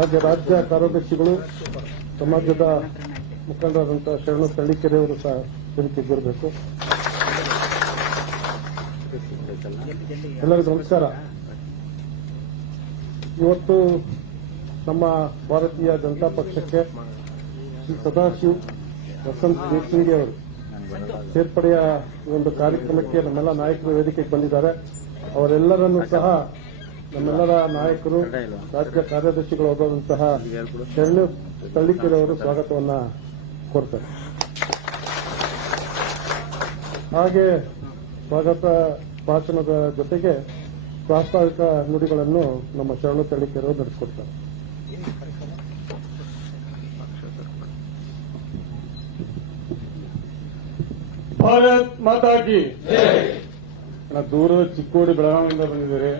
ಹಾಗೆ ರಾಜ್ಯ ಕಾರ್ಯದರ್ಶಿಗಳು ಸಮಾಜದ ಮುಖಂಡರಾದಂತಹ ಶರಣ ತಳ್ಳಿಕೆರೆಯವರು ಸಹ ವೇದಿಕೆಗಿರಬೇಕು. ಎಲ್ಲರಿಗೂ ನಮಸ್ಕಾರ. ಇವತ್ತು ನಮ್ಮ ಭಾರತೀಯ ಜನತಾ ಪಕ್ಷಕ್ಕೆ ಶ್ರೀ ಸದಾಶಿವ್ ವಸಂತ್ ದೇಶಿಂಗಿ ಅವರು ಸೇರ್ಪಡೆಯ ಒಂದು ಕಾರ್ಯಕ್ರಮಕ್ಕೆ ನಮ್ಮೆಲ್ಲ ನಾಯಕರು ವೇದಿಕೆಗೆ ಬಂದಿದ್ದಾರೆ. ಅವರೆಲ್ಲರನ್ನೂ ಸಹ ನಮ್ಮೆಲ್ಲರ ನಾಯಕರು ರಾಜ್ಯ ಕಾರ್ಯದರ್ಶಿಗಳಾದಂತಹ ಶರಣ ತಳ್ಳಿಕೆರೆಯವರು ಸ್ವಾಗತವನ್ನ ಕೋರ್ತಾರೆ. ಹಾಗೆ ಸ್ವಾಗತ ಭಾಷಣದ ಜೊತೆಗೆ ಪ್ರಾಸ್ತಾವಿಕ ನುಡಿಗಳನ್ನು ನಮ್ಮ ಶರಣ ತಳ್ಳಿಕೆರೆಯವರು ನಡೆಸಿಕೊಡ್ತಾರೆ. ಭಾರತ್ ಮಾತಾ ಕಿ ದೂರದ ಚಿಕ್ಕೋಡಿ ಬೆಳಗಾವಿಯಿಂದ ಬಂದಿದ್ದಾರೆ.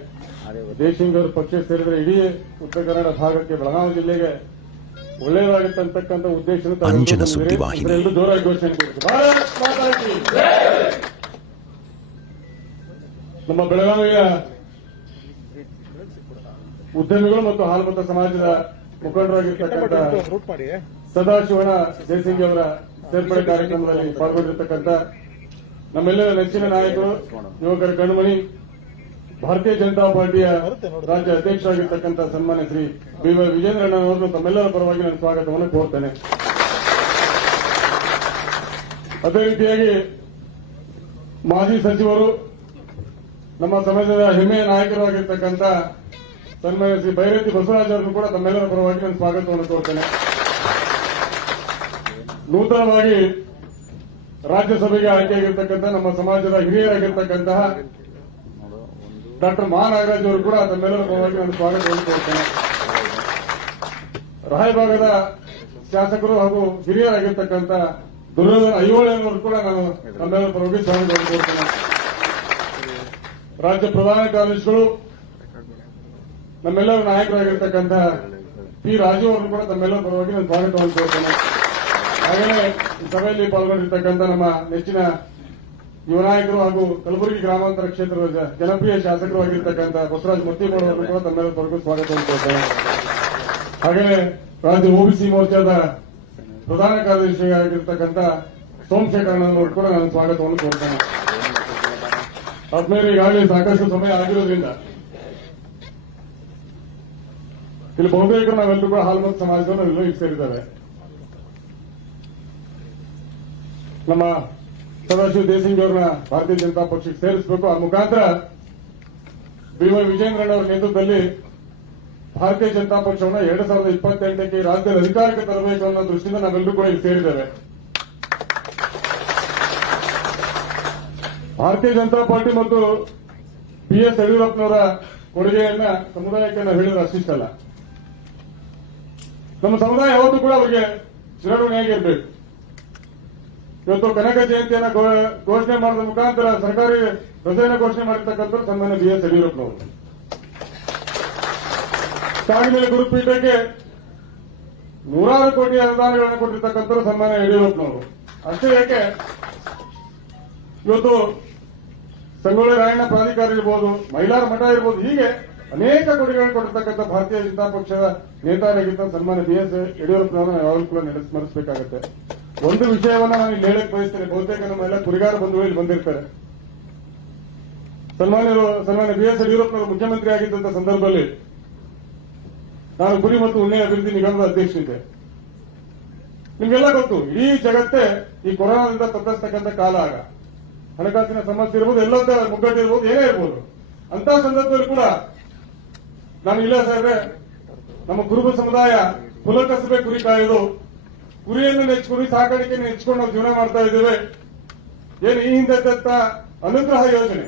ದೇಶಿಂಗ್ ಅವರು ಪಕ್ಷ ಸೇರಿದರೆ ಇಡೀ ಉತ್ತರ ಕನ್ನಡ ಭಾಗಕ್ಕೆ ಬೆಳಗಾವಿ ಜಿಲ್ಲೆಗೆ ಒಳ್ಳೆಯದಾಗಿರ್ತಕ್ಕಂಥ ಉದ್ದೇಶ ಎಲ್ಲರೂ ಜೋರಾಗಿ ಘೋಷಣೆ ಕೊಡ್ತಾರೆ. ಭಾರತ್ ಮಾತಾ ಕಿ. ನಮ್ಮ ಬೆಳಗಾವಿಯ ಉದ್ಯಮಿಗಳು ಮತ್ತು ಹಾಲುಮತ ಸಮಾಜದ ಮುಖಂಡರಾಗಿರ್ತಕ್ಕಂಥ ಸದಾಶಿವಣ್ಣ ಜಯಸಿಂಗ್ ಅವರ ಸೇರ್ಪಡೆ ಕಾರ್ಯಕ್ರಮದಲ್ಲಿ ಪಾಲ್ಗೊಂಡಿರ್ತಕ್ಕಂಥ ನಮ್ಮೆಲ್ಲರ ನೆಚ್ಚಿನ ನಾಯಕರು, ಯುವಕರ ಕಣ್ಮಣಿ, ಭಾರತೀಯ ಜನತಾ ಪಾರ್ಟಿಯ ರಾಜ್ಯ ಅಧ್ಯಕ್ಷರಾಗಿರ್ತಕ್ಕಂಥ ಸನ್ಮಾನ್ಯ ಶ್ರೀ ಬಿ.ವೈ. ವಿಜೇಂದ್ರಣ್ಣನವರನ್ನು ತಮ್ಮೆಲ್ಲರ ಪರವಾಗಿ ನಾನು ಸ್ವಾಗತವನ್ನು ಕೋರ್ತೇನೆ. ಅದೇ ರೀತಿಯಾಗಿ ಮಾಜಿ ಸಚಿವರು, ನಮ್ಮ ಸಮಾಜದ ಹೆಮ್ಮೆಯ ನಾಯಕರಾಗಿರ್ತಕ್ಕಂಥ ಸನ್ಮಾನ್ಯ ಶ್ರೀ ಬೈರತಿ ಬಸವರಾಜ್ ಅವರನ್ನು ಕೂಡ ತಮ್ಮೆಲ್ಲರ ಪರವಾಗಿ ನಾನು ಸ್ವಾಗತವನ್ನು ಕೋರ್ತೇನೆ. ನೂತನವಾಗಿ ರಾಜ್ಯಸಭೆಗೆ ಆಯ್ಕೆಯಾಗಿರ್ತಕ್ಕಂಥ ನಮ್ಮ ಸಮಾಜದ ಹಿರಿಯರಾಗಿರ್ತಕ್ಕಂತಹ ಡಾಕ್ಟರ್ ಮಹಾನಾಗರಾಜ್ ಅವರು ಕೂಡ ತಮ್ಮೆಲ್ಲರ ಪರವಾಗಿ ನಾನು ಸ್ವಾಗತವನ್ನು ಕೋರ್ತೇನೆ. ರಾಯಭಾಗದ ಶಾಸಕರು ಹಾಗೂ ಹಿರಿಯರಾಗಿರ್ತಕ್ಕಂಥ ದುರ್ಯೋಧನ ಐಹೊಳೆಯವರು ಕೂಡ ನಾನು ತಮ್ಮೆಲ್ಲರ ಪರವಾಗಿ ಸ್ವಾಗತವನ್ನು ಕೋರ್ತೇನೆ. ರಾಜ್ಯ ಪ್ರಧಾನ ಕಾರ್ಯದರ್ಶಿಗಳು, ನಮ್ಮೆಲ್ಲರ ನಾಯಕರಾಗಿರ್ತಕ್ಕಂಥ ಪಿ. ರಾಜು ಅವರು ಕೂಡ ತಮ್ಮೆಲ್ಲರ ಪರವಾಗಿ ನಾನು ಸ್ವಾಗತವನ್ನು ಕೋರ್ತೇನೆ. ಹಾಗೆಯೇ ಈ ಸಭೆಯಲ್ಲಿ ಪಾಲ್ಗೊಂಡಿರ್ತಕ್ಕಂಥ ನಮ್ಮ ನೆಚ್ಚಿನ ಯುವ ನಾಯಕರು ಹಾಗೂ ಕಲಬುರಗಿ ಗ್ರಾಮಾಂತರ ಕ್ಷೇತ್ರದ ಜನಪ್ರಿಯ ಶಾಸಕರು ಆಗಿರ್ತಕ್ಕಂಥ ಬಸವರಾಜ ಮುತ್ತಿಮೋಡ್ ಅವರನ್ನು ಕೂಡ ತಮ್ಮೆಲ್ಲರ ಪರವಾಗಿ ಸ್ವಾಗತವನ್ನು ಕೋರ್ತೇನೆ. ಹಾಗೆಯೇ ರಾಜ್ಯ ಓಬಿಸಿ ಮೋರ್ಚಾದ ಪ್ರಧಾನ ಕಾರ್ಯದರ್ಶಿಯಾಗಿರ್ತಕ್ಕಂಥ ಸೋಮಶೇಖರಣ್ಣ ಅವರು ಕೂಡ ನಾನು ಸ್ವಾಗತವನ್ನು ಕೋರ್ತೇನೆ. ಆದ್ಮೇಲೆ ಈಗಾಗಲೇ ಸಾಕಷ್ಟು ಸಮಯ ಆಗಿರೋದ್ರಿಂದ ಇಲ್ಲಿ ಬಹುತೇಕ ನಾವೆಲ್ಲರೂ ಕೂಡ ಹಾಲುಮತ ಸಮಾಜದವರು ನಾವೆಲ್ಲರೂ ಈಗ ಸೇರಿದ್ದಾರೆ. ನಮ್ಮ ಸದಾಶಿವ ದೇಶಿಂಗ್ ಅವರನ್ನ ಭಾರತೀಯ ಜನತಾ ಪಕ್ಷಕ್ಕೆ ಸೇರಿಸಬೇಕು. ಆ ಮುಖಾಂತರ ಬಿ.ವೈ. ವಿಜೇಂದ್ರಣ್ಣ ಅವರ ನೇತೃತ್ವದಲ್ಲಿ ಭಾರತೀಯ ಜನತಾ ಪಕ್ಷವನ್ನು 2028ಕ್ಕೆ ರಾಜ್ಯದ ಅಧಿಕಾರಕ್ಕೆ ತರಬೇಕು ಅನ್ನೋ ದೃಷ್ಟಿಯಿಂದ ನಾವೆಲ್ಲರೂ ಕೂಡ ಇಲ್ಲಿ ಸೇರಿದ್ದೇವೆ. ಭಾರತೀಯ ಜನತಾ ಪಾರ್ಟಿ ಮತ್ತು ಬಿ.ಎಸ್. ಯಡಿಯೂರಪ್ಪನವರ ಕೊಡುಗೆಯನ್ನ ಸಮುದಾಯಕ್ಕೆ ನಾವು ಹೇಳಿದ್ರೆ ಅಷ್ಟಿಷ್ಟಲ್ಲ. ನಮ್ಮ ಸಮುದಾಯ ಯಾವತ್ತೂ ಕೂಡ ಅವರಿಗೆ ಚಿರಋಣಿಯಾಗಿರ್ಬೇಕು. ಇವತ್ತು ಕನಕ ಜಯಂತಿಯನ್ನ ಘೋಷಣೆ ಮಾಡಿದ ಮುಖಾಂತರ ಸರ್ಕಾರಿ ರಜೆಯನ್ನು ಘೋಷಣೆ ಮಾಡಿರ್ತಕ್ಕಂಥ ಸನ್ಮಾನ್ಯ ಬಿ.ಎಸ್. ಯಡಿಯೂರಪ್ಪನವರು. ಕಾಗಿನೆಲೆ ಗುರುಪೀಠಕ್ಕೆ 100 ಕೋಟಿ ಅನುದಾನಗಳನ್ನು ಕೊಟ್ಟಿರ್ತಕ್ಕಂಥ ಸನ್ಮಾನ್ಯ ಯಡಿಯೂರಪ್ಪನವರು. ಅಷ್ಟೇ ಯಾಕೆ, ಇವತ್ತು ಸಂಗೊಳ್ಳಿ ರಾಯಣ್ಣ ಪ್ರಾಧಿಕಾರ ಇರ್ಬೋದು, ಮೈಲಾರ ಮಠ ಇರ್ಬೋದು, ಹೀಗೆ ಅನೇಕ ಕೊಡುಗೆಗಳನ್ನು ಕೊಟ್ಟಿರ್ತಕ್ಕಂಥ ಭಾರತೀಯ ಜನತಾ ಪಕ್ಷದ ನೇತಾರಾಗಿದ್ದ ಸನ್ಮಾನ್ಯ ಬಿ.ಎಸ್. ಯಡಿಯೂರಪ್ಪನವರು ಯಾವಾಗಲೂ ಕೂಡ ಸ್ಮರಿಸಬೇಕಾಗುತ್ತೆ. ಒಂದು ವಿಷಯವನ್ನ ನಾನು ಇಲ್ಲಿ ಹೇಳಕ್ ಬಯಸ್ತೇನೆ. ಬಹುತೇಕ ನಮ್ಮೆಲ್ಲ ಕುರಿಗಾರ ಬಂಧುಗಳು ಇಲ್ಲಿ ಬಂದಿರ್ತಾರೆ. ಸನ್ಮಾನ್ಯ ಬಿ.ಎಸ್. ಯಡಿಯೂರಪ್ಪನವರು ಮುಖ್ಯಮಂತ್ರಿ ಆಗಿದ್ದಂತ ಸಂದರ್ಭದಲ್ಲಿ ನಾನು ಕುರಿ ಮತ್ತು ಉಣ್ಣೆ ಅಭಿವೃದ್ಧಿ ನಿಗಮದ ಅಧ್ಯಕ್ಷನಿದ್ದೆ. ನಿಮ್ಗೆಲ್ಲ ಗೊತ್ತು, ಇಡೀ ಜಗತ್ತೇ ಈ ಕೊರೋನಾದಿಂದ ತಪ್ಪಿಸ್ತಕ್ಕಂಥ ಕಾಲ. ಆಗ ಹಣಕಾಸಿನ ಸಮಸ್ಯೆ ಇರ್ಬೋದು, ಎಲ್ಲದ ಮುಗ್ಗಟ್ಟಿರ್ಬೋದು, ಏನೇ ಇರ್ಬೋದು. ಅಂತ ಸಂದರ್ಭದಲ್ಲಿ ಕೂಡ ನಾನು ಇಲ್ಲ ಸಾಹೇಬ್ರೆ, ನಮ್ಮ ಕುರುಬ ಸಮುದಾಯ ಕುಲಕಸಬೆ ಕುರಿ ಕಾಯೋದು, ಕುರಿಯನ್ನು ಕುರಿ ಸಾಕಾಣಿಕೆಯನ್ನು ನೆಚ್ಚಿಕೊಂಡು ನಾವು ಜೀವನ ಮಾಡ್ತಾ ಇದ್ದೇವೆ. ಏನು ಈ ಹಿಂದೆ ಅನುಗ್ರಹ ಯೋಜನೆ,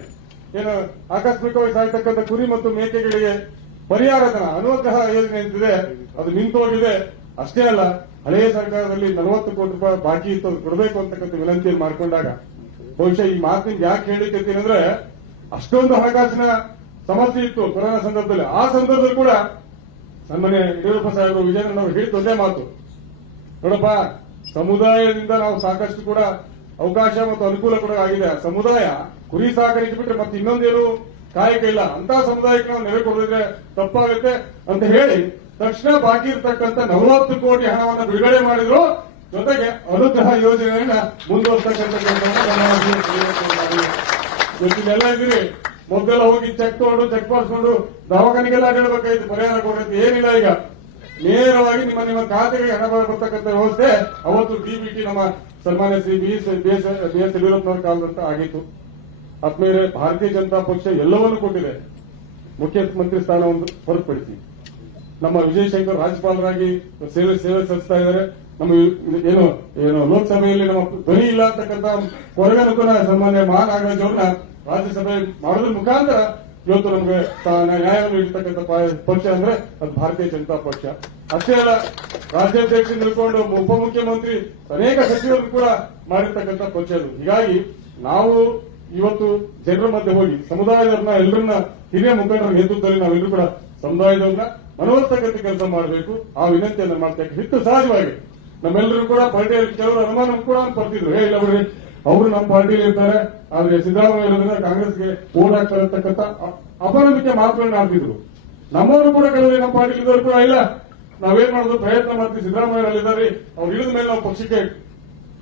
ಏನು ಆಕಸ್ಮಿಕವಾಗಿ ಸಾಯ್ತಕ್ಕಂಥ ಕುರಿ ಮತ್ತು ಮೇಕೆಗಳಿಗೆ ಪರಿಹಾರ ಧನ ಅನುಗ್ರಹ ಯೋಜನೆ ಅಂತಿದೆ, ಅದು ನಿಂತೋಗಿದೆ. ಅಷ್ಟೇ ಅಲ್ಲ, ಹಳೆಯ ಸರ್ಕಾರದಲ್ಲಿ 40 ಕೋಟಿ ರೂಪಾಯಿ ಬಾಕಿ ಇತ್ತು, ಅದು ಕೊಡಬೇಕು ಅಂತಕ್ಕಂಥ ವಿನಂತಿಯನ್ನು ಮಾಡಿಕೊಂಡಾಗ ಬಹುಶಃ ಈ ಮಾತಿನ ಯಾಕೆ ಹೇಳಿಕತ್ತೀನಿ ಅಂದ್ರೆ, ಅಷ್ಟೊಂದು ಹಣಕಾಸಿನ ಸಮಸ್ಯೆ ಇತ್ತು ಕೊರೋನಾ ಸಂದರ್ಭದಲ್ಲಿ. ಆ ಸಂದರ್ಭದಲ್ಲಿ ಕೂಡ ಸನ್ಮಾನ್ಯ ಯಡಿಯೂರಪ್ಪ ಸಾಹೇಬರು, ವಿಜಯನವರು ಹೇಳಿದ ಒಂದೇ ಮಾತು, ನೋಡಪ್ಪ, ಸಮುದಾಯದಿಂದ ನಾವು ಸಾಕಷ್ಟು ಕೂಡ ಅವಕಾಶ ಮತ್ತು ಅನುಕೂಲ ಕೂಡ ಆಗಿದೆ. ಸಮುದಾಯ ಕುರಿ ಸಾಕಾಣಿಕೆ ಬಿಟ್ಟರೆ ಮತ್ತೆ ಇನ್ನೊಂದೇನು ಕಾಯಕ ಇಲ್ಲ. ಅಂತ ಸಮುದಾಯಕ್ಕೆ ನಾವು ನೆರೆ ಕೊಡದಿದ್ರೆ ತಪ್ಪಾಗುತ್ತೆ ಅಂತ ಹೇಳಿ ತಕ್ಷಣ ಬಾಕಿ ಇರತಕ್ಕಂಥ 40 ಕೋಟಿ ಹಣವನ್ನು ಬಿಡುಗಡೆ ಮಾಡಿದ್ರು. ಜೊತೆಗೆ ಅನುಗ್ರಹ ಯೋಜನೆಯನ್ನ ಮುಂದುವರ್ತಕ್ಕಂಥ ಇವತ್ತಿನೆಲ್ಲ ಇದ್ದೀರಿ. ಮೊದಲೆಲ್ಲ ಹೋಗಿ ಚೆಕ್ ತಗೊಂಡು ಚೆಕ್ ಮಾಡಿಸ್ಕೊಂಡು ದವಾಖಾನೆಗೆಲ್ಲ ಅಡ್ಡಾಡಬೇಕಾಯ್ತು, ಪರಿಹಾರ ಕೊಡೋದು ಏನಿಲ್ಲ. ಈಗ ನೇರವಾಗಿ ನಿಮ್ಮ ಖಾತೆಗೆ ಹಣ ಬರ್ತಕ್ಕಂಥ ವ್ಯವಸ್ಥೆ ಅವತ್ತು ಡಿಬಿಟಿ ನಮ್ಮ ಸನ್ಮಾನ್ಯ ಶ್ರೀ ಬಿ ಎಸ್ ಯಡಿಯೂರಪ್ಪನವರ ಕಾಲದಂತ ಆಗಿತ್ತು. ಆದ್ಮೇಲೆ ಭಾರತೀಯ ಜನತಾ ಪಕ್ಷ ಎಲ್ಲವನ್ನೂ ಕೊಟ್ಟಿದೆ, ಮುಖ್ಯಮಂತ್ರಿ ಸ್ಥಾನವನ್ನು ಹೊರತುಪಡಿಸಿ. ನಮ್ಮ ವಿಜಯಶಂಕರ್ ರಾಜ್ಯಪಾಲರಾಗಿ ಸೇವೆ ಸಲ್ಲಿಸ್ತಾ ಇದ್ದಾರೆ. ನಮ್ಮ ಏನು ಲೋಕಸಭೆಯಲ್ಲಿ ನಮ್ಮ ಧ್ವನಿ ಇಲ್ಲ ಅಂತಕ್ಕಂಥ ಕೊರಗನುಕೂಲ ಸನ್ಮಾನ್ಯ ಮಹಾನಾಗರಾಜ್ ಅವ್ರನ್ನ ರಾಜ್ಯಸಭೆ ಮಾಡೋದ್ರ ಮುಖಾಂತರ ಇವತ್ತು ನಮಗೆ ನ್ಯಾಯವನ್ನು ನೀಡತಕ್ಕಂಥ ಪಕ್ಷ ಅಂದ್ರೆ ಅದು ಭಾರತೀಯ ಜನತಾ ಪಕ್ಷ. ಅಷ್ಟೇ ಅಲ್ಲ, ರಾಜ್ಯಾಧ್ಯಕ್ಷ ನಿಲ್ಕೊಂಡು ಉಪಮುಖ್ಯಮಂತ್ರಿ ಅನೇಕ ಸಚಿವರು ಕೂಡ ಮಾಡಿರ್ತಕ್ಕಂಥ ಪಕ್ಷ ಅದು. ಹೀಗಾಗಿ ನಾವು ಇವತ್ತು ಜನರ ಮಧ್ಯೆ ಹೋಗಿ ಸಮುದಾಯದವ್ರನ್ನ ಎಲ್ಲರನ್ನ ಹಿರಿಯ ಮುಖಂಡರ ನೇತೃತ್ವದಲ್ಲಿ ನಾವೆಲ್ಲರೂ ಕೂಡ ಸಮುದಾಯದವ್ರನ್ನ ಮನವೊಲಿಸ್ತಕ್ಕಂಥ ಕೆಲಸ ಮಾಡಬೇಕು. ಆ ವಿನಂತಿಯನ್ನು ಮಾಡ್ತಾ ಹಿಟ್ಟು ಸಹಜವಾಗಿ ನಮ್ಮೆಲ್ಲರೂ ಕೂಡ ಪಾರ್ಟಿಯಲ್ಲಿ ಕೆಲವರು ಅನುಮಾನ ಕೂಡ ಬರ್ತಿದ್ರು, ಇಲ್ಲ ಬಿಡ್ರಿ ಅವರು ನಮ್ಮ ಪಾರ್ಟಿಯಲ್ಲಿ ಇರ್ತಾರೆ, ಆದ್ರೆ ಸಿದ್ದರಾಮಯ್ಯ ಇರೋದ್ರಿಂದ ಕಾಂಗ್ರೆಸ್ಗೆ ಓಟ್ ಆಗ್ತಾ ಇರತಕ್ಕಂಥ ಅಪನಂಬಿಕೆ ಮಾತುಗಳನ್ನ ಆಡ್ತಿದ್ರು. ನಮ್ಮವರು ಕೂಡ ಕೆಲವರು ನಮ್ಮ ಪಾರ್ಟಿ ಇದ್ದವರು ಕೂಡ ಇಲ್ಲ, ನಾವೇನ್ ಮಾಡೋದು ಪ್ರಯತ್ನ ಮಾಡ್ತೀವಿ, ಸಿದ್ದರಾಮಯ್ಯರಲ್ಲಿದ್ದಾರೆ, ಅವ್ರು ಇಳಿದ ಮೇಲೆ ನಾವು ಪಕ್ಷಕ್ಕೆ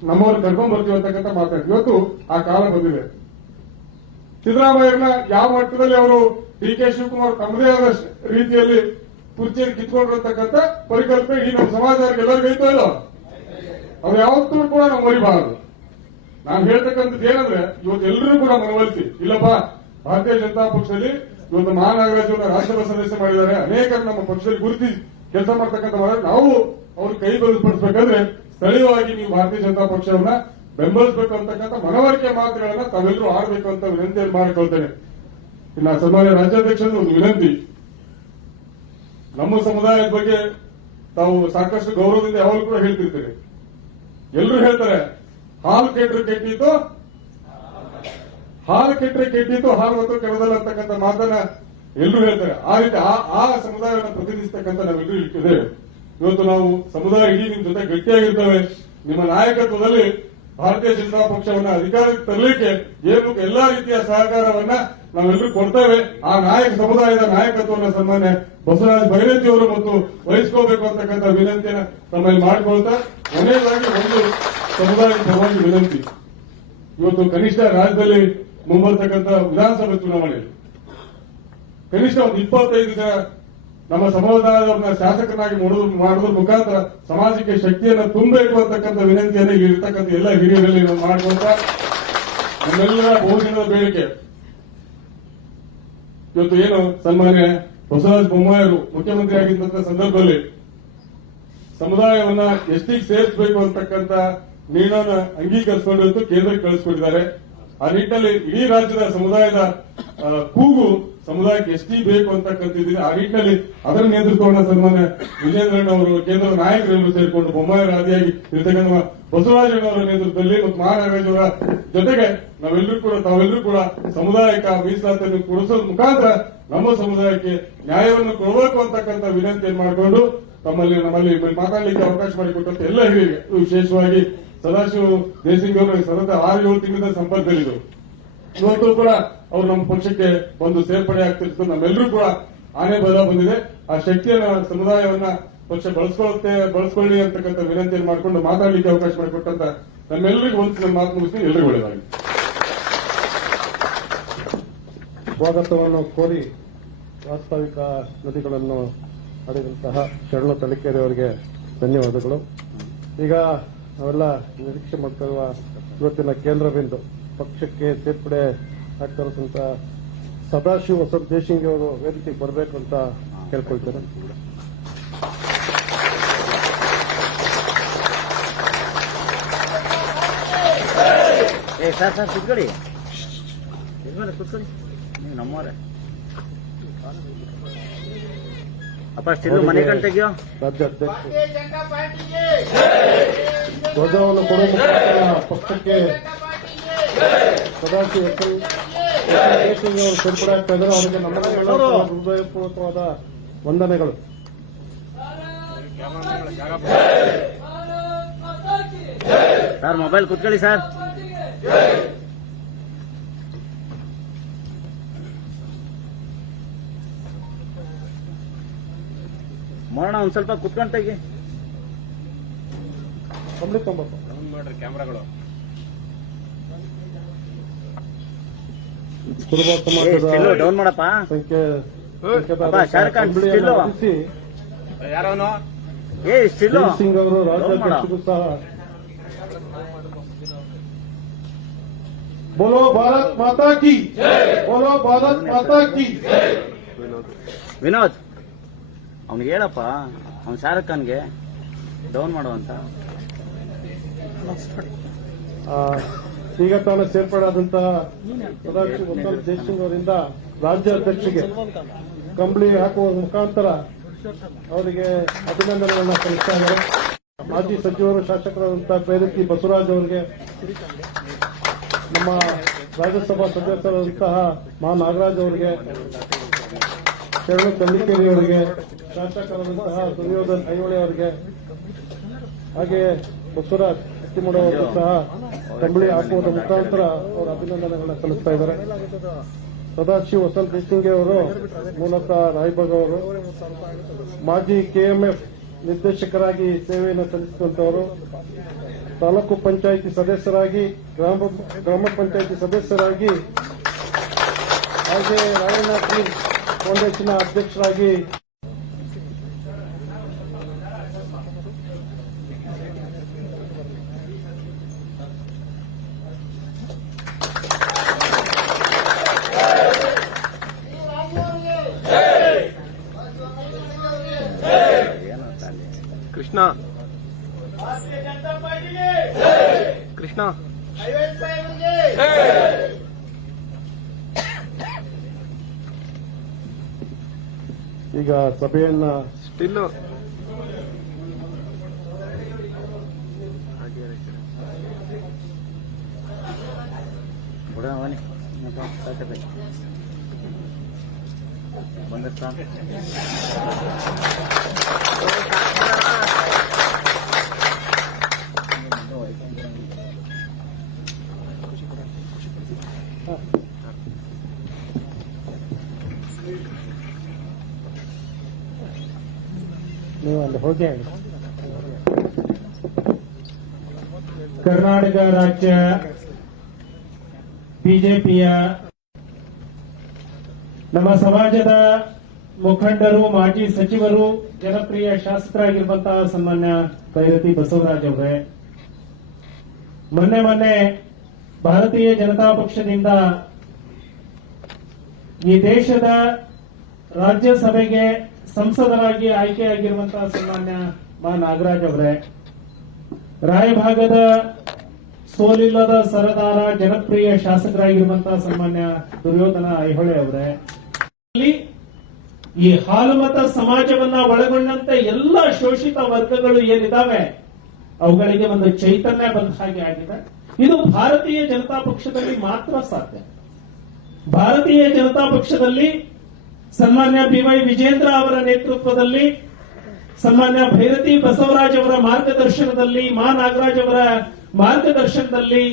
ನಮ್ಮವ್ರು ಕರ್ಕೊಂಡ್ ಬರ್ತೀವಿ ಅಂತಕ್ಕಂಥ ಮಾತಾಡ್ತೀವಿ. ಇವತ್ತು ಆ ಕಾಲ ಬಂದಿದೆ. ಸಿದ್ದರಾಮಯ್ಯರನ್ನ ಯಾವ ಮಟ್ಟದಲ್ಲಿ ಅವರು ಡಿ ಕೆ ಶಿವಕುಮಾರ್ ತಮ್ಮದೇ ಆದ ರೀತಿಯಲ್ಲಿ ಕುರ್ಚಿಯಲ್ಲಿ ಕಿತ್ಕೊಂಡಿರತಕ್ಕಂಥ ಪರಿಕಲ್ಪನೆ ಇಡೀ ನಮ್ಮ ಸಮಾಜಕ್ಕೆ ಎಲ್ಲರಿಗೂ ಐತೋ ಇಲ್ಲ, ಅವ್ರು ಯಾವತ್ತೂ ಕೂಡ ನಾವು ಮರಿಬಾರದು. ನಾನು ಹೇಳ್ತಕ್ಕಂಥದ್ದು ಏನಂದ್ರೆ ಇವತ್ತು ಎಲ್ಲರೂ ಕೂಡ ಮನವೊಲಿಸಿ, ಇಲ್ಲಪ್ಪ ಭಾರತೀಯ ಜನತಾ ಪಕ್ಷದಲ್ಲಿ ಇವತ್ತು ಮಹಾನಾಗರಾಜ್ ಅವರ ರಾಜ್ಯಸಭಾ ಸದಸ್ಯ ಮಾಡಿದ್ದಾರೆ, ಅನೇಕರು ನಮ್ಮ ಪಕ್ಷದಲ್ಲಿ ಗುರುತಿಸಿ ಕೆಲಸ ಮಾಡ್ತಕ್ಕಂಥ ನಾವು ಅವ್ರ ಕೈ ಬಲಪಡಿಸಬೇಕಂದ್ರೆ ಸ್ಥಳೀಯವಾಗಿ ನೀವು ಭಾರತೀಯ ಜನತಾ ಪಕ್ಷವನ್ನ ಬೆಂಬಲಿಸಬೇಕು ಅಂತಕ್ಕಂಥ ಮನವರಿಕೆ ಮಾತುಗಳನ್ನ ತಾವೆಲ್ಲರೂ ಆಡಬೇಕು ಅಂತ ವಿನಂತಿಯನ್ನು ಮಾಡಿಕೊಳ್ತೇನೆ. ಇನ್ನು ಸನ್ಮಾನ್ಯ ರಾಜ್ಯಾಧ್ಯಕ್ಷರು ಒಂದು ವಿನಂತಿ, ನಮ್ಮ ಸಮುದಾಯದ ಬಗ್ಗೆ ತಾವು ಸಾಕಷ್ಟು ಗೌರವದಿಂದ ಯಾವಾಗಲೂ ಕೂಡ ಹೇಳ್ತಿರ್ತೀರಿ. ಎಲ್ಲರೂ ಹೇಳ್ತಾರೆ ಹಾಲು ಕೆಟ್ಟರೆ ಕೆಟ್ಟಿತ್ತು, ಹಾಲು ಕೆಟ್ಟರೆ ಕೆಟ್ಟಿತ್ತು, ಹಾಲು ಮತ್ತು ಕೆಡದಲ್ಲ ಅಂತಕ್ಕಂಥ ಮಾತನ್ನ ಎಲ್ಲರೂ ಹೇಳ್ತಾರೆ. ಆ ರೀತಿ ಆ ಸಮುದಾಯವನ್ನು ಪ್ರತಿನಿಧಿಸ್ತಕ್ಕಂಥ ನಾವೆಲ್ಲರೂ ಇರ್ತೇವೆ. ಇವತ್ತು ನಾವು ಸಮುದಾಯ ಇಡೀ ನಿಮ್ ಜೊತೆ ಗಟ್ಟಿಯಾಗಿರ್ತೇವೆ. ನಿಮ್ಮ ನಾಯಕತ್ವದಲ್ಲಿ ಭಾರತೀಯ ಜನತಾ ಪಕ್ಷವನ್ನ ಅಧಿಕಾರಕ್ಕೆ ತರಲಿಕ್ಕೆ ಏನು ಎಲ್ಲಾ ರೀತಿಯ ಸಹಕಾರವನ್ನ ನಾವೆಲ್ಲರೂ ಕೊಡ್ತೇವೆ. ಆ ಸಮುದಾಯದ ನಾಯಕತ್ವವನ್ನು ಸನ್ಮಾನ್ಯ ಬಸವರಾಜ ಬೈರೇಜಿಯವರು ಮತ್ತು ವಹಿಸ್ಕೋಬೇಕು ಅಂತಕ್ಕಂಥ ವಿನಂತಿಯನ್ನು ತಮ್ಮಲ್ಲಿ ಮಾಡಿಕೊಳ್ತಾ, ಕೊನೆಯದಾಗಿ ಒಂದು ಸಮುದಾಯದ ಪರವಾಗಿ ವಿನಂತಿ, ಇವತ್ತು ಕನಿಷ್ಠ ರಾಜ್ಯದಲ್ಲಿ ಮುಂಬರ್ತಕ್ಕಂಥ ವಿಧಾನಸಭೆ ಚುನಾವಣೆಯಲ್ಲಿ ಕನಿಷ್ಠ ಒಂದು 25 ಜನ ನಮ್ಮ ಸಮುದಾಯದವ್ರನ್ನ ಶಾಸಕರಾಗಿ ಮಾಡೋದ್ರ ಮುಖಾಂತರ ಸಮಾಜಕ್ಕೆ ಶಕ್ತಿಯನ್ನು ತುಂಬಬೇಕು ಅಂತಕ್ಕಂಥ ವಿನಂತಿಯನ್ನು ಇರತಕ್ಕಂಥ ಎಲ್ಲ ಹಿರಿಯರಲ್ಲಿ ನಾವು ಮಾಡುವಂತ ನಮ್ಮೆಲ್ಲರ ಬಹುಜನದ ಬೇಡಿಕೆ. ಇವತ್ತು ಏನು ಸನ್ಮಾನ್ಯ ಬಸವರಾಜ ಬೊಮ್ಮಾಯಿಯವರು ಮುಖ್ಯಮಂತ್ರಿ ಆಗಿದ್ದಂತ ಸಂದರ್ಭದಲ್ಲಿ ಸಮುದಾಯವನ್ನ ಎಸ್ಟಿಗೆ ಸೇರಿಸಬೇಕು ಅಂತಕ್ಕಂಥ ನಿರ್ಣಯನ ಅಂಗೀಕರಿಸಿಕೊಂಡು ಇವತ್ತು ಕೇಂದ್ರಕ್ಕೆ ಕಳಿಸಿಕೊಟ್ಟಿದ್ದಾರೆ. ಆ ನಿಟ್ಟಿನಲ್ಲಿ ಇಡೀ ರಾಜ್ಯದ ಸಮುದಾಯದ ಕೂಗು ಸಮುದಾಯಕ್ಕೆ ಎಸ್ಟಿ ಬೇಕು ಅಂತಕ್ಕಂಥದ್ದು. ಆ ನಿಟ್ಟಿನಲ್ಲಿ ಅದರ ನೇತೃತ್ವವನ್ನು ಸನ್ಮಾನ್ಯ ವಿಜೇಂದ್ರಣ್ಣವರು ಕೇಂದ್ರದ ನಾಯಕರೆಲ್ಲರೂ ಸೇರಿಕೊಂಡು ಬೊಮ್ಮಾಯಿಯವರ ಆದಿಯಾಗಿ ಇರತಕ್ಕಂಥ ಬಸವರಾಜಣ್ಣವರ ನೇತೃತ್ವದಲ್ಲಿ ಮತ್ತು ಮಹಾನಾಗರಾಜ್ ಅವರ ಜೊತೆಗೆ ತಾವೆಲ್ಲರೂ ಕೂಡ ಸಮುದಾಯಕ್ಕೆ ಮೀಸಲಾತಿಯನ್ನು ಕೊಡಿಸೋದ್ರ ಮುಖಾಂತರ ನಮ್ಮ ಸಮುದಾಯಕ್ಕೆ ನ್ಯಾಯವನ್ನು ಕೊಡಬೇಕು ಅಂತಕ್ಕಂಥ ವಿನಂತಿಯನ್ನು ಮಾಡಿಕೊಂಡು ನಮ್ಮಲ್ಲಿ ಮಾತಾಡಲಿಕ್ಕೆ ಅವಕಾಶ ಮಾಡಿಕೊಟ್ಟಂತ ಎಲ್ಲ ಹಿರಿಯರಿಗೆ, ವಿಶೇಷವಾಗಿ ಸದಾಶಿವ ದೇಸಿಂಗ್ ಅವರು ಸತತ 6-7 ತಿಂಗಳಿಂದ ಸಂಪರ್ಕದಲ್ಲಿದ್ದರು. ಇವತ್ತು ಕೂಡ ಅವರು ನಮ್ಮ ಪಕ್ಷಕ್ಕೆ ಒಂದು ಸೇರ್ಪಡೆ ಆಗ್ತಿರ್ತಾರೆ. ನಮ್ಮೆಲ್ಲರೂ ಕೂಡ ಆನೆ ಬಲ ಬಂದಿದೆ. ಆ ಶಕ್ತಿಯನ್ನ ಸಮುದಾಯವನ್ನ ಪಕ್ಷ ಬಳಸ್ಕೊಳ್ಳಿ ಅಂತಕ್ಕಂಥ ವಿನಂತಿಯನ್ನು ಮಾಡಿಕೊಂಡು ಮಾತಾಡಲಿಕ್ಕೆ ಅವಕಾಶ ಮಾಡಿಕೊಟ್ಟಂತ ನಮ್ಮೆಲ್ಲರಿಗೂ ಒಂದು ನನ್ನ ಮಾತು ಮುಗಿಸ್ತೀನಿ. ಎಲ್ಲರಿಗೂ ಒಳ್ಳೆಯದಾಗಿ ಸ್ವಾಗತವನ್ನು ಕೋರಿ ವಾಸ್ತವಿಕ ನದಿಗಳನ್ನು ಹರಿದಂತಹ ಶರಣ ತಲಕೇರಿ ಅವರಿಗೆ ಧನ್ಯವಾದಗಳು. ಈಗ ನಾವೆಲ್ಲ ನಿರೀಕ್ಷೆ ಮಾಡ್ತಿರುವ ಇವತ್ತಿನ ಕೇಂದ್ರ ಬಿಂದು ಪಕ್ಷಕ್ಕೆ ಸೇರ್ಪಡೆ ಆಗ್ತಿರೋಂಥ ಸದಾಶಿವ ವಸಂತ ದೇಶಿಂಗ್ ಅವರು ವೇದಿಕೆಗೆ ಬರಬೇಕು ಅಂತ ಕೇಳ್ಕೊಳ್ತಾರೆ. ಸರ್ ಕುತ್ಕೊಳ್ಳಿ, ಕುತ್ಕೊಳ್ಳಿ, ನೀವು ನಮ್ಮವರೇ. ಅಪ್ಪ ಸ್ಟಿಲ್ ಮನೆ ಕಣ್ ತೆಗಿಯೋ. ರಾಜ್ಯಾಧ್ಯಕ್ಷ ಧ್ವಜವನ್ನು ಕೊಡುವ ಮುಖಾಂತರ ಪಕ್ಷಕ್ಕೆ ಸದಾಶಿವ ದೇಶಿಂಗ್ ಅವರು ಸೇರ್ಪಡೆ ಆಗ್ತಾ ಇದ್ದಾರೆ. ಅವರಿಗೆ ನಮ್ಮ ಹೃದಯಪೂರ್ವಕವಾದ ವಂದನೆಗಳು. ಸರ್ ಮೊಬೈಲ್ ಕುತ್ಕೊಳ್ಳಿ ಸರ್. ಮಾಡೋಣ ಒಂದ್ ಸ್ವಲ್ಪ ಕುತ್ಕೊಂಡ್ ತೆಗಿ. ಕಂಪ್ಲೀಟ್ ತೊಂಬತ್ತು ನೋಡ್ರಿ ಕ್ಯಾಮ್ರಾಗಳು. ಕುರುಬ ಸ್ಟಿಲ್ ಸಮಾಜದ ಡೌನ್ ಮಾಡಪ್ಪ. ಸಂಖ್ಯೆ ಅಪ್ಪ, ಶಾರುಖ್ ಖಾನ್ ಸ್ಟಿಲ್ಲು. ಯಾರವನು? ಸ್ಟಿಲ್ ಜೈ ಸಿಂಗ್ ಅವರು ಡೌನ್ ಮಾಡ. ರಾಜ್ಯಾಧ್ಯಕ್ಷರು ಸಹ ಬೋಲೋ ಭಾರತ್ ಮಾತಾ ಕಿ ಬೋಲೋ ಭಾರತ್ ಮಾತಾ ಕಿ. ವಿನೋದ್ ಅವ್ನಿಗೆ ಹೇಳಪ್ಪ, ಅವ್ನು ಶಾರುಖ್ ಖಾನ್ಗೆ ಡೌನ್ ಮಾಡು ಅಂತ. ಈಗ ತಾನು ಸೇರ್ಪಡೆಯಾದಂತಹ ಸದಾಶಿವ ವಸಂತ ಜಯಸಿಂಗ್ ಅವರಿಂದ ರಾಜ್ಯ ಅಧ್ಯಕ್ಷರಿಗೆ ಕಂಬಳಿ ಹಾಕುವ ಮುಖಾಂತರ ಅವರಿಗೆ ಅಭಿನಂದನೆಗಳನ್ನು ಸಲ್ಲಿಸ್ತಾ ಇದ್ದಾರೆ. ಮಾಜಿ ಸಚಿವರು ಶಾಸಕರಾದಂತಹ ಬೇರತಿ ಬಸವರಾಜ್ ಅವರಿಗೆ, ನಮ್ಮ ರಾಜ್ಯಸಭಾ ಸದಸ್ಯರಾದಂತಹ ಮಾ ನಾಗರಾಜ್ ಅವರಿಗೆ, ಶರಣ ತಳ್ಳಿಕೇರಿ ಅವರಿಗೆ, ಶಾಸಕರಾದಂತಹ ದುರ್ಯೋಧನ್ ಐಹೊಳೆ ಅವರಿಗೆ, ಹಾಗೆ ಬಸವರಾಜ್ ಹತ್ತಿಮೂಡ ಅವರಿಗೂ ಸಹ ಕಂಬಳಿ ಹಾಕುವುದರ ಮುಖಾಂತರ ಅವರ ಅಭಿನಂದನೆಗಳನ್ನು ಸಲ್ಲಿಸ್ತಾ ಇದ್ದಾರೆ. ಸದಾಶಿವ ವಸಂತ ದೇಶಿಂಗೆ ಅವರು ಮೂಲತಃ ರಾಯಬಾಗ್ ಅವರು, ಮಾಜಿ ಕೆಎಂಎಫ್ ನಿರ್ದೇಶಕರಾಗಿ ಸೇವೆಯನ್ನು ಸಲ್ಲಿಸಿದಂತವರು, ತಾಲೂಕು ಪಂಚಾಯಿತಿ ಸದಸ್ಯರಾಗಿ, ಗ್ರಾಮ ಪಂಚಾಯಿತಿ ಸದಸ್ಯರಾಗಿ, ಹಾಗೆ ರಾಯಣ್ಣ ಫಿಲ್ಮ್ ಫೌಂಡೇಶನ್ ಅಧ್ಯಕ್ಷರಾಗಿ ಕೃಷ್ಣ ಕೃಷ್ಣ ಈಗ ಸಭೆಯನ್ನ ಸ್ಟಿಲ್ಲು ಬಂದ ನೀವು ಅಲ್ಲಿ ಹೋಗಿ ಹೇಳಿ. ಕರ್ನಾಟಕ ರಾಜ್ಯ ಬಿಜೆಪಿಯ ನಮ್ಮ ಸಮಾಜದ ಮುಖಂಡರು, ಮಾಜಿ ಸಚಿವರು, ಜನಪ್ರಿಯ ಶಾಸಕರಾಗಿರುವಂತಹ ಸನ್ಮಾನ್ಯ ಭೈರತಿ ಬಸವರಾಜ್ ಅವರೇ, ಮೊನ್ನೆ ಭಾರತೀಯ ಜನತಾ ಪಕ್ಷದಿಂದ ಈ ದೇಶದ ರಾಜ್ಯಸಭೆಗೆ ಸಂಸದರಾಗಿ ಆಯ್ಕೆಯಾಗಿರುವಂತಹ ಸನ್ಮಾನ್ಯ ಮಾ ನಾಗರಾಜ್ ಅವರೇ, ರಾಯಭಾಗದ ಸೋಲಿಲ್ಲದ ಸರದಾರ, ಜನಪ್ರಿಯ ಶಾಸಕರಾಗಿರುವಂತಹ ಸನ್ಮಾನ್ಯ ದುರ್ಯೋಧನ ಐಹೊಳೆ ಅವರೇ, ಈ ಹಾಲುಮತ ಸಮಾಜವನ್ನ ಒಳಗೊಂಡಂತೆ ಎಲ್ಲ ಶೋಷಿತ ವರ್ಗಗಳು ಏನಿದಾವೆ ಅವುಗಳಿಗೆ ಒಂದು ಚೈತನ್ಯ ಬಂದ ಹಾಗೆ ಆಗಿದೆ. ಇದು ಭಾರತೀಯ ಜನತಾ ಪಕ್ಷದಲ್ಲಿ ಮಾತ್ರ ಸಾಧ್ಯ. ಭಾರತೀಯ ಜನತಾ ಪಕ್ಷದಲ್ಲಿ ಸನ್ಮಾನ್ಯ ಬಿವೈ ವಿಜೇಂದ್ರ ಅವರ ನೇತೃತ್ವದಲ್ಲಿ, ಸನ್ಮಾನ್ಯ ಭೈರತಿ ಬಸವರಾಜ್ ಅವರ ಮಾರ್ಗದರ್ಶನದಲ್ಲಿ, ಮಾ ನಾಗರಾಜ್ ಅವರ ಮಾರ್ಗದರ್ಶನದಲ್ಲಿ,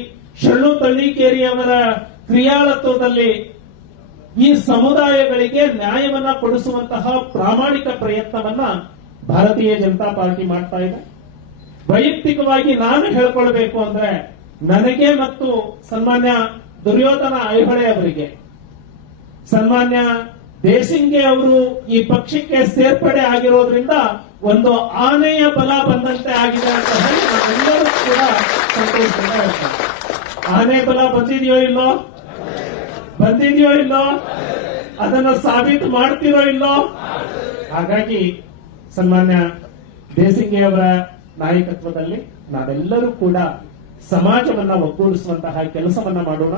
ಶರಣು ತಳ್ಳಿಕೇರಿ ಅವರ ಕ್ರಿಯಾಳತ್ವದಲ್ಲಿ ಈ ಸಮುದಾಯಗಳಿಗೆ ನ್ಯಾಯವನ್ನ ಕೊಡಿಸುವಂತಹ ಪ್ರಾಮಾಣಿಕ ಪ್ರಯತ್ನವನ್ನ ಭಾರತೀಯ ಜನತಾ ಪಾರ್ಟಿ ಮಾಡ್ತಾ ಇದೆ. ವೈಯಕ್ತಿಕವಾಗಿ ನಾನು ಹೇಳ್ಕೊಳ್ಬೇಕು ಅಂದ್ರೆ, ನನಗೆ ಮತ್ತು ಸನ್ಮಾನ್ಯ ದುರ್ಯೋಧನ ಐಹೊಳೆ ಅವರಿಗೆ, ಸನ್ಮಾನ್ಯ ದೇಶಿಂಗೆ ಅವರು ಈ ಪಕ್ಷಕ್ಕೆ ಸೇರ್ಪಡೆ ಆಗಿರೋದ್ರಿಂದ ಒಂದು ಆನೆಯ ಬಲ ಬಂದಂತೆ ಆಗಿದೆ ಅಂತ ಹೇಳಿ ನಾವೆಲ್ಲರೂ ಕೂಡ ಸಂತೋಷದಿಂದ ಹೇಳ್ತಾರೆ. ಆನೆ ಬಲ ಬಂದಿದೆಯೋ ಇಲ್ಲೋ? ಬಂದಿದೆಯೋ ಇಲ್ಲೋ? ಅದನ್ನು ಸಾಬೀತು ಮಾಡ್ತಿರೋ ಇಲ್ಲೋ? ಹಾಗಾಗಿ ಸನ್ಮಾನ್ಯ ದೇಶಿಂಗೆ ಅವರ ನಾಯಕತ್ವದಲ್ಲಿ ನಾವೆಲ್ಲರೂ ಕೂಡ ಸಮಾಜವನ್ನ ಒಗ್ಗೂಡಿಸುವಂತಹ ಕೆಲಸವನ್ನ ಮಾಡೋಣ.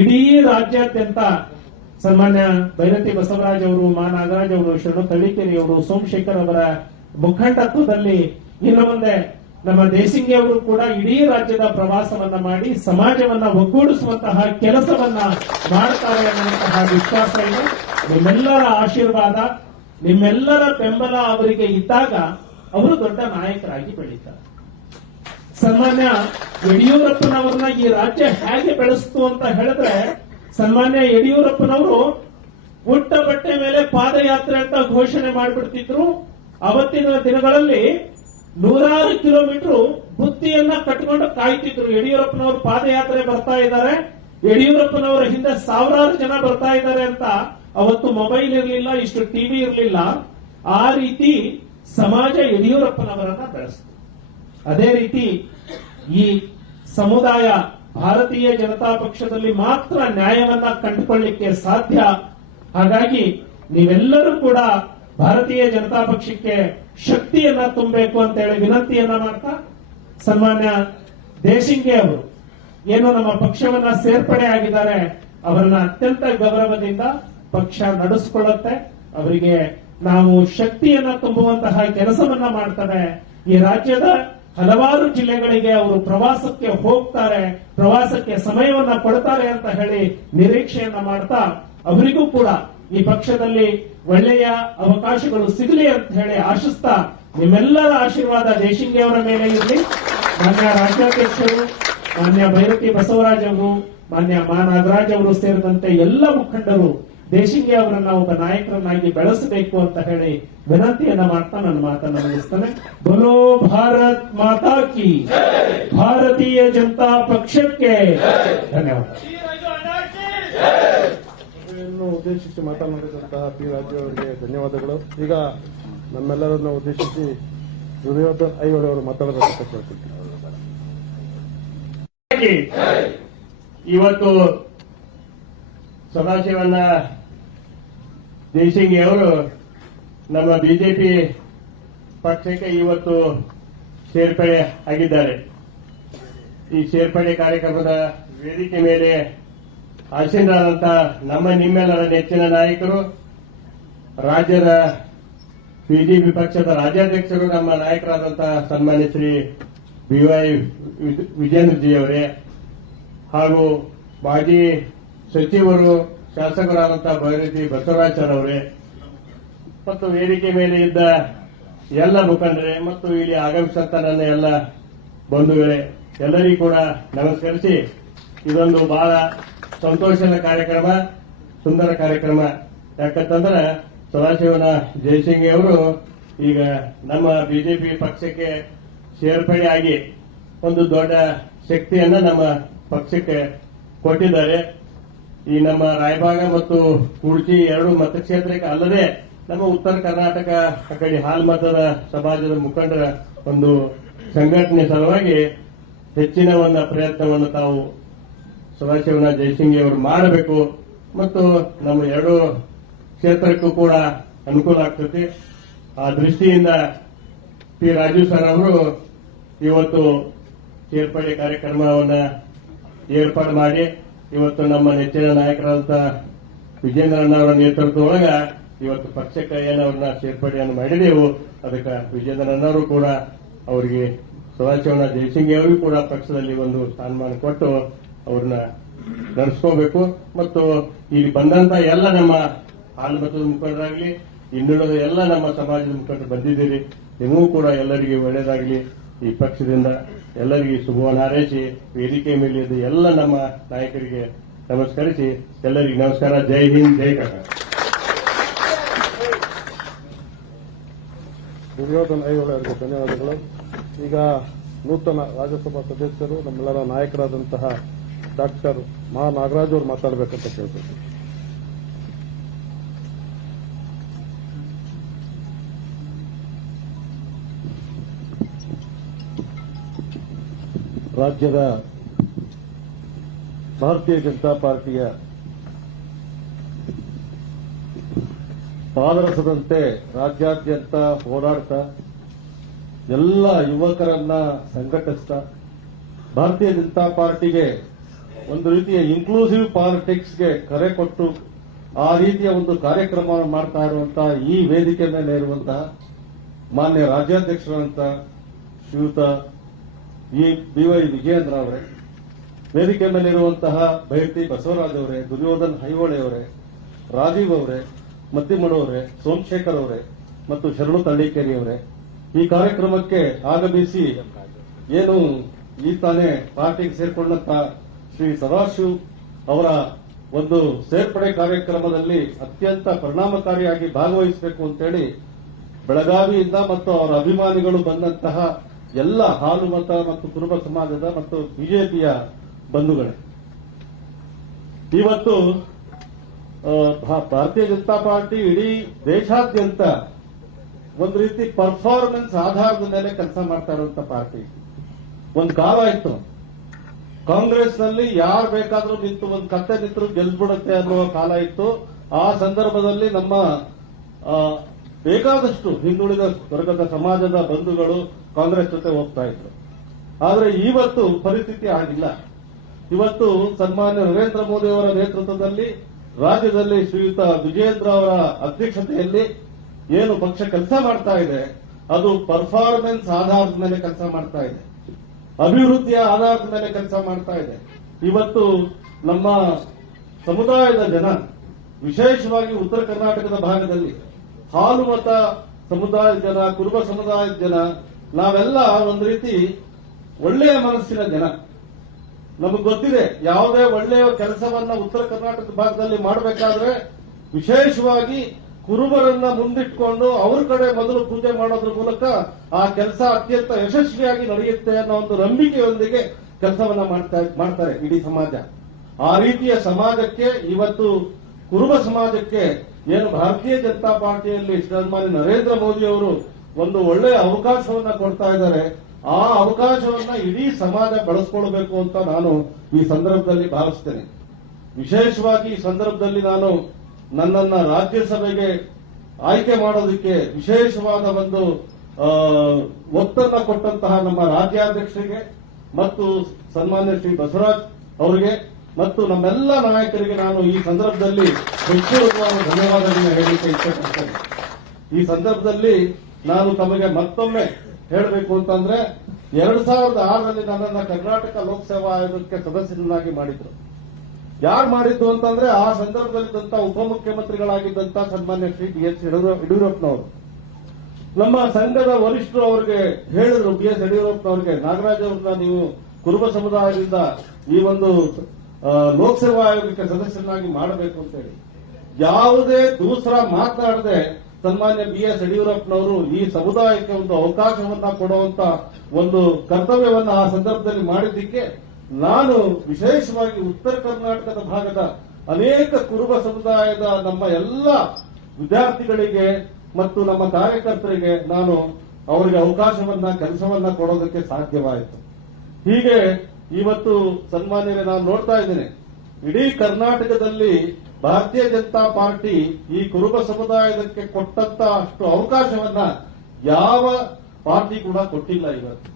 ಇಡೀ ರಾಜ್ಯಾದ್ಯಂತ ಸನ್ಮಾನ್ಯ ಭೈರತಿ ಬಸವರಾಜ್ ಅವರು, ಮಾ ನಾಗರಾಜ್ ಅವರು, ಶರಣು ತಳ್ಳಿಕೇರಿ ಅವರು, ಸೋಮಶೇಖರ್ ಅವರ ಮುಖಂಡತ್ವದಲ್ಲಿ ಇನ್ನು ಮುಂದೆ ನಮ್ಮ ದೇಶಿಂಗೆ ಅವರು ಕೂಡ ಇಡೀ ರಾಜ್ಯದ ಪ್ರವಾಸವನ್ನ ಮಾಡಿ ಸಮಾಜವನ್ನ ಒಗ್ಗೂಡಿಸುವಂತಹ ಕೆಲಸವನ್ನ ಮಾಡ್ತಾರೆ ಅನ್ನುವಂತಹ ವಿಶ್ವಾಸ ಇದೆ. ನಿಮ್ಮೆಲ್ಲರ ಆಶೀರ್ವಾದ, ನಿಮ್ಮೆಲ್ಲರ ಬೆಂಬಲ ಅವರಿಗೆ ಇದ್ದಾಗ ಅವರು ದೊಡ್ಡ ನಾಯಕರಾಗಿ ಬೆಳೀತಾರೆ. ಸನ್ಮಾನ್ಯ ಯಡಿಯೂರಪ್ಪನವರನ್ನ ಈ ರಾಜ್ಯ ಹೇಗೆ ಬೆಳೆಸ್ತು ಅಂತ ಹೇಳಿದ್ರೆ, ಸನ್ಮಾನ್ಯ ಯಡಿಯೂರಪ್ಪನವರು ಉಟ್ಟ ಬಟ್ಟೆ ಮೇಲೆ ಪಾದಯಾತ್ರೆ ಅಂತ ಘೋಷಣೆ ಮಾಡಿಬಿಡ್ತಿದ್ರು. ಅವತ್ತಿನ ದಿನಗಳಲ್ಲಿ 100 ಕಿಲೋಮೀಟರ್ ಬುತ್ತಿಯನ್ನ ಕಟ್ಟಿಕೊಂಡು ಕಾಯ್ತಿದ್ರು. ಯಡಿಯೂರಪ್ಪನವರು ಪಾದಯಾತ್ರೆ ಬರ್ತಾ ಇದ್ದಾರೆ, ಯಡಿಯೂರಪ್ಪನವರ ಹಿಂದೆ ಸಾವಿರಾರು ಜನ ಬರ್ತಾ ಇದ್ದಾರೆ ಅಂತ. ಅವತ್ತು ಮೊಬೈಲ್ ಇರಲಿಲ್ಲ, ಇಷ್ಟು ಟಿವಿ ಇರಲಿಲ್ಲ. ಆ ರೀತಿ ಸಮಾಜ ಯಡಿಯೂರಪ್ಪನವರನ್ನ ಬೆಳೆಸಿತು. ಅದೇ ರೀತಿ ಈ ಸಮುದಾಯ ಭಾರತೀಯ ಜನತಾ ಪಕ್ಷದಲ್ಲಿ ಮಾತ್ರ ನ್ಯಾಯವನ್ನ ಕಂಡುಕೊಳ್ಳಿಕ್ಕೆ ಸಾಧ್ಯ. ಹಾಗಾಗಿ ನೀವೆಲ್ಲರೂ ಕೂಡ ಭಾರತೀಯ ಜನತಾ ಪಕ್ಷಕ್ಕೆ ಶಕ್ತಿಯನ್ನ ತುಂಬಬೇಕು ಅಂತ ಹೇಳಿ ವಿನಂತಿಯನ್ನ ಮಾಡ್ತಾ, ಸನ್ಮಾನ್ಯ ದೇಶಿಂಗೆ ಅವರು ಏನು ನಮ್ಮ ಪಕ್ಷವನ್ನ ಸೇರ್ಪಡೆ ಆಗಿದ್ದಾರೆ, ಅವರನ್ನ ಅತ್ಯಂತ ಗೌರವದಿಂದ ಪಕ್ಷ ನಡೆಸಿಕೊಳ್ಳುತ್ತೆ. ಅವರಿಗೆ ನಾವು ಶಕ್ತಿಯನ್ನ ತುಂಬುವಂತಹ ಕೆಲಸವನ್ನ ಮಾಡ್ತೇವೆ. ಈ ರಾಜ್ಯದ ಹಲವಾರು ಜಿಲ್ಲೆಗಳಿಗೆ ಅವರು ಪ್ರವಾಸಕ್ಕೆ ಹೋಗ್ತಾರೆ, ಪ್ರವಾಸಕ್ಕೆ ಸಮಯವನ್ನ ಕೊಡ್ತಾರೆ ಅಂತ ಹೇಳಿ ನಿರೀಕ್ಷೆಯನ್ನ ಮಾಡ್ತಾ, ಅವರಿಗೂ ಕೂಡ ಈ ಪಕ್ಷದಲ್ಲಿ ಒಳ್ಳೆಯ ಅವಕಾಶಗಳು ಸಿಗಲಿ ಅಂತ ಹೇಳಿ ಆಶಿಸ್ತಾ, ನಿಮ್ಮೆಲ್ಲರ ಆಶೀರ್ವಾದ ದೇಶಿಂಗೆ ಅವರ ಮೇಲೆ ಇರಲಿ. ಮಾನ್ಯ ರಾಜ್ಯಾಧ್ಯಕ್ಷರು, ಮಾನ್ಯ ಭೈರತಿ ಬಸವರಾಜ್ ಅವರು, ಮಾನ್ಯ ನಾಗರಾಜ್ ಅವರು ಸೇರಿದಂತೆ ಎಲ್ಲ ಮುಖಂಡರು ದೇಶಿಂಗೆ ಅವರನ್ನ ಒಬ್ಬ ನಾಯಕರನ್ನಾಗಿ ಬೆಳೆಸಬೇಕು ಅಂತ ಹೇಳಿ ವಿನಂತಿಯನ್ನ ಮಾಡ್ತಾ ನನ್ನ ಮಾತನ್ನ ಮುಗಿಸ್ತೇನೆ. ಬೋಲೋ ಭಾರತ್ ಮಾತಾ ಕಿ, ಭಾರತೀಯ ಜನತಾ ಪಕ್ಷಕ್ಕೆ ಧನ್ಯವಾದ. ಉದ್ದೇಶಿಸಿ ಮಾತನಾಡಿದಂತಹ ಪಿ ರಾಜು ಅವರಿಗೆ ಧನ್ಯವಾದಗಳು. ಈಗ ನಮ್ಮೆಲ್ಲರನ್ನು ಉದ್ದೇಶಿಸಿ ದುರ್ಯೋಧನ್ ಐಹೊಳೆ ಅವರು ಮಾತಾಡಬೇಕಂತ ಕೇಳ್ತೀನಿ. ಇವತ್ತು ಸದಾಶಿವಣ್ಣ ದೇಶಿಂಗಿ ಅವರು ನಮ್ಮ ಬಿಜೆಪಿ ಪಕ್ಷಕ್ಕೆ ಇವತ್ತು ಸೇರ್ಪಡೆ ಆಗಿದ್ದಾರೆ. ಈ ಸೇರ್ಪಡೆ ಕಾರ್ಯಕ್ರಮದ ವೇದಿಕೆ ಮೇಲೆ ಆಸೀನರಾದಂಥ ನಿಮ್ಮೆಲ್ಲರ ನೆಚ್ಚಿನ ನಾಯಕರು, ರಾಜ್ಯದ ಬಿಜೆಪಿ ಪಕ್ಷದ ರಾಜ್ಯಾಧ್ಯಕ್ಷರು, ನಮ್ಮ ನಾಯಕರಾದಂತಹ ಸನ್ಮಾನ್ಯ ಶ್ರೀ BY ವಿಜೇಂದ್ರಜಿ ಅವರೇ, ಹಾಗೂ ಮಾಜಿ ಸಚಿವರು ಶಾಸಕರಾದಂತಹ ಭೈರತಿ ಬಸವರಾಜ್ ಅವರೇ, ಮತ್ತು ವೇದಿಕೆ ಮೇಲೆ ಇದ್ದ ಎಲ್ಲ ಮುಖಂಡರೇ ಮತ್ತು ಇಲ್ಲಿ ಆಗಮಿಸಿದಂತ ನನ್ನ ಎಲ್ಲ ಬಂಧುಗಳೇ, ಎಲ್ಲರಿಗೂ ಕೂಡ ನಮಸ್ಕರಿಸಿ, ಇದೊಂದು ಬಹಳ ಸಂತೋಷದ ಕಾರ್ಯಕ್ರಮ, ಸುಂದರ ಕಾರ್ಯಕ್ರಮ. ಯಾಕಂತಂದ್ರೆ ಸದಾಶಿವನ ಜಯಸಿಂಗ್ ಅವರು ಈಗ ನಮ್ಮ ಬಿಜೆಪಿ ಪಕ್ಷಕ್ಕೆ ಸೇರ್ಪಡೆ ಆಗಿ ಒಂದು ದೊಡ್ಡ ಶಕ್ತಿಯನ್ನ ನಮ್ಮ ಪಕ್ಷಕ್ಕೆ ಕೊಟ್ಟಿದ್ದಾರೆ. ಈ ನಮ್ಮ ರಾಯಬಾಗ ಮತ್ತು ಕುಡ್ಚಿ ಎರಡು ಮತಕ್ಷೇತ್ರಕ್ಕೆ ಅಲ್ಲದೆ ನಮ್ಮ ಉತ್ತರ ಕರ್ನಾಟಕ ಆ ಕಡೆ ಹಾಲ್ಮತದ ಸಮಾಜದ ಮುಖಂಡರ ಒಂದು ಸಂಘಟನೆ ಸಲುವಾಗಿ ಹೆಚ್ಚಿನ ಒಂದು ಪ್ರಯತ್ನವನ್ನು ತಾವು ಸದಾಶಿವನ ಜಯಸಿಂಗಿ ಅವರು ಮಾಡಬೇಕು ಮತ್ತು ನಮ್ಮ ಎರಡು ಕ್ಷೇತ್ರಕ್ಕೂ ಕೂಡ ಅನುಕೂಲ ಆಗ್ತದೆ. ಆ ದೃಷ್ಟಿಯಿಂದ ಪಿ ರಾಜು ಸರ್ ಅವರು ಇವತ್ತು ಸೇರ್ಪಡೆ ಕಾರ್ಯಕ್ರಮವನ್ನು ಏರ್ಪಾಡು ಮಾಡಿ ಇವತ್ತು ನಮ್ಮ ನೆಚ್ಚಿನ ನಾಯಕರಾದಂಥ ವಿಜೇಂದ್ರಣ್ಣವರ ನೇತೃತ್ವದೊಳಗ ಇವತ್ತು ಪಕ್ಷಕ್ಕೆ ಏನವ್ರನ್ನ ಸೇರ್ಪಡೆಯನ್ನು ಮಾಡಿದೆವು. ಅದಕ್ಕೆ ವಿಜೇಂದ್ರಣ್ಣವರು ಕೂಡ ಅವರಿಗೆ ಸದಾಶಿವನ ಜಯಸಿಂಗಿ ಅವರಿಗೂ ಕೂಡ ಪಕ್ಷದಲ್ಲಿ ಒಂದು ಸ್ಥಾನಮಾನ ಕೊಟ್ಟು ಅವ್ರನ್ನ ನಡೆಸ್ಕೋಬೇಕು. ಮತ್ತು ಇಲ್ಲಿ ಬಂದಂತ ಎಲ್ಲ ನಮ್ಮ ಹಾಲ್ಮತದ ಮುಖಂಡರಾಗ್ಲಿ, ಇನ್ನುಳಿದ ಎಲ್ಲ ನಮ್ಮ ಸಮಾಜದ ಮುಖಂಡರು ಬಂದಿದ್ದೀರಿ. ನಿಮಗೂ ಕೂಡ ಎಲ್ಲರಿಗೆ ಒಳ್ಳೆಯದಾಗಲಿ. ಈ ಪಕ್ಷದಿಂದ ಎಲ್ಲರಿಗೆ ಶುಭವನ್ನು ಹಾರೈಸಿ ವೇದಿಕೆ ಮೇಲಿದ್ದ ಎಲ್ಲ ನಮ್ಮ ನಾಯಕರಿಗೆ ನಮಸ್ಕರಿಸಿ ಎಲ್ಲರಿಗೆ ನಮಸ್ಕಾರ. ಜೈ ಹಿಂದ್, ಜೈ ಕರ್ನಾಟಕ. ದುರ್ಯೋಧನ್ ಐಹೊಳೆ ಅವರಿಗೆ ಧನ್ಯವಾದಗಳು. ಈಗ ನೂತನ ರಾಜ್ಯಸಭಾ ಸದಸ್ಯರು ನಮ್ಮೆಲ್ಲರ ನಾಯಕರಾದಂತಹ ಡಾಕ್ಟರ್ ನಾಗರಾಜ್ ಅವರು ಮಾತಾಡಬೇಕಂತ ಕೇಳ್ತೀನಿ. ರಾಜ್ಯದ ಭಾರತೀಯ ಜನತಾ ಪಾರ್ಟಿಯ ಪಾದರಸದಂತೆ ರಾಜ್ಯಾದ್ಯಂತ ಹೋರಾಡ್ತಾ ಎಲ್ಲ ಯುವಕರನ್ನ ಸಂಘಟಿಸ್ತಾ ಭಾರತೀಯ ಜನತಾ ಪಾರ್ಟಿಗೆ ಒಂದು ರೀತಿಯ ಇನ್ಕ್ಲೂಸಿವ್ ಪಾಲಿಟಿಕ್ಸ್ಗೆ ಕರೆ ಕೊಟ್ಟು ಆ ರೀತಿಯ ಒಂದು ಕಾರ್ಯಕ್ರಮ ಮಾಡ್ತಾ ಇರುವಂತಹ ಈ ವೇದಿಕೆ ಮೇಲೆ ಇರುವಂತಹ ಮಾನ್ಯ ರಾಜ್ಯಾಧ್ಯಕ್ಷರಂತ ಶ್ರೀಯುತ BY ವಿಜಯೇಂದ್ರ ಅವರೇ, ವೇದಿಕೆ ಮೇಲಿರುವಂತಹ ಭೈರತಿ ಬಸವರಾಜ್ ಅವರೇ, ದುರ್ಯೋಧನ್ ಐಹೊಳೆ ಅವರೇ, ರಾಜೀವ್ ಅವರೇ, ಮತ್ತಿಮಡವರೇ, ಸೋಮಶೇಖರ್ ಅವರೇ ಮತ್ತು ಶರಣು ತಳ್ಳಿಕೇರಿ ಅವರೇ, ಈ ಕಾರ್ಯಕ್ರಮಕ್ಕೆ ಆಗಮಿಸಿ ಏನು ಈ ತಾನೇ ಪಾರ್ಟಿಗೆ ಸೇರ್ಕೊಂಡಂತ ಶ್ರೀ ಸದಾಶಿವ್ ಅವರ ಒಂದು ಸೇರ್ಪಡೆ ಕಾರ್ಯಕ್ರಮದಲ್ಲಿ ಅತ್ಯಂತ ಪರಿಣಾಮಕಾರಿಯಾಗಿ ಭಾಗವಹಿಸಬೇಕು ಅಂತೇಳಿ ಬೆಳಗಾವಿಯಿಂದ ಮತ್ತು ಅವರ ಅಭಿಮಾನಿಗಳು ಬಂದಂತಹ ಎಲ್ಲ ಹಾಲು ಮತ ಮತ್ತು ಕುರುಬ ಸಮಾಜದ ಮತ್ತು ಬಿಜೆಪಿಯ ಬಂಧುಗಳೇ, ಇವತ್ತು ಭಾರತೀಯ ಜನತಾ ಪಾರ್ಟಿ ಇಡೀ ದೇಶಾದ್ಯಂತ ಒಂದು ರೀತಿ ಪರ್ಫಾರ್ಮೆನ್ಸ್ ಆಧಾರದ ಮೇಲೆ ಕೆಲಸ ಮಾಡ್ತಾ ಇರುವಂತ ಪಾರ್ಟಿ. ಒಂದು ಕಾಲ ಇತ್ತು, ಕಾಂಗ್ರೆಸ್ನಲ್ಲಿ ಯಾರು ಬೇಕಾದ್ರೂ ನಿಂತು ಒಂದು ಕತ್ತೆ ನಿಂತರೂ ಗೆಲ್ಬಿಡುತ್ತೆ ಅನ್ನುವ ಕಾಲ ಇತ್ತು. ಆ ಸಂದರ್ಭದಲ್ಲಿ ನಮ್ಮ ಬೇಕಾದಷ್ಟು ಹಿಂದುಳಿದ ವರ್ಗದ ಸಮಾಜದ ಬಂಧುಗಳು ಕಾಂಗ್ರೆಸ್ ಜೊತೆ ಹೋಗ್ತಾ ಇದ್ರು. ಆದರೆ ಇವತ್ತು ಪರಿಸ್ಥಿತಿ ಆಗಿಲ್ಲ. ಇವತ್ತು ಸನ್ಮಾನ್ಯ ನರೇಂದ್ರ ಮೋದಿ ಅವರ ನೇತೃತ್ವದಲ್ಲಿ ರಾಜ್ಯದಲ್ಲಿ ಶ್ರೀಯುತ ವಿಜಯೇಂದ್ರ ಅವರ ಅಧ್ಯಕ್ಷತೆಯಲ್ಲಿ ಏನು ಪಕ್ಷ ಕೆಲಸ ಮಾಡ್ತಾ ಇದೆ, ಅದು ಪರ್ಫಾರ್ಮೆನ್ಸ್ ಆಧಾರದ ಮೇಲೆ ಕೆಲಸ ಮಾಡ್ತಾ ಇದೆ, ಅಭಿವೃದ್ಧಿಯ ಆಧಾರದ ಮೇಲೆ ಕೆಲಸ ಮಾಡ್ತಾ ಇದೆ. ಇವತ್ತು ನಮ್ಮ ಸಮುದಾಯದ ಜನ, ವಿಶೇಷವಾಗಿ ಉತ್ತರ ಕರ್ನಾಟಕದ ಭಾಗದಲ್ಲಿ ಹಾಲು ಮತ ಸಮುದಾಯದ ಜನ, ಕುರುಬ ಸಮುದಾಯದ ಜನ, ನಾವೆಲ್ಲ ಒಂದು ರೀತಿ ಒಳ್ಳೆಯ ಮನಸ್ಸಿನ ಜನ. ನಮಗೆ ಗೊತ್ತಿದೆ, ಯಾವುದೇ ಒಳ್ಳೆಯ ಕೆಲಸವನ್ನ ಉತ್ತರ ಕರ್ನಾಟಕದ ಭಾಗದಲ್ಲಿ ಮಾಡಬೇಕಾದ್ರೆ ವಿಶೇಷವಾಗಿ ಕುರುಬರನ್ನ ಮುಂದಿಟ್ಕೊಂಡು ಅವ್ರ ಕಡೆ ಮೊದಲು ಪೂಜೆ ಮಾಡೋದ್ರ ಮೂಲಕ ಆ ಕೆಲಸ ಅತ್ಯಂತ ಯಶಸ್ವಿಯಾಗಿ ನಡೆಯುತ್ತೆ ಅನ್ನೋ ಒಂದು ನಂಬಿಕೆಯೊಂದಿಗೆ ಕೆಲಸವನ್ನ ಮಾಡ್ತಾರೆ ಇಡೀ ಸಮಾಜ. ಆ ರೀತಿಯ ಸಮಾಜಕ್ಕೆ ಇವತ್ತು ಕುರುಬ ಸಮಾಜಕ್ಕೆ ಏನು ಭಾರತೀಯ ಜನತಾ ಪಾರ್ಟಿಯಲ್ಲಿ ಸನ್ಮಾನ್ಯ ನರೇಂದ್ರ ಮೋದಿ ಅವರು ಒಂದು ಒಳ್ಳೆಯ ಅವಕಾಶವನ್ನ ಕೊಡ್ತಾ ಇದ್ದಾರೆ. ಆ ಅವಕಾಶವನ್ನ ಇಡೀ ಸಮಾಜ ಬಳಸ್ಕೊಳ್ಬೇಕು ಅಂತ ನಾನು ಈ ಸಂದರ್ಭದಲ್ಲಿ ಭಾವಿಸ್ತೇನೆ. ವಿಶೇಷವಾಗಿ ಈ ಸಂದರ್ಭದಲ್ಲಿ ನಾನು ನನ್ನನ್ನ ರಾಜ್ಯಸಭೆಗೆ ಆಯ್ಕೆ ಮಾಡೋದಕ್ಕೆ ವಿಶೇಷವಾದ ಒಂದು ಒತ್ತನ್ನ ಕೊಟ್ಟಂತಹ ನಮ್ಮ ರಾಜ್ಯಾಧ್ಯಕ್ಷರಿಗೆ ಮತ್ತು ಸನ್ಮಾನ್ಯ ಶ್ರೀ ಬಸವರಾಜ್ ಅವರಿಗೆ ಮತ್ತು ನಮ್ಮೆಲ್ಲ ನಾಯಕರಿಗೆ ನಾನು ಈ ಸಂದರ್ಭದಲ್ಲಿ ಹೃತ್ಪೂರ್ವಕವಾದ ಧನ್ಯವಾದಗಳನ್ನು ಹೇಳಲಿಕ್ಕೆ ಇಷ್ಟಪಡ್ತೇನೆ. ಈ ಸಂದರ್ಭದಲ್ಲಿ ನಾನು ತಮಗೆ ಮತ್ತೊಮ್ಮೆ ಹೇಳಬೇಕು ಅಂತಂದ್ರೆ 2006ರಲ್ಲಿ ನನ್ನನ್ನು ಕರ್ನಾಟಕ ಲೋಕಸೇವಾ ಆಯೋಗಕ್ಕೆ ಸದಸ್ಯರನ್ನಾಗಿ ಮಾಡಿದ್ರು. ಯಾರು ಮಾಡಿದ್ದು ಅಂತಂದ್ರೆ ಆ ಸಂದರ್ಭದಲ್ಲಿದ್ದಂತ ಉಪಮುಖ್ಯಮಂತ್ರಿಗಳಾಗಿದ್ದಂತ ಸನ್ಮಾನ್ಯ ಶ್ರೀ ಬಿ ಎಸ್ ಯಡಿಯೂರಪ್ಪನವರು ನಮ್ಮ ಸಂಘದ ವರಿಷ್ಠರು ಅವರಿಗೆ ಹೇಳಿದ್ರು, ಬಿ ಎಸ್ ಯಡಿಯೂರಪ್ಪನವರಿಗೆ, ನಾಗರಾಜ್ ಅವ್ರನ್ನ ನೀವು ಕುರುಬ ಸಮುದಾಯದಿಂದ ಈ ಒಂದು ಲೋಕಸೇವಾ ಆಯೋಗಕ್ಕೆ ಸದಸ್ಯರನ್ನಾಗಿ ಮಾಡಬೇಕು ಅಂತ ಹೇಳಿ. ಯಾವುದೇ ದೂಸರ ಮಾತನಾಡದೆ ಸನ್ಮಾನ್ಯ ಬಿ ಎಸ್ ಯಡಿಯೂರಪ್ಪನವರು ಈ ಸಮುದಾಯಕ್ಕೆ ಒಂದು ಅವಕಾಶವನ್ನ ಕೊಡುವಂತ ಒಂದು ಕರ್ತವ್ಯವನ್ನ ಆ ಸಂದರ್ಭದಲ್ಲಿ ಮಾಡಿದ್ದಕ್ಕೆ ನಾನು ವಿಶೇಷವಾಗಿ ಉತ್ತರ ಕರ್ನಾಟಕದ ಭಾಗದ ಅನೇಕ ಕುರುಬ ಸಮುದಾಯದ ನಮ್ಮ ಎಲ್ಲ ವಿದ್ಯಾರ್ಥಿಗಳಿಗೆ ಮತ್ತು ನಮ್ಮ ಕಾರ್ಯಕರ್ತರಿಗೆ ನಾನು ಅವರಿಗೆ ಅವಕಾಶವನ್ನ ಕೆಲಸವನ್ನ ಕೊಡೋದಕ್ಕೆ ಸಾಧ್ಯವಾಯಿತು. ಹೀಗೆ ಇವತ್ತು ಸನ್ಮಾನ್ಯರೇ ನಾನು ನೋಡ್ತಾ ಇದ್ದೇನೆ, ಇಡೀ ಕರ್ನಾಟಕದಲ್ಲಿ ಭಾರತೀಯ ಜನತಾ ಪಾರ್ಟಿ ಈ ಕುರುಬ ಸಮುದಾಯದಕ್ಕೆ ಕೊಟ್ಟಂತ ಅಷ್ಟು ಅವಕಾಶವನ್ನ ಯಾವ ಪಾರ್ಟಿ ಕೂಡ ಕೊಟ್ಟಿಲ್ಲ. ಇವತ್ತು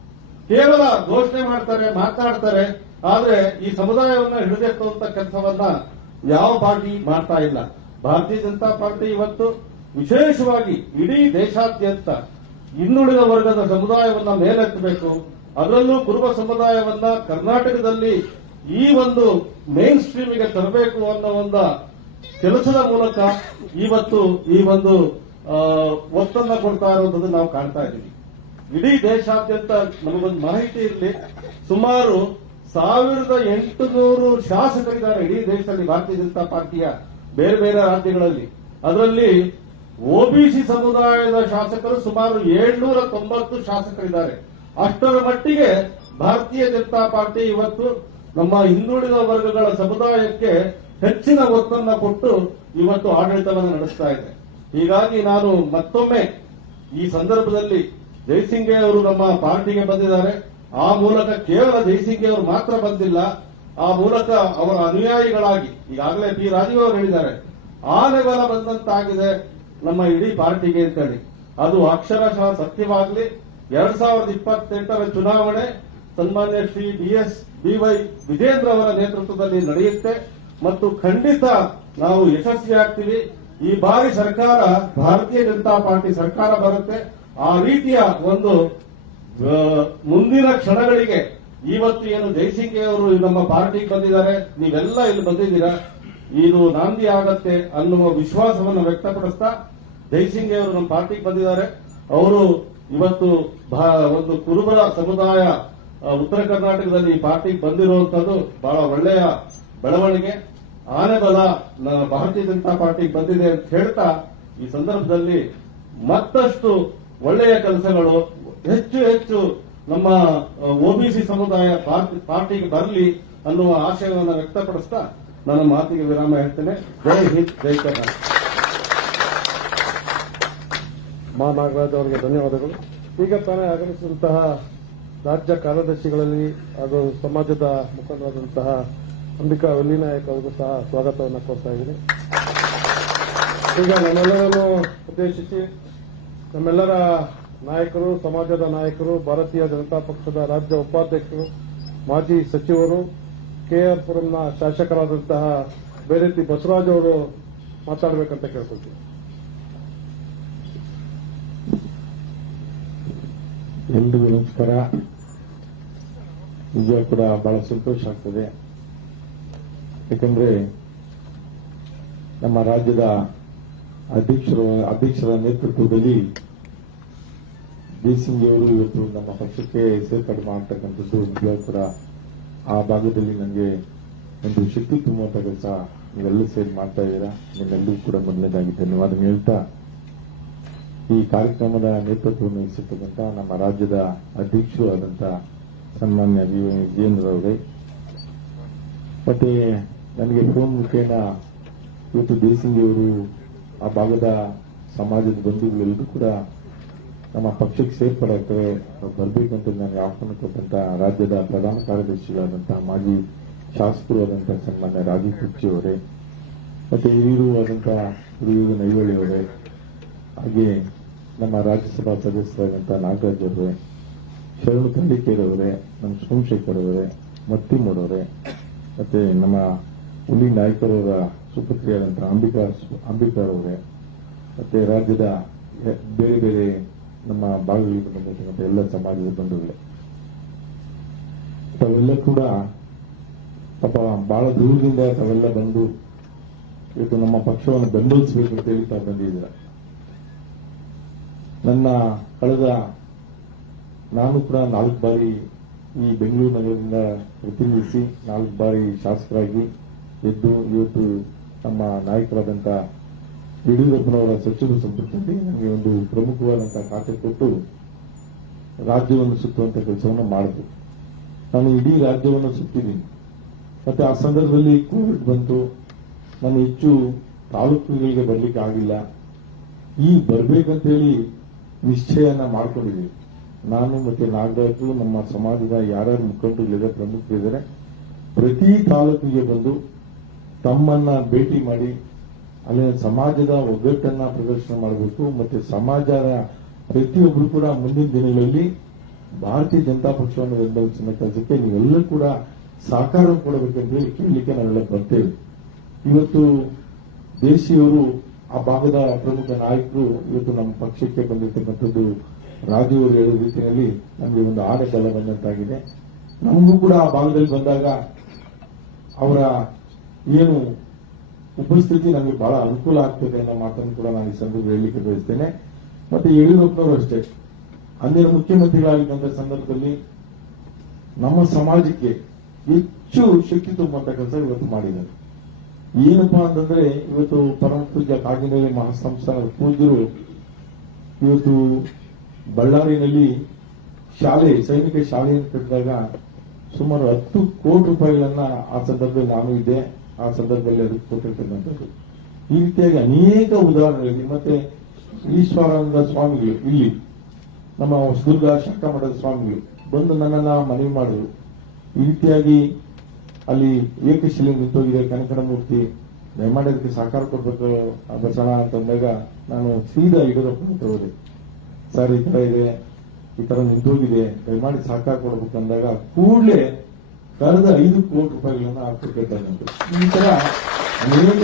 ಕೇವಲ ಘೋಷಣೆ ಮಾಡ್ತಾರೆ, ಮಾತನಾಡ್ತಾರೆ, ಆದ್ರೆ ಈ ಸಮುದಾಯವನ್ನ ಹಿಡಿದೆತ್ತುವಂತ ಕೆಲಸವನ್ನ ಯಾವ ಪಾರ್ಟಿ ಮಾಡ್ತಾ ಇಲ್ಲ. ಭಾರತೀಯ ಜನತಾ ಪಾರ್ಟಿ ಇವತ್ತು ವಿಶೇಷವಾಗಿ ಇಡೀ ದೇಶಾದ್ಯಂತ ಹಿಂದುಳಿದ ವರ್ಗದ ಸಮುದಾಯವನ್ನ ಮೇಲೆತ್ತಬೇಕು, ಅದರಲ್ಲೂ ಕುರುಬ ಸಮುದಾಯವನ್ನ ಕರ್ನಾಟಕದಲ್ಲಿ ಈ ಒಂದು ಮೇನ್ ಸ್ಟ್ರೀಮಿಗೆ ತರಬೇಕು ಅನ್ನೋ ಒಂದು ಕೆಲಸದ ಮೂಲಕ ಇವತ್ತು ಈ ಒಂದು ಒತ್ತನ್ನ ಕೊಡ್ತಾ ಇರುವಂತದ್ದು ನಾವು ಕಾಣ್ತಾ ಇದ್ದೀವಿ. ಇಡೀ ದೇಶಾದ್ಯಂತ ನಮಗೊಂದು ಮಾಹಿತಿ ಇರಲಿ, ಸುಮಾರು 1800 ಶಾಸಕರಿದ್ದಾರೆ ಇಡೀ ದೇಶದಲ್ಲಿ ಭಾರತೀಯ ಜನತಾ ಪಾರ್ಟಿಯ ಬೇರೆ ಬೇರೆ ರಾಜ್ಯಗಳಲ್ಲಿ. ಅದರಲ್ಲಿ ಒಬಿಸಿ ಸಮುದಾಯದ ಶಾಸಕರು ಸುಮಾರು 790 ಶಾಸಕರಿದ್ದಾರೆ. ಅಷ್ಟರ ಮಟ್ಟಿಗೆ ಭಾರತೀಯ ಜನತಾ ಪಾರ್ಟಿ ಇವತ್ತು ನಮ್ಮ ಹಿಂದುಳಿದ ವರ್ಗಗಳ ಸಮುದಾಯಕ್ಕೆ ಹೆಚ್ಚಿನ ಒತ್ತನ್ನ ಕೊಟ್ಟು ಇವತ್ತು ಆಡಳಿತವನ್ನು ನಡೆಸ್ತಾ ಇದೆ. ಹೀಗಾಗಿ ನಾನು ಮತ್ತೊಮ್ಮೆ ಈ ಸಂದರ್ಭದಲ್ಲಿ ಜಯಸಿಂಗೆ ಅವರು ನಮ್ಮ ಪಾರ್ಟಿಗೆ ಬಂದಿದ್ದಾರೆ. ಆ ಮೂಲಕ ಕೇವಲ ಜಯಸಿಂಗೆ ಅವರು ಮಾತ್ರ ಬಂದಿಲ್ಲ, ಆ ಮೂಲಕ ಅವರ ಅನುಯಾಯಿಗಳಾಗಿ ಈಗಾಗಲೇ ಪಿ ರಾಜೀವ್ ಅವರು ಹೇಳಿದ್ದಾರೆ, ಆನೆಬಲ ಬಂದಂತಾಗಿದೆ ನಮ್ಮ ಇಡೀ ಪಾರ್ಟಿಗೆ ಅಂತೇಳಿ. ಅದು ಅಕ್ಷರಶಃ ಸತ್ಯವಾಗಲಿ. 2028ರ ಚುನಾವಣೆ ಸನ್ಮಾನ್ಯ ಶ್ರೀ BY ವಿಜೇಂದ್ರ ಅವರ ನೇತೃತ್ವದಲ್ಲಿ ನಡೆಯುತ್ತೆ ಮತ್ತು ಖಂಡಿತ ನಾವು ಯಶಸ್ವಿ ಆಗ್ತೀವಿ. ಈ ಬಾರಿ ಸರ್ಕಾರ ಭಾರತೀಯ ಜನತಾ ಪಾರ್ಟಿ ಸರ್ಕಾರ ಬರುತ್ತೆ. ಆ ರೀತಿಯ ಒಂದು ಮುಂದಿನ ಕ್ಷಣಗಳಿಗೆ ಇವತ್ತು ಏನು ಜಯಸಿಂಗೆ ಅವರು ನಮ್ಮ ಪಾರ್ಟಿಗೆ ಬಂದಿದ್ದಾರೆ, ನೀವೆಲ್ಲ ಇಲ್ಲಿ ಬಂದಿದ್ದೀರಾ, ಇದು ನಾಂದಿ ಆಗತ್ತೆ ಅನ್ನುವ ವಿಶ್ವಾಸವನ್ನು ವ್ಯಕ್ತಪಡಿಸ್ತಾ ಜಯಸಿಂಗೆ ಅವರು ನಮ್ಮ ಪಾರ್ಟಿಗೆ ಬಂದಿದ್ದಾರೆ. ಅವರು ಇವತ್ತು ಒಂದು ಕುರುಬರ ಸಮುದಾಯ ಉತ್ತರ ಕರ್ನಾಟಕದಲ್ಲಿ ಈ ಪಾರ್ಟಿಗೆ ಬಂದಿರುವಂತದ್ದು ಬಹಳ ಒಳ್ಳೆಯ ಬೆಳವಣಿಗೆ. ಆನೆಬಲ ಭಾರತೀಯ ಜನತಾ ಪಾರ್ಟಿಗೆ ಬಂದಿದೆ ಅಂತ ಹೇಳ್ತಾ ಈ ಸಂದರ್ಭದಲ್ಲಿ ಮತ್ತಷ್ಟು ಒಳ್ಳೆಯ ಕೆಲಸಗಳು ಹೆಚ್ಚು ಹೆಚ್ಚು ನಮ್ಮ ಒಬಿಸಿ ಸಮುದಾಯ ಪಾರ್ಟಿಗೆ ಬರಲಿ ಅನ್ನುವ ಆಶಯವನ್ನು ವ್ಯಕ್ತಪಡಿಸ್ತಾ ನನ್ನ ಮಾತಿಗೆ ವಿರಾಮ ಹೇಳ್ತೇನೆ. ಜೈ ಹಿಂದ್, ಜೈ ಕರ್ನಾಟಕ. ಮಾ ನಾಗರಾಜ್ ಅವರಿಗೆ ಧನ್ಯವಾದಗಳು. ಈಗ ತಾನೇ ಆಗಮಿಸಿದಂತಹ ರಾಜ್ಯ ಕಾರ್ಯದರ್ಶಿಗಳಲ್ಲಿ ಹಾಗೂ ಸಮಾಜದ ಮುಖಂಡರಾದಂತಹ ಅಂಬಿಕಾ ವಲ್ಲಿನಾಯಕ್ ಅವರಿಗೂ ಸಹ ಸ್ವಾಗತವನ್ನು ಕೋರ್ತಾ ಇದ್ದೀನಿ. ಈಗ ನಮ್ಮೆಲ್ಲರನ್ನು ಉದ್ದೇಶಿಸಿ ನಮ್ಮೆಲ್ಲರ ನಾಯಕರು, ಸಮಾಜದ ನಾಯಕರು, ಭಾರತೀಯ ಜನತಾ ಪಕ್ಷದ ರಾಜ್ಯ ಉಪಾಧ್ಯಕ್ಷರು, ಮಾಜಿ ಸಚಿವರು, ಕೆಆರ್ ಪುರಂನ ಶಾಸಕರಾದಂತಹ ಬೇರೆತಿ ಬಸವರಾಜ್ ಅವರು ಮಾತಾಡಬೇಕಂತ ಕೇಳ್ಕೊಳ್ತೀವಿ. ಎಲ್ರಿಗೂ ನಮಸ್ಕಾರ. ನಿಜ ಕೂಡ ಬಹಳ ಸಂತೋಷ ಆಗ್ತದೆ. ಯಾಕಂದ್ರೆ ನಮ್ಮ ರಾಜ್ಯದ ಅಧ್ಯಕ್ಷರ ನೇತೃತ್ವದಲ್ಲಿ ದೇಸಿಂಗಿಯವರು ಇವತ್ತು ನಮ್ಮ ಪಕ್ಷಕ್ಕೆ ಸೇರ್ಪಡೆ ಮಾಡತಕ್ಕಂಥದ್ದು ನಿಜವಾಗ್ಲೂ ಕೂಡ ಆ ಭಾಗದಲ್ಲಿ ನನಗೆ ಒಂದು ಶಕ್ತಿ ತುಂಬುವಂತ ಕೆಲಸ ನೀವೆಲ್ಲೂ ಸೇರಿ ಮಾಡ್ತಾ ಇದ್ದೀರಾ. ನಿಮ್ಮೆಲ್ಲರೂ ಕೂಡ ಮೊದಲನೇದಾಗಿ ಧನ್ಯವಾದ ಹೇಳ್ತಾ, ಈ ಕಾರ್ಯಕ್ರಮದ ನೇತೃತ್ವವನ್ನು ವಹಿಸಿರ್ತಕ್ಕಂಥ ನಮ್ಮ ರಾಜ್ಯದ ಅಧ್ಯಕ್ಷರು ಆದಂಥ ಸನ್ಮಾನ್ಯ ವಿಜೇಂದ್ರ ಅವರೇ, ಮತ್ತೆ ನನಗೆ ಫೋನ್ ಮುಖೇನ ಇವತ್ತು ದೇಸಿಂಗಿಯವರು ಆ ಭಾಗದ ಸಮಾಜದ ಬಂಧುಗಳೆಲ್ಲರೂ ಕೂಡ ನಮ್ಮ ಪಕ್ಷಕ್ಕೆ ಸೇರ್ಪಡಾಗ್ತವೆ ಬರಬೇಕಂತ ನನಗೆ ಆಹ್ವಾನ ಕೊಟ್ಟಂತ ರಾಜ್ಯದ ಪ್ರಧಾನ ಕಾರ್ಯದರ್ಶಿಗಳಾದಂತಹ ಮಾಜಿ ಶಾಸಕರು ಆದಂತಹ ಸನ್ಮಾನ್ಯ ರಾಜೀವ್ ಕುರ್ಚಿ ಅವರೇ, ಮತ್ತೆ ಹಿರಿಯರು ಆದಂತಹ ಹಿರಿಯೂರು ನೈವಳ್ಳಿ ಅವರೇ, ಹಾಗೆ ನಮ್ಮ ರಾಜ್ಯಸಭಾ ಸದಸ್ಯರಾದಂತಹ ನಾಗರಾಜ್ ಅವರೇ, ಶರಣು ತಂಡಿಕೇರವರೇ, ನಮ್ಮ ಸೋಮಶೇಖರ್ ಅವರೇ, ಮತ್ತಿಮೂಡವರೇ, ಮತ್ತೆ ನಮ್ಮ ಹುಲಿ ನಾಯಕರವರ ಸುಪುತ್ರಿಯಾದಂತಹ ಅಂಬಿಕಾರವರೇ, ಮತ್ತೆ ರಾಜ್ಯದ ಬೇರೆ ಬೇರೆ ನಮ್ಮ ಭಾಗಗಳಿಗೆ ಬಂದಿರತಕ್ಕಂಥ ಎಲ್ಲ ಸಮಾಜದ ಬಂಧುಗಳೇ, ತಾವೆಲ್ಲ ಕೂಡ ಪಾಪ ಬಹಳ ದೂರದಿಂದ ತಾವೆಲ್ಲ ಬಂದು ಇವತ್ತು ನಮ್ಮ ಪಕ್ಷವನ್ನು ಬೆಂಬಲಿಸಬೇಕು ಅಂತ ಹೇಳಿ ತಾವು ಬಂದಿದ್ದೀರ. ನನ್ನ ಕಳೆದ ನಾನು ಕೂಡ 4 ಬಾರಿ ಈ ಬೆಂಗಳೂರು ನಗರದಿಂದ ಪ್ರತಿನಿಧಿಸಿ 4 ಬಾರಿ ಶಾಸಕರಾಗಿ ಎದ್ದು ಇವತ್ತು ನಮ್ಮ ನಾಯಕರಾದಂಥ ಯಡಿಯೂರಪ್ಪನವರ ಸಚಿವ ಸಂಪುಟದಲ್ಲಿ ನನಗೆ ಒಂದು ಪ್ರಮುಖವಾದಂತಹ ಖಾತೆ ಕೊಟ್ಟು ರಾಜ್ಯವನ್ನು ಸುತ್ತುವಂತ ಕೆಲಸವನ್ನು ಮಾಡಿದ್ರು. ನಾನು ಇಡೀ ರಾಜ್ಯವನ್ನು ಸುತ್ತಿದ್ದೀನಿ. ಮತ್ತೆ ಆ ಸಂದರ್ಭದಲ್ಲಿ ಕೋವಿಡ್ ಬಂತು. ನಾನು ಹೆಚ್ಚು ತಾಲೂಕುಗಳಿಗೆ ಬರ್ಲಿಕ್ಕೆ ಆಗಿಲ್ಲ. ಈ ಬರ್ಬೇಕಂತೇಳಿ ನಿಶ್ಚಯನ ಮಾಡ್ಕೊಂಡಿದ್ದೀವಿ. ನಾನು ಮತ್ತೆ ನಾಗರಾಜು, ನಮ್ಮ ಸಮಾಜದ ಯಾರ್ಯಾರು ಮುಖಂಡರಿದ್ದಾರೆ, ಪ್ರಮುಖರಿದ್ದಾರೆ, ಪ್ರತಿ ತಾಲೂಕಿಗೆ ಬಂದು ತಮ್ಮನ್ನ ಭೇಟಿ ಮಾಡಿ ಅಲ್ಲಿನ ಸಮಾಜದ ಒಗ್ಗಟ್ಟನ್ನ ಪ್ರದರ್ಶನ ಮಾಡಬೇಕು. ಮತ್ತೆ ಸಮಾಜದ ಪ್ರತಿಯೊಬ್ಬರು ಕೂಡ ಮುಂದಿನ ದಿನಗಳಲ್ಲಿ ಭಾರತೀಯ ಜನತಾ ಪಕ್ಷವನ್ನು ಬೆಂಬಲಿಸುವ ಕೆಲಸಕ್ಕೆ ನೀವೆಲ್ಲರೂ ಕೂಡ ಸಹಕಾರ ಕೊಡಬೇಕಂತ ಹೇಳಿ ಕೇಳಲಿಕ್ಕೆ ನಾವೆಲ್ಲ ಬರ್ತೇವೆ. ಇವತ್ತು ದೇಶಿಯವರು ಆ ಭಾಗದ ಪ್ರಮುಖ ನಾಯಕರು ಇವತ್ತು ನಮ್ಮ ಪಕ್ಷಕ್ಕೆ ಬಂದಿರತಕ್ಕಂಥದ್ದು ರಾಜು ಅವರು ಹೇಳುವ ರೀತಿಯಲ್ಲಿ ನಮಗೆ ಒಂದು ಆನೆಬಲ ಬಂದಂತಾಗಿದೆ. ನಮಗೂ ಕೂಡ ಆ ಭಾಗದಲ್ಲಿ ಬಂದಾಗ ಅವರ ಏನು ಉಪಸ್ಥಿತಿ ನಮಗೆ ಬಹಳ ಅನುಕೂಲ ಆಗ್ತದೆ ಅನ್ನೋ ಮಾತನ್ನು ಕೂಡ ನಾನು ಈ ಸಂದರ್ಭ ಹೇಳಲಿಕ್ಕೆ ಬಯಸ್ತೇನೆ. ಮತ್ತೆ ಯಡಿಯೂರಪ್ಪನವರು ಅಷ್ಟೇ ಅಂದಿನ ಮುಖ್ಯಮಂತ್ರಿಗಳಾಗಿದ್ದಂಥ ಸಂದರ್ಭದಲ್ಲಿ ನಮ್ಮ ಸಮಾಜಕ್ಕೆ ಹೆಚ್ಚು ಶಕ್ತಿ ತುಂಬುವಂತ ಕೆಲಸ ಇವತ್ತು ಮಾಡಿದ್ದಾರೆ. ಏನಪ್ಪಾ ಅಂತಂದ್ರೆ ಇವತ್ತು ಪರಮ ಪೂಜ್ಯ ಕಾಗಿನೆಲೆ ಮಹಾಸಂಸ್ಥಾನದ ಪೂಜ್ಯರು ಇವತ್ತು ಬಳ್ಳಾರಿನಲ್ಲಿ ಸೈನಿಕ ಶಾಲೆಯನ್ನು ಕಟ್ಟಿದಾಗ ಸುಮಾರು 10 ಕೋಟಿ ರೂಪಾಯಿಗಳನ್ನ ಆ ಸಂದರ್ಭದಲ್ಲಿ ನಾನು ಇದ್ದೆ. ಆ ಸಂದರ್ಭದಲ್ಲಿ ಅದಕ್ಕೆ ಕೊಟ್ಟಿರ್ತಕ್ಕಂಥದ್ದು. ಈ ರೀತಿಯಾಗಿ ಅನೇಕ ಉದಾಹರಣೆಗಳಿವೆ. ಮತ್ತೆ ಈಶ್ವರಾನಂದ ಸ್ವಾಮಿಗಳು ಇಲ್ಲಿ ನಮ್ಮ ಹೊಸದುರ್ಗ ಶಾಖಾಮಠದ ಸ್ವಾಮಿಗಳು ಬಂದು ನನ್ನನ್ನ ಮನವಿ ಮಾಡಿದ್ರು. ಈ ರೀತಿಯಾಗಿ ಅಲ್ಲಿ ಏಕಶಿಲೆ ನಿಂತೋಗಿದೆ ಕನಕನ ಮೂರ್ತಿ, ದಯಮಾಡಿ ಅದಕ್ಕೆ ಸಹಕಾರ ಕೊಡ್ಬೇಕು ಬಸಣ ಅಂತಂದಾಗ ನಾನು ಸೀದಾ ಯಡಿಯೂರಪ್ಪನ ಹೋದೆ. ಸರ್ ಈ ತರ ಇದೆ, ಈ ತರ ನಿಂತೋಗಿದೆ, ದಯಮಾಡಿ ಸಹಕಾರ ಕೊಡ್ಬೇಕು ಅಂದಾಗ ಕೂಡಲೇ ಕಳೆದ 5 ಕೋಟಿ ರೂಪಾಯಿಗಳನ್ನ ಹಾಕಿರ್ತಕ್ಕಂಥದ್ದು. ಈ ತರ ಅನೇಕ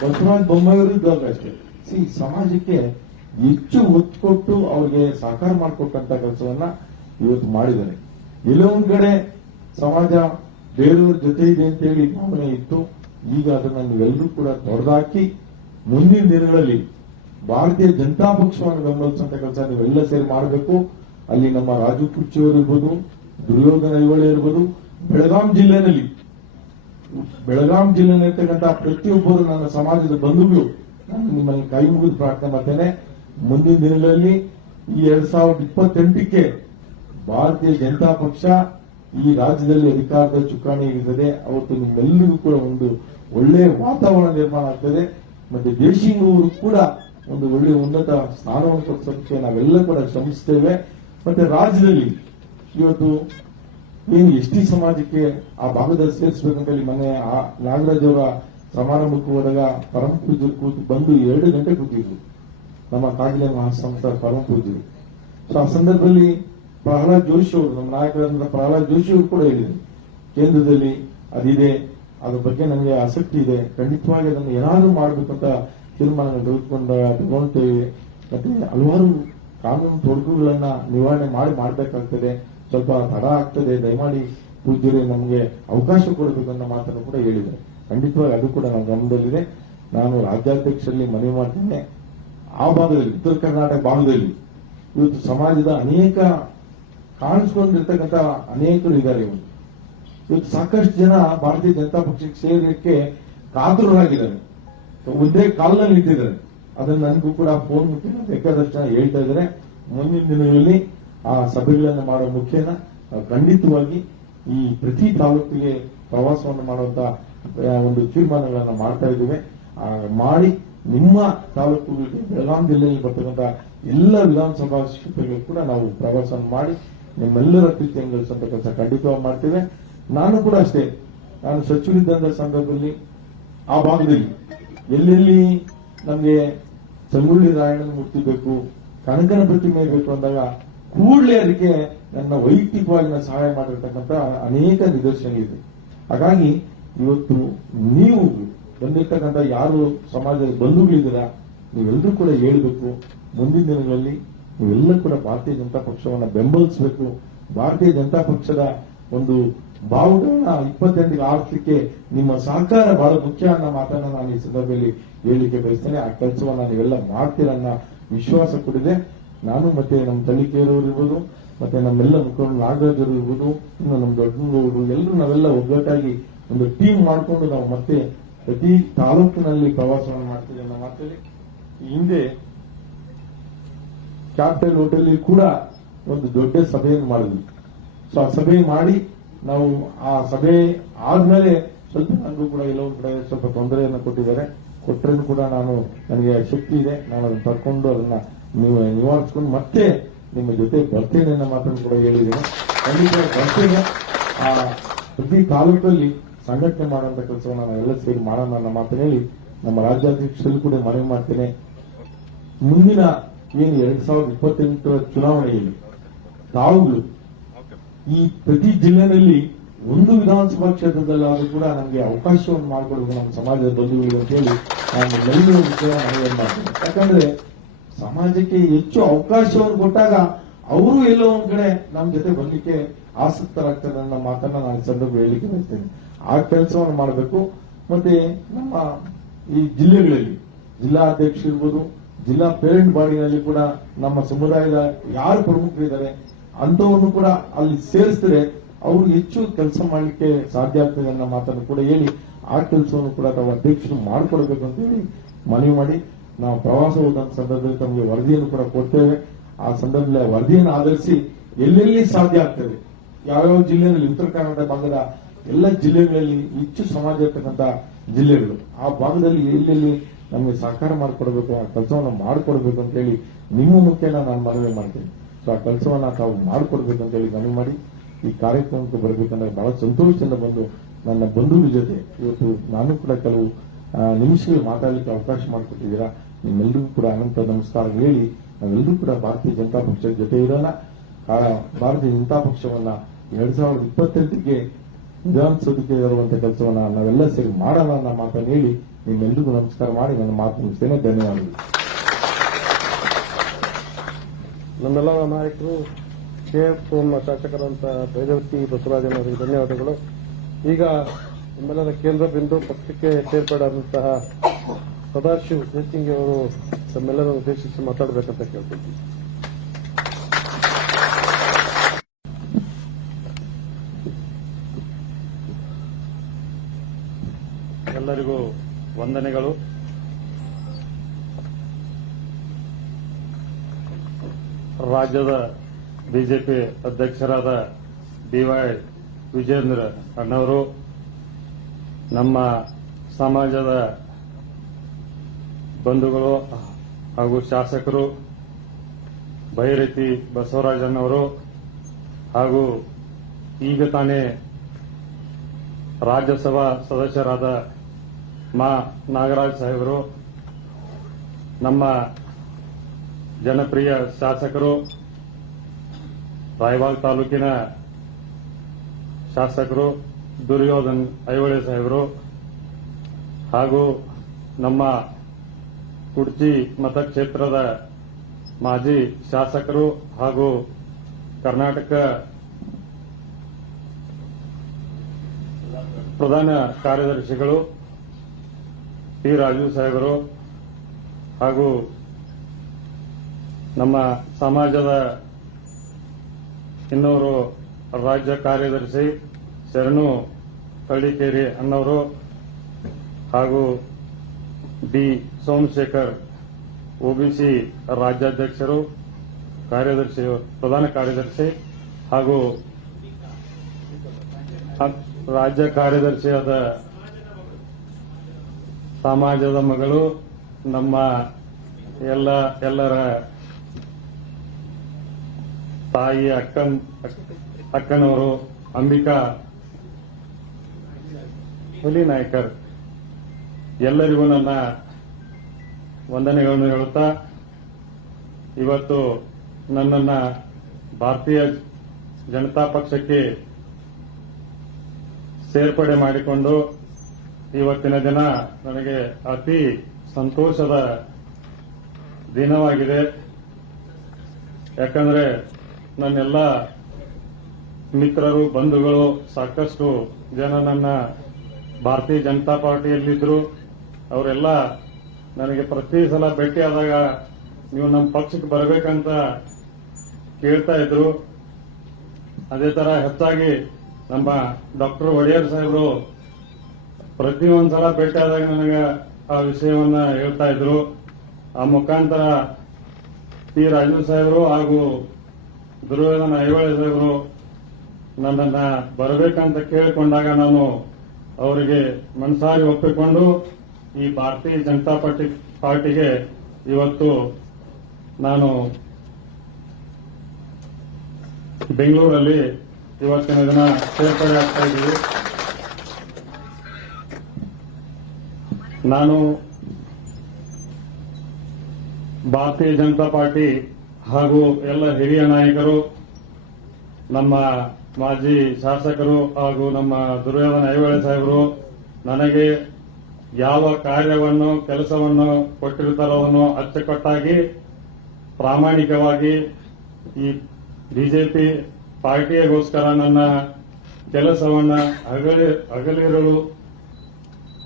ಬಸವರಾಜ ಬೊಮ್ಮಾಯಿಯವರು ಇದ್ದಾಗ ಅಷ್ಟೇ ಸಮಾಜಕ್ಕೆ ಹೆಚ್ಚು ಒತ್ತು ಕೊಟ್ಟು ಅವ್ರಿಗೆ ಸಹಕಾರ ಮಾಡಿಕೊಟ್ಟಂತ ಕೆಲಸವನ್ನ ಇವತ್ತು ಮಾಡಿದ್ದಾರೆ. ಎಲ್ಲೋ ಒಂದ್ ಕಡೆ ಸಮಾಜ ಬೇರೆಯವ್ರ ಜೊತೆ ಇದೆ ಅಂತ ಹೇಳಿ ಭಾವನೆ ಇತ್ತು. ಈಗ ಅದನ್ನ ನೀವೆಲ್ಲರೂ ಕೂಡ ತೊಡೆದಾಕಿ ಮುಂದಿನ ದಿನಗಳಲ್ಲಿ ಭಾರತೀಯ ಜನತಾ ಪಕ್ಷವನ್ನು ಬೆಂಬಲಿಸುವಂತ ಕೆಲಸ ನೀವೆಲ್ಲ ಸೇರಿ ಮಾಡಬೇಕು. ಅಲ್ಲಿ ನಮ್ಮ ರಾಜು ಕುರ್ಚಿಯವರು ಇರ್ಬೋದು, ದುರ್ಯೋಧನ ಐಹೊಳೆ ಇರ್ಬೋದು, ಬೆಳಗಾಂ ಜಿಲ್ಲೆನಲ್ಲಿರ್ತಕ್ಕಂಥ ಪ್ರತಿಯೊಬ್ಬರು ನನ್ನ ಸಮಾಜದ ಬಂಧುಗಳು ನಾನು ನಿಮ್ಮಲ್ಲಿ ಕೈ ಮುಗಿದು ಪ್ರಾರ್ಥನೆ ಮಾಡ್ತೇನೆ. ಮುಂದಿನ ದಿನಗಳಲ್ಲಿ ಈ 2028ಕ್ಕೆ ಭಾರತೀಯ ಜನತಾ ಪಕ್ಷ ಈ ರಾಜ್ಯದಲ್ಲಿ ಅಧಿಕಾರದ ಚುಕ್ಕಾಣಿ ಹಿಡಿದರೆ ಅವತ್ತು ನಿಮ್ಮೆಲ್ಲರಿಗೂ ಕೂಡ ಒಂದು ಒಳ್ಳೆಯ ವಾತಾವರಣ ನಿರ್ಮಾಣ ಆಗ್ತದೆ. ಮತ್ತೆ ದೇಶಿಂಗವರು ಕೂಡ ಒಂದು ಒಳ್ಳೆಯ ಉನ್ನತ ಸ್ಥಾನವನ್ನು ಕೊಡಿಸೋದಕ್ಕೆ ನಾವೆಲ್ಲ ಕೂಡ ಶ್ರಮಿಸ್ತೇವೆ. ಮತ್ತೆ ರಾಜ್ಯದಲ್ಲಿ ಇವತ್ತು ಏನು ಎಸ್ಟಿ ಸಮಾಜಕ್ಕೆ ಆ ಭಾಗದಲ್ಲಿ ಸೇರಿಸಬೇಕಂತ ಹೇಳಿ ಮೊನ್ನೆ ನಾಗರಾಜ್ ಅವರ ಸಮಾರಂಭಕ್ಕೆ ಹೋದಾಗ ಪರಮ ಪೂಜ್ಯರು ಕೂತು ಬಂದು 2 ಗಂಟೆ ಕೂತಿದ್ರು ನಮ್ಮ ಕಾಗಿಲೆ ಮಹಾಸಂಸ್ಥೆ ಪರಮ ಪೂಜ್ಯರು. ಸೊ ಆ ಸಂದರ್ಭದಲ್ಲಿ ಪ್ರಹ್ಲಾದ್ ಜೋಶಿ ಅವರು, ನಮ್ಮ ನಾಯಕರಾದ ಪ್ರಹ್ಲಾದ್ ಜೋಶಿ ಅವರು ಕೂಡ ಹೇಳಿದರು, ಕೇಂದ್ರದಲ್ಲಿ ಅದಿದೆ, ಅದ್ರ ಬಗ್ಗೆ ನಮಗೆ ಆಸಕ್ತಿ ಇದೆ, ಖಂಡಿತವಾಗಿ ಅದನ್ನು ಏನಾದರೂ ಮಾಡಬೇಕಂತ ತೀರ್ಮಾನಗಳು ತಗೊಳ್ತೇವೆ. ಮತ್ತೆ ಹಲವಾರು ಕಾನೂನು ತೊಡಕುಗಳನ್ನ ನಿವಾರಣೆ ಮಾಡಬೇಕಾಗ್ತದೆ, ಸ್ವಲ್ಪ ತಡ ಆಗ್ತದೆ, ದಯಮಾಡಿ ಪೂಜ್ಯರೇ ನಮಗೆ ಅವಕಾಶ ಕೊಡಬೇಕನ್ನೋ ಮಾತನ್ನು ಕೂಡ ಹೇಳಿದ್ದಾರೆ. ಖಂಡಿತವಾಗಿ ಅದು ಕೂಡ ನಮ್ಮ ಗಮನದಲ್ಲಿದೆ. ನಾನು ರಾಜ್ಯಾಧ್ಯಕ್ಷರಲ್ಲಿ ಮನವಿ ಮಾಡ್ತೇನೆ, ಆ ಭಾಗದಲ್ಲಿ ಉತ್ತರ ಕರ್ನಾಟಕ ಭಾಗದಲ್ಲಿ ಇವತ್ತು ಸಮಾಜದ ಅನೇಕ ಕಾಣಿಸ್ಕೊಂಡಿರ್ತಕ್ಕಂಥ ಅನೇಕರು ಇದ್ದಾರೆ. ಇವತ್ತು ಸಾಕಷ್ಟು ಜನ ಭಾರತೀಯ ಜನತಾ ಪಕ್ಷಕ್ಕೆ ಸೇರಲಿಕ್ಕೆ ಕಾತುರರಾಗಿದ್ದಾರೆ, ಒಂದೇ ಕಾಲದಲ್ಲಿ ನಿಂತಿದ್ದಾರೆ. ಅದನ್ನ ನನಗೂ ಕೂಡ ಫೋನ್ ಮುಖೇನ ಬೇಕಾದಷ್ಟು ಜನ ಹೇಳ್ತಾ ಇದ್ದಾರೆ. ಮುಂದಿನ ದಿನಗಳಲ್ಲಿ ಆ ಸಭೆಗಳನ್ನು ಮಾಡೋ ಮುಖೇನ ಖಂಡಿತವಾಗಿ ಈ ಪ್ರತಿ ತಾಲೂಕಿಗೆ ಪ್ರವಾಸವನ್ನು ಮಾಡುವಂತ ಒಂದು ತೀರ್ಮಾನಗಳನ್ನು ಮಾಡ್ತಾ ಇದ್ದೇವೆ. ಮಾಡಿ ನಿಮ್ಮ ತಾಲೂಕುಗಳಿಗೆ ಬೆಳಗಾವಿ ಜಿಲ್ಲೆಯಲ್ಲಿ ಬರ್ತಕ್ಕಂಥ ಎಲ್ಲ ವಿಧಾನಸಭಾ ಕ್ಷೇತ್ರಗಳು ಕೂಡ ನಾವು ಪ್ರವಾಸ ಮಾಡಿ ನಿಮ್ಮೆಲ್ಲರ ಪ್ರೀತಿಯನ್ನು ಗಳಿಸುವಂತ ಕೆಲಸ ಖಂಡಿತವಾಗಿ ಮಾಡ್ತೇವೆ. ನಾನು ಕೂಡ ಅಷ್ಟೇ, ನಾನು ಸಚಿವರಿದ್ದಂತ ಸಂದರ್ಭದಲ್ಲಿ ಆ ಭಾಗದಲ್ಲಿ ಎಲ್ಲೆಲ್ಲಿ ನಮಗೆ ಸಂಗೊಳ್ಳಿ ರಾಯಣ್ಣನ ಮೂರ್ತಿ ಬೇಕು, ಕನಕನ ಪ್ರತಿಮೆ ಬೇಕು ಅಂದಾಗ ಕೂಡಲೇ ಅದಕ್ಕೆ ನನ್ನ ವೈಯಕ್ತಿಕವಾಗಿ ಸಹಾಯ ಮಾಡಿರ್ತಕ್ಕಂಥ ಅನೇಕ ನಿದರ್ಶನಗಳಿದೆ. ಹಾಗಾಗಿ ಇವತ್ತು ನೀವು ಬಂದಿರ್ತಕ್ಕಂಥ ಯಾರು ಸಮಾಜದ ಬಂಧುಗಳಿದ್ದೀರಾ, ನೀವೆಲ್ಲರೂ ಕೂಡ ಹೇಳ್ಬೇಕು, ಮುಂದಿನ ದಿನಗಳಲ್ಲಿ ನೀವೆಲ್ಲ ಕೂಡ ಭಾರತೀಯ ಜನತಾ ಪಕ್ಷವನ್ನು ಬೆಂಬಲಿಸಬೇಕು. ಭಾರತೀಯ ಜನತಾ ಪಕ್ಷದ ಒಂದು ಬಾವುಟವನ್ನ 28ಕ್ಕೆ ಆರಿಸಲಿಕ್ಕೆ ನಿಮ್ಮ ಸಹಕಾರ ಬಹಳ ಮುಖ್ಯ ಅನ್ನೋ ಮಾತನ್ನ ನಾನು ಈ ಸಂದರ್ಭದಲ್ಲಿ ಹೇಳಲಿಕ್ಕೆ ಬಯಸ್ತೇನೆ. ಆ ಕೆಲಸವನ್ನ ನೀವೆಲ್ಲ ಮಾಡ್ತೀರನ್ನ ವಿಶ್ವಾಸ ಕೊಡಿದೆ. ನಾನು ಮತ್ತೆ ನಮ್ಮ ತನಿಖೆಯವರು ಇರ್ಬೋದು, ಮತ್ತೆ ನಮ್ಮೆಲ್ಲ ಮುಖಂಡರು ನಾಗರಾಜರು ಇರ್ಬೋದು, ಇನ್ನು ನಮ್ಮ ದೊಡ್ಡವರು ಎಲ್ಲರೂ ನಾವೆಲ್ಲ ಒಗ್ಗಟ್ಟಾಗಿ ಒಂದು ಟೀಮ್ ಮಾಡಿಕೊಂಡು ನಾವು ಮತ್ತೆ ಪ್ರತಿ ತಾಲೂಕಿನಲ್ಲಿ ಪ್ರವಾಸವನ್ನು ಮಾಡ್ತೀವಿ ಅನ್ನೋ ಮಾತಲ್ಲಿ ಹಿಂದೆ ಕ್ಯಾಪಿಟಲ್ ಹೋಟೆಲ್ ಕೂಡ ಒಂದು ದೊಡ್ಡ ಸಭೆಯನ್ನು ಮಾಡಿದ್ವಿ. ಸೊ ಆ ಸಭೆ ಮಾಡಿ ನಾವು ಆ ಸಭೆ ಆದ್ಮೇಲೆ ಸ್ವಲ್ಪ ನನಗೂ ಕೂಡ ಎಲ್ಲೊಂದು ಕಡೆ ಸ್ವಲ್ಪ ತೊಂದರೆಯನ್ನು ಕೊಟ್ಟರೂ ಕೂಡ ನನಗೆ ಶಕ್ತಿ ಇದೆ, ನಾನು ಅದನ್ನು ತರ್ಕೊಂಡು ಅದನ್ನ ನೀವು ನಿವಾರಿಸ್ಕೊಂಡು ಮತ್ತೆ ನಿಮ್ಮ ಜೊತೆ ಬರ್ತೇನೆ ಅನ್ನೋ ಮಾತನ್ನು ಕೂಡ ಹೇಳಿದ್ದೇನೆ. ಖಂಡಿತ ಬರ್ತೇನೆ. ಆ ಪ್ರತಿ ತಾಲೂಕಲ್ಲಿ ಸಂಘಟನೆ ಮಾಡುವಂತ ಕೆಲಸವನ್ನು ನಾವೆಲ್ಲ ಸೇರಿ ಮಾಡೋಣ ಅನ್ನೋ ಮಾತನ್ನು ಹೇಳಿ ನಮ್ಮ ರಾಜ್ಯಾಧ್ಯಕ್ಷರಲ್ಲಿ ಕೂಡ ಮನವಿ ಮಾಡ್ತೇನೆ. ಮುಂದಿನ ಏನು 2028 ಚುನಾವಣೆಯಲ್ಲಿ ತಾವುಗಳು ಈ ಪ್ರತಿ ಜಿಲ್ಲೆನಲ್ಲಿ ಒಂದು ವಿಧಾನಸಭಾ ಕ್ಷೇತ್ರದಲ್ಲಾದರೂ ಕೂಡ ನಮಗೆ ಅವಕಾಶವನ್ನು ಮಾಡಿಕೊಡಬೇಕು ನಮ್ಮ ಸಮಾಜದ ಬಂಧುಗಳು ಅಂತ ಹೇಳಿ ನಾನು ಎಲ್ಲರೂ ವಿಷಯ ಮನವಿ ಮಾಡ್ತೇನೆ. ಯಾಕಂದ್ರೆ ಸಮಾಜಕ್ಕೆ ಹೆಚ್ಚು ಅವಕಾಶವನ್ನು ಕೊಟ್ಟಾಗ ಅವರು ಎಲ್ಲೋ ಒಂದ್ ಕಡೆ ನಮ್ಮ ಜೊತೆ ಬರ್ಲಿಕ್ಕೆ ಆಸಕ್ತರಾಗ್ತಾರೆ ಅನ್ನೋ ಮಾತನ್ನ ನಾನು ಸಂದರ್ಭ ಹೇಳಲಿಕ್ಕೆ ಬಯಸ್ತೇನೆ. ಆ ಕೆಲಸವನ್ನು ಮಾಡಬೇಕು. ಮತ್ತೆ ನಮ್ಮ ಈ ಜಿಲ್ಲೆಗಳಲ್ಲಿ ಜಿಲ್ಲಾ ಅಧ್ಯಕ್ಷ ಇರ್ಬೋದು, ಜಿಲ್ಲಾ ಪೇರೆಂಟ್ ಬಾಡಿನಲ್ಲಿ ಕೂಡ ನಮ್ಮ ಸಮುದಾಯದ ಯಾರು ಪ್ರಮುಖರಿದ್ದಾರೆ ಅಂತವನ್ನು ಕೂಡ ಅಲ್ಲಿ ಸೇರಿಸಿದ್ರೆ ಅವರು ಹೆಚ್ಚು ಕೆಲಸ ಮಾಡಲಿಕ್ಕೆ ಸಾಧ್ಯ ಆಗ್ತದೆ ಅನ್ನೋ ಮಾತನ್ನು ಕೂಡ ಹೇಳಿ ಆ ಕೆಲಸವನ್ನು ಕೂಡ ತಾವು ಅಧ್ಯಕ್ಷರು ಮಾಡಿಕೊಡ್ಬೇಕು ಅಂತ ಹೇಳಿ ಮನವಿ ಮಾಡಿ ನಾವು ಪ್ರವಾಸ ಹೋದಂತ ಸಂದರ್ಭದಲ್ಲಿ ತಮಗೆ ವರದಿಯನ್ನು ಕೂಡ ಕೊಡ್ತೇವೆ. ಆ ಸಂದರ್ಭದಲ್ಲಿ ವರದಿಯನ್ನು ಆಧರಿಸಿ ಎಲ್ಲೆಲ್ಲಿ ಸಾಧ್ಯ ಆಗ್ತದೆ, ಯಾವ್ಯಾವ ಜಿಲ್ಲೆಯಲ್ಲಿ ಉತ್ತರ ಕರ್ನಾಟಕ ಭಾಗದ ಎಲ್ಲ ಜಿಲ್ಲೆಗಳಲ್ಲಿ ಹೆಚ್ಚು ಸಮಾಜ ಇರ್ತಕ್ಕಂಥ ಜಿಲ್ಲೆಗಳು ಆ ಭಾಗದಲ್ಲಿ ಎಲ್ಲೆಲ್ಲಿ ನಮಗೆ ಸಹಕಾರ ಮಾಡಿಕೊಡ್ಬೇಕು, ಆ ಕೆಲಸವನ್ನು ಮಾಡಿಕೊಡ್ಬೇಕು ಅಂತ ಹೇಳಿ ನಿಮ್ಮ ಮುಖೇನ ನಾನು ಮನವಿ ಮಾಡ್ತೇನೆ. ಸೊ ಆ ಕೆಲಸವನ್ನ ತಾವು ಮಾಡಿಕೊಡ್ಬೇಕು ಅಂತ ಹೇಳಿ ಮನವಿ ಮಾಡಿ ಈ ಕಾರ್ಯಕ್ರಮಕ್ಕೆ ಬರಬೇಕಂದ್ರೆ ಬಹಳ ಸಂತೋಷದಿಂದ ಬಂದು ನನ್ನ ಬಂಧುಗಳ ಜೊತೆ ಇವತ್ತು ನಾನು ಕೂಡ ಕೆಲವು ನಿಮಿಷಗಳು ಮಾತಾಡಲಿಕ್ಕೆ ಅವಕಾಶ ಮಾಡಿಕೊಟ್ಟಿದ್ದೀರಾ. ನಿಮ್ಮೆಲ್ಲರಿಗೂ ಕೂಡ ಅನಂತ ನಮಸ್ಕಾರ ಹೇಳಿ ನಾವೆಲ್ಲರೂ ಕೂಡ ಭಾರತೀಯ ಜನತಾ ಪಕ್ಷದ ಜೊತೆ ಇರೋಣ. ಭಾರತೀಯ ಜನತಾ ಪಕ್ಷವನ್ನ 2028ಕ್ಕೆ ವಿಧಾನಸೌಧಕ್ಕೆ ಇರುವಂತಹ ಕೆಲಸವನ್ನ ನಾವೆಲ್ಲ ಸೇರಿ ಮಾಡೋಣ ಅನ್ನೋ ಮಾತನ್ನು ಹೇಳಿ ನಿಮ್ಮೆಲ್ಲರಿಗೂ ನಮಸ್ಕಾರ ಮಾಡಿ ನನ್ನ ಮಾತು ಮುಗಿಸ್ತೇನೆ. ಧನ್ಯವಾದಗಳು. ನಮ್ಮೆಲ್ಲ ನಾಯಕರು KF ಶಾಸಕರಂತ ಬೇದವತಿ ಬಸವರಾಜನ್ ಅವರಿಗೆ ಧನ್ಯವಾದಗಳು. ಈಗ ನಮ್ಮೆಲ್ಲರ ಕೇಂದ್ರ ಬಿಂದು ಪಕ್ಷಕ್ಕೆ ಸೇರ್ಪಡೆಯಾದಂತಹ ಸದಾಶಿವ್ ಜಯಸಿಂಗ್ ಅವರು ತಮ್ಮೆಲ್ಲರನ್ನು ಉದ್ದೇಶಿಸಿ ಮಾತಾಡಬೇಕಂತ ಕೇಳ್ತಿದ್ವಿ. ಎಲ್ಲರಿಗೂ ವಂದನೆಗಳು. ರಾಜ್ಯದ ಬಿಜೆಪಿ ಅಧ್ಯಕ್ಷರಾದ ಡಿ.ವೈ. ವಿಜೇಂದ್ರ ಅಣ್ಣವರು, ನಮ್ಮ ಸಮಾಜದ ಬಂಧುಗಳು ಹಾಗೂ ಶಾಸಕರು ಬೈರತಿ ಬಸವರಾಜನವರು ಹಾಗೂ ಈಗ ತಾನೇ ರಾಜ್ಯಸಭಾ ಸದಸ್ಯರಾದ ಮಾ ನಾಗರಾಜ್ ಸಾಹೇಬರು, ನಮ್ಮ ಜನಪ್ರಿಯ ಶಾಸಕರು, ರಾಯಬಾಗ್ ತಾಲೂಕಿನ ಶಾಸಕರು ದುರ್ಯೋಧನ್ ಐಹೊಳೆ ಸಾಹೇಬರು ಹಾಗೂ ನಮ್ಮ ಕುಡ್ಚಿ ಮತಕ್ಷೇತ್ರದ ಮಾಜಿ ಶಾಸಕರು ಹಾಗೂ ಕರ್ನಾಟಕ ಪ್ರಧಾನ ಕಾರ್ಯದರ್ಶಿಗಳು ಟಿ. ರಾಜು ಸಾಹೇಬರು ಹಾಗೂ ನಮ್ಮ ಸಮಾಜದ ಇನ್ನೂರು ರಾಜ್ಯ ಕಾರ್ಯದರ್ಶಿ ಶರಣು ಕಳ್ಳಿಕೇರಿ ಅಣ್ಣವರು ಹಾಗೂ ಡಿ. ಸೋಮಶೇಖರ್ ಒಬಿಸಿ ರಾಜ್ಯಾಧ್ಯಕ್ಷರು ಪ್ರಧಾನ ಕಾರ್ಯದರ್ಶಿ ಹಾಗೂ ರಾಜ್ಯ ಕಾರ್ಯದರ್ಶಿಯಾದ ಸಮಾಜದ ಮಗಳು ನಮ್ಮ ಎಲ್ಲರ ತಾಯಿ ಅಕ್ಕನವರು ಅಂಬಿಕಾ ಹುಲಿನಾಯ್ಕರ್, ಎಲ್ಲರಿಗೂ ನನ್ನ ವಂದನೆಗಳನ್ನು ಹೇಳುತ್ತಾ ಇವತ್ತು ನನ್ನನ್ನ ಭಾರತೀಯ ಜನತಾ ಪಕ್ಷಕ್ಕೆ ಸೇರ್ಪಡೆ ಮಾಡಿಕೊಂಡು ಇವತ್ತಿನ ದಿನ ನನಗೆ ಅತಿ ಸಂತೋಷದ ದಿನವಾಗಿದೆ. ಯಾಕಂದ್ರೆ ನನ್ನೆಲ್ಲ ಮಿತ್ರರು ಬಂಧುಗಳು ಸಾಕಷ್ಟು ಜನ ನನ್ನ ಭಾರತೀಯ ಜನತಾ ಪಾರ್ಟಿಯಲ್ಲಿದ್ರು. ಅವರೆಲ್ಲ ನನಗೆ ಪ್ರತಿ ಸಲ ಭೇಟಿಯಾದಾಗ ನೀವು ನಮ್ಮ ಪಕ್ಷಕ್ಕೆ ಬರಬೇಕಂತ ಕೇಳ್ತಾ ಇದ್ರು. ಅದೇ ತರ ಹೆಚ್ಚಾಗಿ ನಮ್ಮ ಡಾಕ್ಟರ್ ಒಡೆಯರ್ ಸಾಹೇಬರು ಪ್ರತಿಯೊಂದ್ಸಲ ಭೇಟಿಯಾದಾಗ ನನಗೆ ಆ ವಿಷಯವನ್ನ ಹೇಳ್ತಾ ಇದ್ರು. ಆ ಮುಖಾಂತರ ಟಿ. ರಾಜು ಸಾಹೇಬರು ಹಾಗೂ ದುರ್ಯೋಧನ ಐಹೊಳೆ ಸಾಹೇಬರು ನನ್ನನ್ನ ಬರಬೇಕಂತ ಕೇಳಿಕೊಂಡಾಗ ನಾನು ಅವರಿಗೆ ಮನಸಾರಿ ಒಪ್ಪಿಕೊಂಡು ಈ ಭಾರತೀಯ ಜನತಾ ಪಾರ್ಟಿಗೆ ಇವತ್ತು ನಾನು ಬೆಂಗಳೂರಲ್ಲಿ ಇವತ್ತಿನ ದಿನ ಸೇರ್ಪಡೆ ಆಗ್ತಾ ಇದ್ದೀವಿ. ನಾನು ಭಾರತೀಯ ಜನತಾ ಪಾರ್ಟಿ ಹಾಗೂ ಎಲ್ಲ ಹಿರಿಯ ನಾಯಕರು, ನಮ್ಮ ಮಾಜಿ ಶಾಸಕರು ಹಾಗೂ ನಮ್ಮ ದುರ್ಯೋಧನ ಐಹೊಳೆ ಸಾಹೇಬರು ನನಗೆ ಯಾವ ಕಾರ್ಯವನ್ನು ಕೆಲಸವನ್ನು ಕೊಟ್ಟಿರುತ್ತಾರೋ ಅದನ್ನು ಅಚ್ಚುಕಟ್ಟಾಗಿ ಪ್ರಾಮಾಣಿಕವಾಗಿ ಈ ಬಿಜೆಪಿ ಪಾರ್ಟಿಗೋಸ್ಕರ ನನ್ನ ಕೆಲಸವನ್ನ ಹಗಲಿರುಳು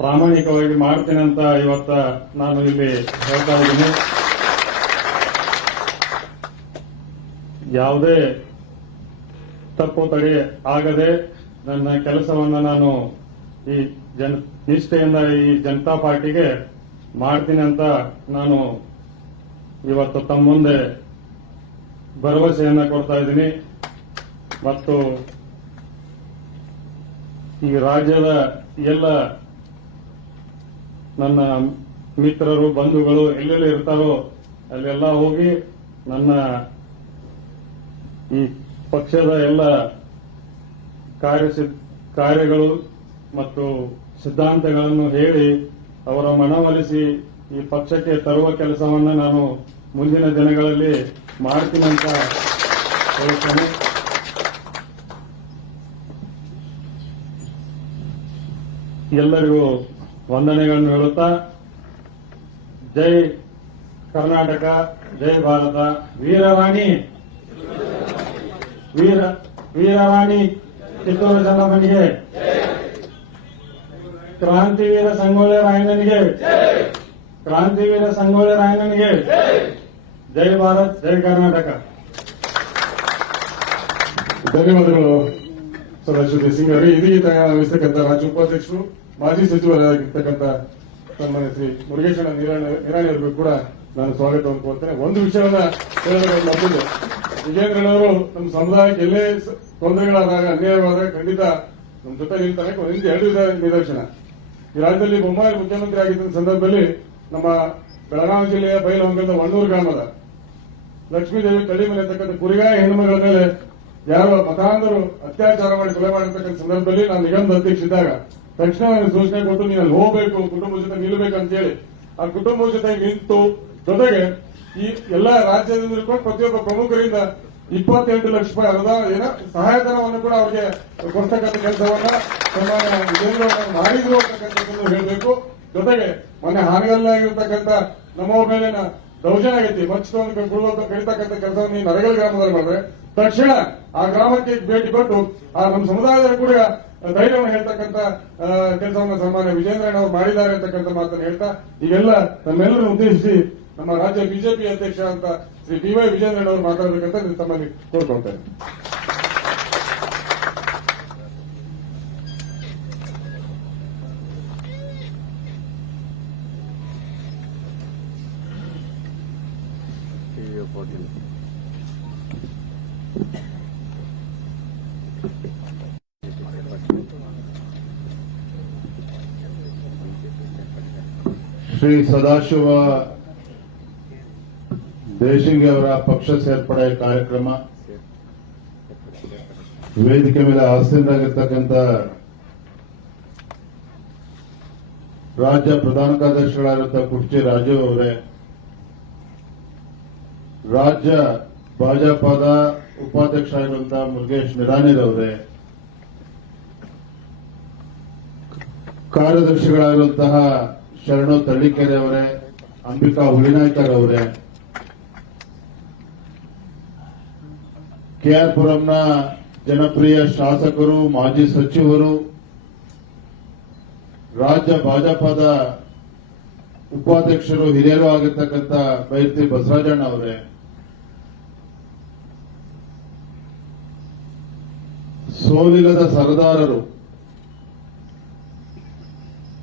ಪ್ರಾಮಾಣಿಕವಾಗಿ ಮಾಡ್ತೀನಿ ಅಂತ ಇವತ್ತ ನಾನು ಇಲ್ಲಿ ಹೇಳ್ತಾ ಇದ್ದೀನಿ. ಯಾವುದೇ ತಪ್ಪು ತಡೆ ಆಗದೆ ನನ್ನ ಕೆಲಸವನ್ನ ನಾನು ಈ ನಿಷ್ಠೆಯಿಂದ ಈ ಜನತಾ ಪಾರ್ಟಿಗೆ ಮಾಡ್ತೀನಿ ಅಂತ ನಾನು ಇವತ್ತು ತಮ್ಮ ಮುಂದೆ ಭರವಸೆಯನ್ನ ಕೊಡ್ತಾ ಇದ್ದೀನಿ. ಮತ್ತು ಈ ರಾಜ್ಯದ ಎಲ್ಲ ನನ್ನ ಮಿತ್ರರು ಬಂಧುಗಳು ಎಲ್ಲೆಲ್ಲಿ ಇರ್ತಾರೋ ಅಲ್ಲೆಲ್ಲ ಹೋಗಿ ನನ್ನ ಈ ಪಕ್ಷದ ಎಲ್ಲ ಕಾರ್ಯಗಳು ಮತ್ತು ಸಿದ್ಧಾಂತಗಳನ್ನು ಹೇಳಿ ಅವರ ಮನವೊಲಿಸಿ ಈ ಪಕ್ಷಕ್ಕೆ ತರುವ ಕೆಲಸವನ್ನು ನಾನು ಮುಂದಿನ ದಿನಗಳಲ್ಲಿ ಮಾಡ್ತೀನಿ ಅಂತ ಹೇಳುತ್ತೇನೆ. ಎಲ್ಲರಿಗೂ ವಂದನೆಗಳನ್ನು ಹೇಳುತ್ತಾ ಜೈ ಕರ್ನಾಟಕ, ಜೈ ಭಾರತ, ವೀರವಾಣಿ ವೀರವಾಣಿ ಕಿತ್ತೂರು ಚೆನ್ನಮ್ಮನಿಗೆ, ಕ್ರಾಂತಿವೀರ ಸಂಗೊಳ್ಳಿ ರಾಯಣ್ಣನಿಗೆ, ಕ್ರಾಂತಿವೀರ ಸಂಗೊಳ್ಳಿ ರಾಯಣ್ಣನಿಗೆ, ಜೈ ಭಾರತ್, ಜೈ ಕರ್ನಾಟಕ. ಧನ್ಯವಾದಗಳು ಸದಾಶಿವ ಸಿಂಗ್ ಅವರೇ. ಇದೀಗ ತಯಾರಿಸತಕ್ಕಂಥ ರಾಜ್ಯ ಉಪಾಧ್ಯಕ್ಷರು ಮಾಜಿ ಸಚಿವರಾಗಿರ್ತಕ್ಕಂಥ ಸನ್ಮಾನ್ಯ ಶ್ರೀ ಮುರುಗೇಶಣ್ಣ ನಿರಾಣಿ ಅವರಿಗೂ ಕೂಡ ನಾನು ಸ್ವಾಗತವನ್ನು ಕೋರ್ತೇನೆ. ಒಂದು ವಿಷಯವನ್ನ ಹೇಳೋದು ಮೊದಲು ವಿಜೇಂದ್ರನವರು ನಮ್ಮ ಸಮುದಾಯಕ್ಕೆ ಎಲ್ಲೇ ತೊಂದರೆಗಳಾದಾಗ ಅನ್ಯಾಯವಾದಾಗ ಖಂಡಿತ ನಮ್ಮ ಜೊತೆ ನಿಲ್ತಾರೆ. ಎರಡು ನಿದರ್ಶನ. ಈ ರಾಜ್ಯದಲ್ಲಿ ಬೊಮ್ಮಾಯಿ ಮುಖ್ಯಮಂತ್ರಿ ಆಗಿದ್ದ ಸಂದರ್ಭದಲ್ಲಿ ನಮ್ಮ ಬೆಳಗಾವಿ ಜಿಲ್ಲೆಯ ಬೈಲಹೊಂಗಲದ ವಣ್ಣೂರು ಗ್ರಾಮದ ಲಕ್ಷ್ಮೀದೇವಿ ತಳಿಮನೆ ಅಂತಕ್ಕಂಥ ಕುರಿಗಾಯ ಹೆಣ್ಣುಮಗಳ ಮೇಲೆ ಯಾರೋ ಮತಾಂಧರು ಅತ್ಯಾಚಾರ ಮಾಡಿ ಕೊಲೆ ಮಾಡಿರ್ತಕ್ಕಂಥ ಸಂದರ್ಭದಲ್ಲಿ ನಾನು ನಿಗಮದ ಅಧ್ಯಕ್ಷ ಇದ್ದಾಗ ತಕ್ಷಣ ನನಗೆ ಸೂಚನೆ ಕೊಟ್ಟು ನೀನು ಅಲ್ಲಿ ಹೋಗಬೇಕು, ಕುಟುಂಬದ ಜೊತೆ ನಿಲ್ಲಬೇಕು ಅಂತ ಹೇಳಿ ಆ ಕುಟುಂಬದ ಜೊತೆ ನಿಂತು ಜೊತೆಗೆ ಈ ಎಲ್ಲಾ ರಾಜ್ಯದಿಂದ ಹಿಡ್ಕೊಂಡು ಪ್ರತಿಯೊಬ್ಬ ಪ್ರಮುಖರಿಂದ 28 ಲಕ್ಷ ರೂಪಾಯಿ ಅನುದಾನ ಸಹಾಯಧನವನ್ನು ಕೂಡ ಅವರಿಗೆ ಕೊಡ್ತಕ್ಕಂಥ ಕೆಲಸವನ್ನ ಸನ್ಮಾನ್ಯ ವಿಜೇಂದ್ರ ಮಾಡಿದ್ರು ಅಂತಕ್ಕಂಥದ್ದನ್ನು ಹೇಳಬೇಕು. ಜೊತೆಗೆ ಮೊನ್ನೆ ಹಾನಗಲ್ಲಾಗಿರ್ತಕ್ಕಂಥ ನಮ್ಮವ್ರ ಮೇಲಿನ ದೌರ್ಜನ್ಯ ಆಗೈತಿ, ಮಚ್ಚವನ್ನು ಕಡಿತಕ್ಕಂಥ ಕೆಲಸವನ್ನು ಈ ನರಗಲ್ ಗ್ರಾಮದಲ್ಲಿ ಮಾಡಿದ್ರೆ ತಕ್ಷಣ ಆ ಗ್ರಾಮಕ್ಕೆ ಭೇಟಿ ಕೊಟ್ಟು ಆ ನಮ್ಮ ಸಮುದಾಯದ ಕೂಡ ಧೈರ್ಯವನ್ನು ಹೇಳ್ತಕ್ಕಂಥ ಕೆಲಸವನ್ನು ಸನ್ಮಾನ್ಯ ವಿಜೇಂದ್ರಣ್ಣವರು ಮಾಡಿದ್ದಾರೆ ಅಂತಕ್ಕಂಥ ಮಾತನ್ನು ಹೇಳ್ತಾ ಈಗೆಲ್ಲ ತಮ್ಮೆಲ್ಲರನ್ನು ಉದ್ದೇಶಿಸಿ ನಮ್ಮ ರಾಜ್ಯ ಬಿಜೆಪಿ ಅಧ್ಯಕ್ಷ ಅಂತ ಶ್ರೀ ಡಿ.ವೈ. ವಿಜೇಂದ್ರಣ್ಣವರು ಮಾತಾಡಬೇಕಂತ ತಮ್ಮಲ್ಲಿ ಕೋರ್ಕೊಳ್ತೇನೆ. ಶ್ರೀ ಸದಾಶಿವ ದೇಶಿಂಗಿ ಅವರ ಪಕ್ಷ ಸೇರ್ಪಡೆ ಕಾರ್ಯಕ್ರಮ ವೇದಿಕೆ ಮೇಲೆ ಆಸೀನರಾಗಿರ್ತಕ್ಕಂಥ ರಾಜ್ಯ ಪ್ರಧಾನ ಕಾರ್ಯದರ್ಶಿಗಳಾಗಿರುತ್ತ ಕುರ್ಚಿ ರಾಜು ಅವರೇ, ರಾಜ್ಯ ಭಾಜಪದ ಉಪಾಧ್ಯಕ್ಷ ಆಗಿರುವಂತಹ ಮುರುಗೇಶ್ ನಿರಾಣಿರ್ ಅವರೇ, ಕಾರ್ಯದರ್ಶಿಗಳಾಗಿರುವಂತಹ ಶರಣು ತಳ್ಳಿಕೆರೆ ಅವರೇ, ಅಂಬಿಕಾ ಹುಲಿನಾಯ್ಕರ್ ಅವರೇ, ಕೆಆರ್ ಪುರಂನ ಜನಪ್ರಿಯ ಶಾಸಕರು, ಮಾಜಿ ಸಚಿವರು, ರಾಜ್ಯ ಭಾಜಪದ ಉಪಾಧ್ಯಕ್ಷರು, ಹಿರಿಯರು ಆಗಿರ್ತಕ್ಕಂಥ ಬೈರ್ತಿ ಬಸವರಾಜಣ್ಣ ಅವರೇ, ಸೋಲಿಲ್ಲದ ಸರದಾರರು,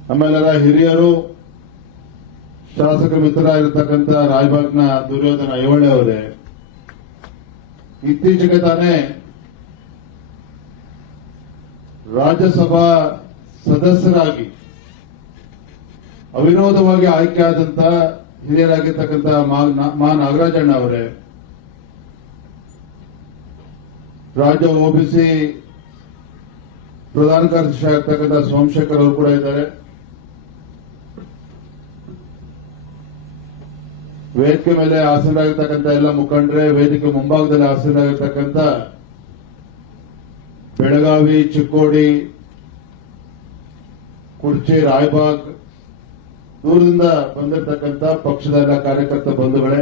ನಮ್ಮೆಲ್ಲರ ಹಿರಿಯರು, ಶಾಸಕ ಮಿತ್ರರಾಗಿರ್ತಕ್ಕಂಥ ರಾಯಬಾಗ್ನ ದುರ್ಯೋಧನ ಐಹೊಳೆ ಅವರೇ, ಇತ್ತೀಚೆಗೆ ತಾನೇ ರಾಜ್ಯಸಭಾ ಸದಸ್ಯರಾಗಿ ಅವಿರೋಧವಾಗಿ ಆಯ್ಕೆಯಾದಂತ ಹಿರಿಯರಾಗಿರ್ತಕ್ಕಂಥ ಮಾ ನಾಗರಾಜಣ್ಣ ಅವರೇ, ರಾಜ್ಯ ಒಬಿಸಿ ಪ್ರಧಾನ ಕಾರ್ಯದರ್ಶಿ ಆಗಿರ್ತಕ್ಕಂಥ ಸೋಮಶೇಖರ್ ಅವರು ಕೂಡ ಇದ್ದಾರೆ. ವೇದಿಕೆ ಮೇಲೆ ಆಸೀನರಾಗಿರ್ತಕ್ಕಂಥ ಎಲ್ಲ ಮುಖಂಡರೇ, ವೇದಿಕೆ ಮುಂಭಾಗದಲ್ಲಿ ಆಸೀನರಾಗಿರ್ತಕ್ಕಂಥ ಬೆಳಗಾವಿ, ಚಿಕ್ಕೋಡಿ, ಕುರ್ಚಿ, ರಾಯಬಾಗ್, ದೂರದಿಂದ ಬಂದಿರತಕ್ಕಂಥ ಪಕ್ಷದ ಎಲ್ಲ ಕಾರ್ಯಕರ್ತ ಬಂಧುಗಳೇ,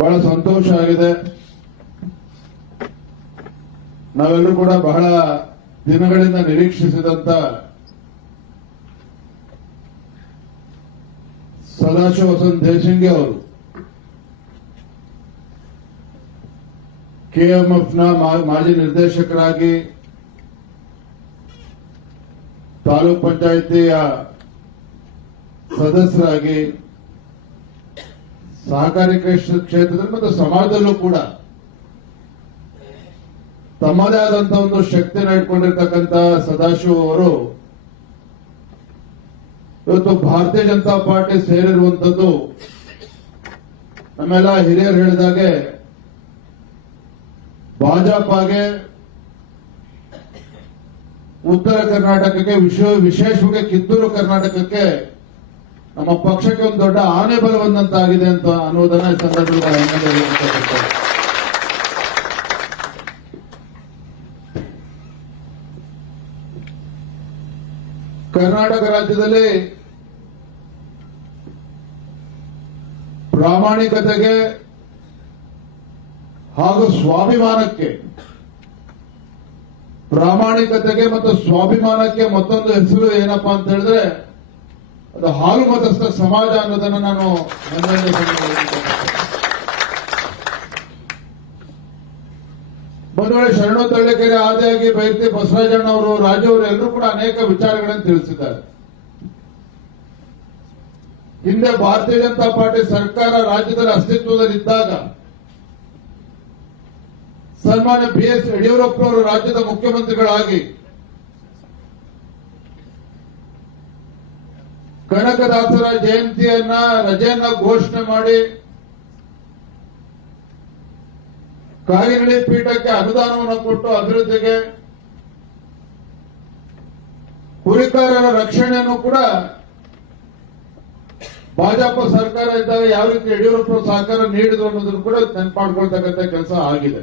ಬಹಳ ಸಂತೋಷ ಆಗಿದೆ. ನಾವೆಲ್ಲರೂ ಕೂಡ ಬಹಳ ದಿನಗಳಿಂದ ನಿರೀಕ್ಷಿಸಿದಂತ ಸದಾಶಿವ ವಸಂತ್ ದೇಶಿಂಗಿ ಅವರು ಕೆಎಂಎಫ್ನ ಮಾಜಿ ನಿರ್ದೇಶಕರಾಗಿ, ತಾಲೂಕ್ ಪಂಚಾಯಿತಿಯ ಸದಸ್ಯರಾಗಿ, ಸಹಕಾರಿ ಕ್ಷೇತ್ರದಲ್ಲಿ ಮತ್ತು ಸಮಾಜದಲ್ಲೂ ಕೂಡ ತಮ್ಮದೇ ಆದಂತಹ ಒಂದು ಶಕ್ತಿಯನ್ನು ಇಟ್ಕೊಂಡಿರ್ತಕ್ಕಂಥ ಸದಾಶಿವ ಅವರು ಇವತ್ತು ಭಾರತೀಯ ಜನತಾ ಪಾರ್ಟಿ ಸೇರಿರುವಂತದ್ದು ನಮ್ಮೆಲ್ಲ ಹಿರಿಯರು ಹೇಳಿದಾಗೆ ಭಾಜಪಗೆ ಉತ್ತರ ಕರ್ನಾಟಕಕ್ಕೆ ವಿಶೇಷವಾಗಿ ಕಿತ್ತೂರು ಕರ್ನಾಟಕಕ್ಕೆ ನಮ್ಮ ಪಕ್ಷಕ್ಕೆ ಒಂದು ದೊಡ್ಡ ಆನೆ ಬಲ ಬಂದಂತಾಗಿದೆ ಅಂತ ಅನ್ನೋದನ್ನ ಈ ಸಂದರ್ಭದಲ್ಲಿ ಕರ್ನಾಟಕ ರಾಜ್ಯದಲ್ಲಿ ಪ್ರಾಮಾಣಿಕತೆಗೆ ಹಾಗೂ ಸ್ವಾಭಿಮಾನಕ್ಕೆ, ಪ್ರಾಮಾಣಿಕತೆಗೆ ಮತ್ತು ಸ್ವಾಭಿಮಾನಕ್ಕೆ ಮತ್ತೊಂದು ಹೆಸರು ಏನಪ್ಪಾ ಅಂತ ಹೇಳಿದ್ರೆ ಅದು ಹಾಲು ಮತಸ್ಥ ಸಮಾಜ ಅನ್ನೋದನ್ನ ನಾನು ಬಂಧುಗಳೇ, ಶರಣು ತಳ್ಳಿಕೆರೆ ಆದಿಯಾಗಿ ಬೈರ್ತಿ ಬಸವರಾಜಣ್ಣ ಅವರು, ರಾಜು ಅವರು ಎಲ್ಲರೂ ಕೂಡ ಅನೇಕ ವಿಚಾರಗಳನ್ನು ತಿಳಿಸಿದ್ದಾರೆ. ಹಿಂದೆ ಭಾರತೀಯ ಜನತಾ ಪಾರ್ಟಿ ಸರ್ಕಾರ ರಾಜ್ಯದಲ್ಲಿ ಅಸ್ತಿತ್ವದಲ್ಲಿದ್ದಾಗ ಸನ್ಮಾನ್ಯ BS ಯಡಿಯೂರಪ್ಪನವರು ರಾಜ್ಯದ ಮುಖ್ಯಮಂತ್ರಿಗಳಾಗಿ ಕನಕದಾಸರ ಜಯಂತಿಯನ್ನ ರಜೆಯನ್ನ ಘೋಷಣೆ ಮಾಡಿ ಕಾಗಿನೆಲೆ ಪೀಠಕ್ಕೆ ಅನುದಾನವನ್ನು ಕೊಟ್ಟು ಅಭಿವೃದ್ಧಿಗೆ ಕುರಿಕಾರರ ರಕ್ಷಣೆಯನ್ನು ಕೂಡ ಭಾಜಪ ಸರ್ಕಾರ ಇದ್ದಾಗ ಯಾವ ರೀತಿ ಯಡಿಯೂರಪ್ಪ ಸಹಕಾರ ನೀಡಿದ್ರು ಅನ್ನೋದನ್ನು ಕೂಡ ನೆನಪು ಮಾಡ್ಕೊಳ್ತಕ್ಕಂಥ ಕೆಲಸ ಆಗಿದೆ.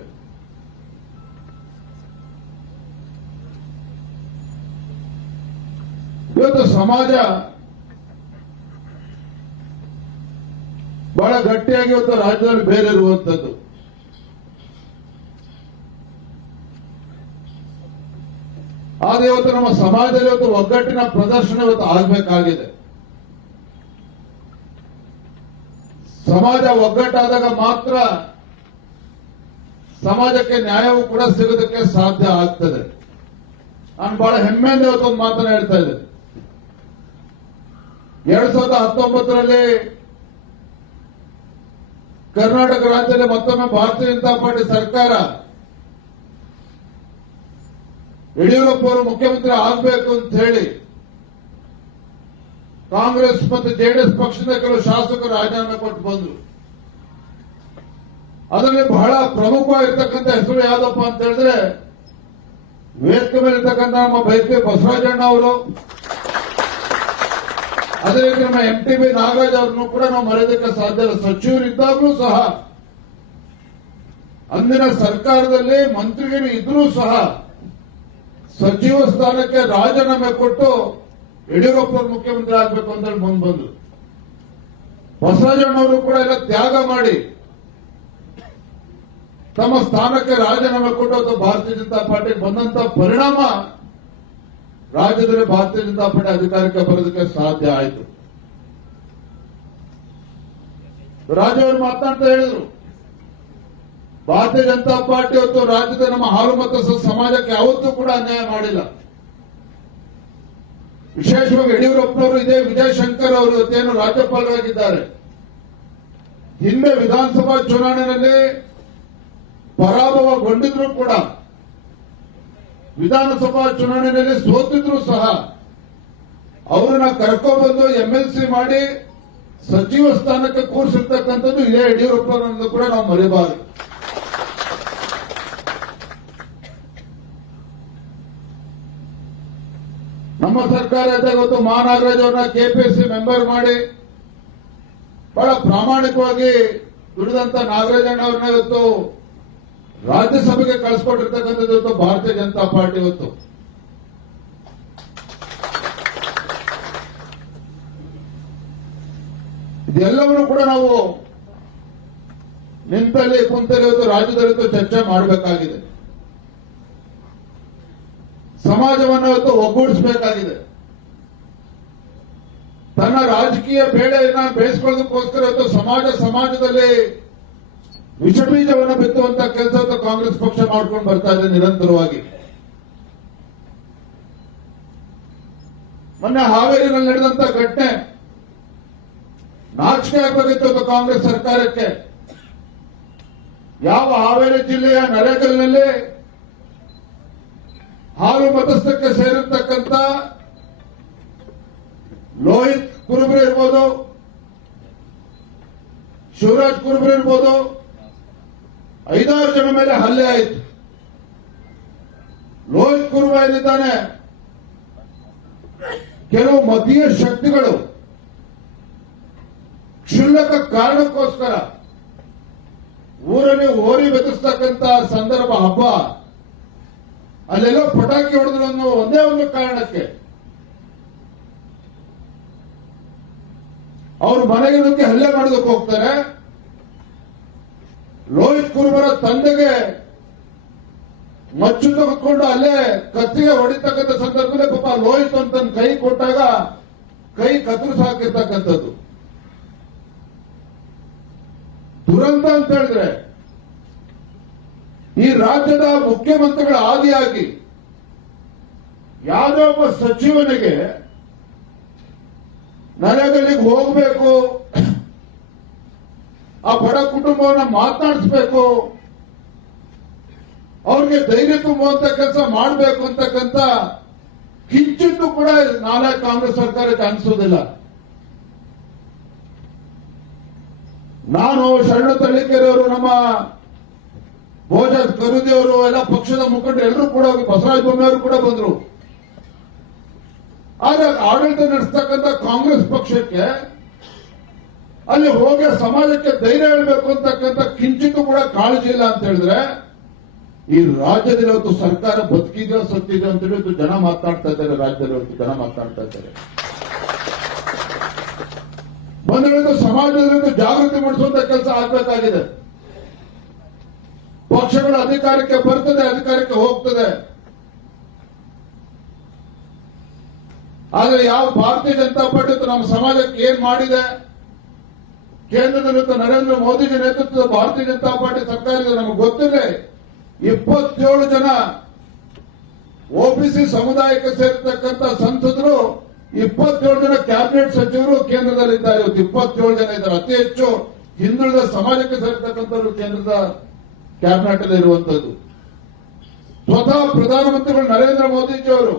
ಇವತ್ತು ಸಮಾಜ ಬಹಳ ಗಟ್ಟಿಯಾಗಿ ಇವತ್ತು ರಾಜ್ಯದಲ್ಲಿ ಬೇರೆ ಇರುವಂತದ್ದು. ಆದ್ರೆ ಇವತ್ತು ನಮ್ಮ ಸಮಾಜದಲ್ಲಿ ಇವತ್ತು ಒಗ್ಗಟ್ಟಿನ ಪ್ರದರ್ಶನ ಇವತ್ತು ಆಗಬೇಕಾಗಿದೆ. ಸಮಾಜ ಒಗ್ಗಟ್ಟಾದಾಗ ಮಾತ್ರ ಸಮಾಜಕ್ಕೆ ನ್ಯಾಯವೂ ಕೂಡ ಸಿಗೋದಕ್ಕೆ ಸಾಧ್ಯ ಆಗ್ತದೆ. ನಾನು ಬಹಳ ಹೆಮ್ಮೆಯಿಂದ ಇವತ್ತೊಂದು ಮಾತನ್ನ ಹೇಳ್ತಾ ಇದ್ದೆ. 2019ರಲ್ಲಿ ಕರ್ನಾಟಕ ರಾಜ್ಯದಲ್ಲಿ ಮತ್ತೊಮ್ಮೆ ಭಾರತೀಯ ಜನತಾ ಪಾರ್ಟಿ ಸರ್ಕಾರ ಯಡಿಯೂರಪ್ಪ ಅವರು ಮುಖ್ಯಮಂತ್ರಿ ಆಗಬೇಕು ಅಂತ ಹೇಳಿ ಕಾಂಗ್ರೆಸ್ ಮತ್ತು ಜೆಡಿಎಸ್ ಪಕ್ಷದ ಕೆಲವು ಶಾಸಕರು ರಾಜೀನಾಮೆ ಕೊಟ್ಟು ಬಂದರು. ಅದರಲ್ಲಿ ಬಹಳ ಪ್ರಮುಖವಾಗಿರ್ತಕ್ಕಂಥ ಹೆಸರು ಯಾವ್ದಪ್ಪ ಅಂತ ಹೇಳಿದ್ರೆ ವೇದಿಕೆ ಮೇಲೆ ಇರ್ತಕ್ಕಂಥ ನಮ್ಮ ಬೈಕೆ ಬಸವರಾಜಣ್ಣ ಅವರು, ಅದೇ ರೀತಿ ನಮ್ಮ MTB ನಾಗರಾಜ್ ಅವರನ್ನು ಕೂಡ ನಾವು ಮರೆಯೋದಕ್ಕೆ ಸಾಧ್ಯ ಇಲ್ಲ. ಸಚಿವರಿದ್ದಾಗಲೂ ಸಹ ಅಂದಿನ ಸರ್ಕಾರದಲ್ಲಿ ಮಂತ್ರಿಗಳು ಇದ್ರೂ ಸಹ ಸಚಿವ ಸ್ಥಾನಕ್ಕೆ ರಾಜೀನಾಮೆ ಕೊಟ್ಟು ಯಡಿಯೂರಪ್ಪ ಅವರು ಮುಖ್ಯಮಂತ್ರಿ ಆಗಬೇಕು ಅಂತ ಹೇಳಿ ಮುಂದೆ ಬಂದ್ರು. ಬಸವರಾಜಣ್ಣವರು ಕೂಡ ಎಲ್ಲ ತ್ಯಾಗ ಮಾಡಿ ತಮ್ಮ ಸ್ಥಾನಕ್ಕೆ ರಾಜೀನಾಮೆ ಕೊಟ್ಟು ಭಾರತೀಯ ಜನತಾ ಪಾರ್ಟಿಗೆ ಬಂದಂತ ಪರಿಣಾಮ ರಾಜ್ಯದಲ್ಲಿ ಭಾರತೀಯ ಜನತಾ ಪಾರ್ಟಿ ಅಧಿಕಾರಕ್ಕೆ ಬರೋದಕ್ಕೆ ಸಾಧ್ಯ ಆಯಿತು. ರಾಜು ಅವರು ಮಾತನಾಡ್ತಾ ಹೇಳಿದ್ರು, ಭಾರತೀಯ ಜನತಾ ಪಾರ್ಟಿ ಇವತ್ತು ರಾಜ್ಯದ ನಮ್ಮ ಹಾಲು ಮತ್ತು ಸಮಾಜಕ್ಕೆ ಯಾವತ್ತೂ ಕೂಡ ಅನ್ಯಾಯ ಮಾಡಿಲ್ಲ. ವಿಶೇಷವಾಗಿ ಯಡಿಯೂರಪ್ಪನವರು ಇದೇ ವಿಜಯಶಂಕರ್ ಅವರು ಇವತ್ತೇನು ರಾಜ್ಯಪಾಲರಾಗಿದ್ದಾರೆ, ಹಿಂದೆ ವಿಧಾನಸಭಾ ಚುನಾವಣೆಯಲ್ಲಿ ಪರಾಭವಗೊಂಡಿದ್ರು ಕೂಡ ವಿಧಾನಸಭಾ ಚುನಾವಣೆಯಲ್ಲಿ ಸೋತಿದ್ರು ಸಹ ಅವರನ್ನ ಕರ್ಕೊಂಡ್ಬಂದು MLC ಮಾಡಿ ಸಚಿವ ಸ್ಥಾನಕ್ಕೆ ಕೂರಿಸಿರ್ತಕ್ಕಂಥದ್ದು ಇದೇ ಯಡಿಯೂರಪ್ಪನನ್ನು ಕೂಡ ನಾವು ಮರೆಯಬಾರದು. ನಮ್ಮ ಸರ್ಕಾರ ಇದ್ದಾಗ ಇವತ್ತು ನಾಗರಾಜ್ ಅವರನ್ನ KPSC ಮೆಂಬರ್ ಮಾಡಿ ಬಹಳ ಪ್ರಾಮಾಣಿಕವಾಗಿ ದುಡಿದಂತ ನಾಗರಾಜಣ್ಣ ಅವ್ರನ್ನ ಇವತ್ತು ರಾಜ್ಯಸಭೆಗೆ ಕಳಿಸ್ಕೊಟ್ಟಿರ್ತಕ್ಕಂಥದ್ದು ಇವತ್ತು ಭಾರತೀಯ ಜನತಾ ಪಾರ್ಟಿ. ಇವತ್ತು ಇದೆಲ್ಲವನ್ನೂ ಕೂಡ ನಾವು ನಿಂತಲ್ಲಿ ಕುಂತಲ್ಲಿ ಇವತ್ತು ರಾಜ್ಯದಲ್ಲಿ ಚರ್ಚೆ ಮಾಡಬೇಕಾಗಿದೆ. ಸಮಾಜವನ್ನು ಇವತ್ತು ಒಗ್ಗೂಡಿಸಬೇಕಾಗಿದೆ. ತನ್ನ ರಾಜಕೀಯ ಬೇಳೆಯನ್ನ ಬೇಯಿಸ್ಕೊಳ್ಳೋದಕ್ಕೋಸ್ಕರ ಇವತ್ತು ಸಮಾಜದಲ್ಲಿ ವಿಷಬೀಜವನ್ನು ಬಿತ್ತುವಂತ ಕೆಲಸ ಕಾಂಗ್ರೆಸ್ ಪಕ್ಷ ಮಾಡ್ಕೊಂಡು ಬರ್ತಾ ಇದೆ ನಿರಂತರವಾಗಿ. ಮೊನ್ನೆ ಹಾವೇರಿನಲ್ಲಿ ನಡೆದಂತ ಘಟನೆ ನಾಚಿಕೆ ಆಗಬೇಕಿತ್ತು ಕಾಂಗ್ರೆಸ್ ಸರ್ಕಾರಕ್ಕೆ. ಯಾವ ಹಾವೇರಿ ಜಿಲ್ಲೆಯ ನರೇಗಲ್ನಲ್ಲಿ ಹಾಲು ಮತಸ್ಥಕ್ಕೆ ಸೇರಿರ್ತಕ್ಕಂಥ ಲೋಹಿತ್ ಕುರುಬ್ರೆ ಇರ್ಬೋದು, ಶಿವರಾಜ್ ಕುರುಬ್ರೆ ಇರ್ಬೋದು, 5-6 ಜನ ಮೇಲೆ ಹಲ್ಲೆ ಆಯಿತು. ಲೋಹಿತ್ ಕುರುಬ ಏನಿದ್ದಾನೆ, ಕೆಲವು ಮತೀಯ ಶಕ್ತಿಗಳು ಕ್ಷುಲ್ಲಕ ಕಾರಣಕ್ಕೋಸ್ಕರ ಊರಲ್ಲಿ ಹೋರಿ ಬೆದರಿಸ್ತಕ್ಕಂಥ ಸಂದರ್ಭ ಹಬ್ಬ, ಅಲ್ಲೆಲ್ಲ ಪಟಾಕಿ ಹೊಡೆದ್ರು ಅನ್ನೋ ಒಂದೇ ಒಂದು ಕಾರಣಕ್ಕೆ ಅವ್ರ ಮನೆಗೆ ನುಗ್ಗಿ ಹಲ್ಲೆ ಮಾಡೋದಕ್ಕೆ ಹೋಗ್ತಾರೆ. ಲೋಹಿತ್ ಕುರುಬರ ತಂದೆಗೆ ಮಚ್ಚು ತೆಗೆದುಕೊಂಡು ಅಲ್ಲೇ ಕತ್ತಿಗೆ ಹೊಡಿತಕ್ಕಂಥ ಸಂದರ್ಭದಲ್ಲಿ ಪಾಪ ಲೋಹಿತ್ ಅಂತ ಕೈ ಕೊಟ್ಟಾಗ ಕೈ ಕತ್ತರಿಸಿ ಹಾಕಿರ್ತಕ್ಕಂಥದ್ದು ದುರಂತ ಅಂತ ಹೇಳಿದ್ರೆ, ಈ ರಾಜ್ಯದ ಮುಖ್ಯಮಂತ್ರಿಗಳ ಆದಿಯಾಗಿ ಯಾವುದೋ ಒಬ್ಬ ಸಚಿವನಿಗೆ ನರೇಗಲ್ಲಿಗೆ ಹೋಗಬೇಕು, ಆ ಬಡ ಕುಟುಂಬವನ್ನ ಮಾತನಾಡಿಸ್ಬೇಕು, ಅವ್ರಿಗೆ ಧೈರ್ಯ ತುಂಬುವಂತ ಕೆಲಸ ಮಾಡಬೇಕು ಅಂತಕ್ಕಂಥ ಕಿಂಚಿತ್ತು ಕೂಡ ನಾಳೆ ಕಾಂಗ್ರೆಸ್ ಸರ್ಕಾರಕ್ಕೆ ಅನಿಸೋದಿಲ್ಲ. ನಾನು ಶರಣ ತಳ್ಳಿಕೆರೆಯವರು, ನಮ್ಮ ಭೋಜ ಕರುದಿಯವರು, ಎಲ್ಲ ಪಕ್ಷದ ಮುಖಂಡರು ಎಲ್ಲರೂ ಕೂಡ ಹೋಗಿ, ಬಸವರಾಜ ಬೊಮ್ಮೆಯವರು ಕೂಡ ಬಂದ್ರು. ಆದ್ರೆ ಆಡಳಿತ ನಡೆಸ್ತಕ್ಕಂಥ ಕಾಂಗ್ರೆಸ್ ಪಕ್ಷಕ್ಕೆ ಅಲ್ಲಿ ಹೋಗಿ ಸಮಾಜಕ್ಕೆ ಧೈರ್ಯ ಹೇಳಬೇಕು ಅಂತಕ್ಕಂಥ ಕಿಂಚಿತ್ತು ಕೂಡ ಕಾಳಜಿ ಇಲ್ಲ ಅಂತ ಹೇಳಿದ್ರೆ ಈ ರಾಜ್ಯದಲ್ಲಿ ಇವತ್ತು ಸರ್ಕಾರ ಬದುಕಿದೆಯೋ ಸತ್ತಿದೆಯೋ ಅಂತ ಹೇಳಿ ಇವತ್ತು ಜನ ಮಾತನಾಡ್ತಾ ಇದ್ದಾರೆ. ರಾಜ್ಯದಲ್ಲಿ ಇವತ್ತು ಜನ ಮಾತನಾಡ್ತಾ ಇದ್ದಾರೆ. ಬಂದು ಸಮಾಜದಲ್ಲಿ ಜಾಗೃತಿ ಮೂಡಿಸುವಂತ ಕೆಲಸ ಆಗಬೇಕಾಗಿದೆ. ಪಕ್ಷಗಳ ಅಧಿಕಾರಕ್ಕೆ ಬರ್ತದೆ, ಅಧಿಕಾರಕ್ಕೆ ಹೋಗ್ತದೆ. ಆದ್ರೆ ಯಾವ ಭಾರತೀಯ ಜನತಾ ಪಾರ್ಟಿ ನಮ್ಮ ಸಮಾಜಕ್ಕೆ ಏನ್ ಮಾಡಿದೆ, ಕೇಂದ್ರದಲ್ಲಿ ನರೇಂದ್ರ ಮೋದಿಜಿ ನೇತೃತ್ವದ ಭಾರತೀಯ ಜನತಾ ಪಾರ್ಟಿ ಸರ್ಕಾರ ಇದೆ. ನಮಗೆ ಗೊತ್ತಿದೆ, 27 ಜನ ಒಬಿಸಿ ಸಮುದಾಯಕ್ಕೆ ಸೇರ್ತಕ್ಕಂಥ ಸಂಸದರು, 27 ಜನ ಕ್ಯಾಬಿನೆಟ್ ಸಚಿವರು ಕೇಂದ್ರದಲ್ಲಿದ್ದಾರೆ. 27 ಜನ ಇದ್ದಾರೆ. ಅತಿ ಹೆಚ್ಚು ಹಿಂದುಳಿದ ಸಮಾಜಕ್ಕೆ ಸೇರ್ತಕ್ಕಂಥವ್ರು ಕೇಂದ್ರದ ಕ್ಯಾಬಿನೆಟ್ ಅಲ್ಲಿ ಇರುವಂತದ್ದು. ಸ್ವತಃ ಪ್ರಧಾನಮಂತ್ರಿಗಳು ನರೇಂದ್ರ ಮೋದಿಜಿ ಅವರು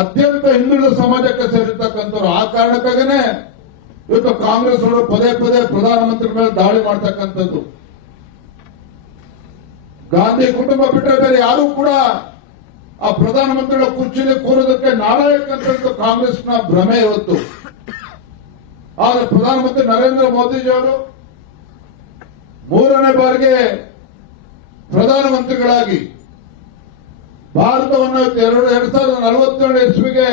ಅತ್ಯಂತ ಹಿಂದುಳಿದ ಸಮಾಜಕ್ಕೆ ಸೇರಿರ್ತಕ್ಕಂಥವ್ರು. ಆ ಕಾರಣಕ್ಕಾಗನೇ ಇವತ್ತು ಕಾಂಗ್ರೆಸ್ ಅವರು ಪದೇ ಪದೇ ಪ್ರಧಾನಮಂತ್ರಿ ಮೇಲೆ ದಾಳಿ ಮಾಡ್ತಕ್ಕಂಥದ್ದು. ಗಾಂಧಿ ಕುಟುಂಬ ಬಿಟ್ಟರೆ ಬೇರೆ ಯಾರು ಕೂಡ ಆ ಪ್ರಧಾನಮಂತ್ರಿಗಳ ಕುರ್ಚಿಯಲ್ಲಿ ಕೂರೋದಕ್ಕೆ ನಾಲಾಯಕ ಅಂತ ಕಾಂಗ್ರೆಸ್ನ ಭ್ರಮೆ ಇವತ್ತು. ಆದ್ರೆ ಪ್ರಧಾನಮಂತ್ರಿ ನರೇಂದ್ರ ಮೋದಿಜಿ ಅವರು 3ನೇ ಬಾರಿಗೆ ಪ್ರಧಾನಮಂತ್ರಿಗಳಾಗಿ ಭಾರತವನ್ನು 2047 ಇಸ್ವಿಗೆ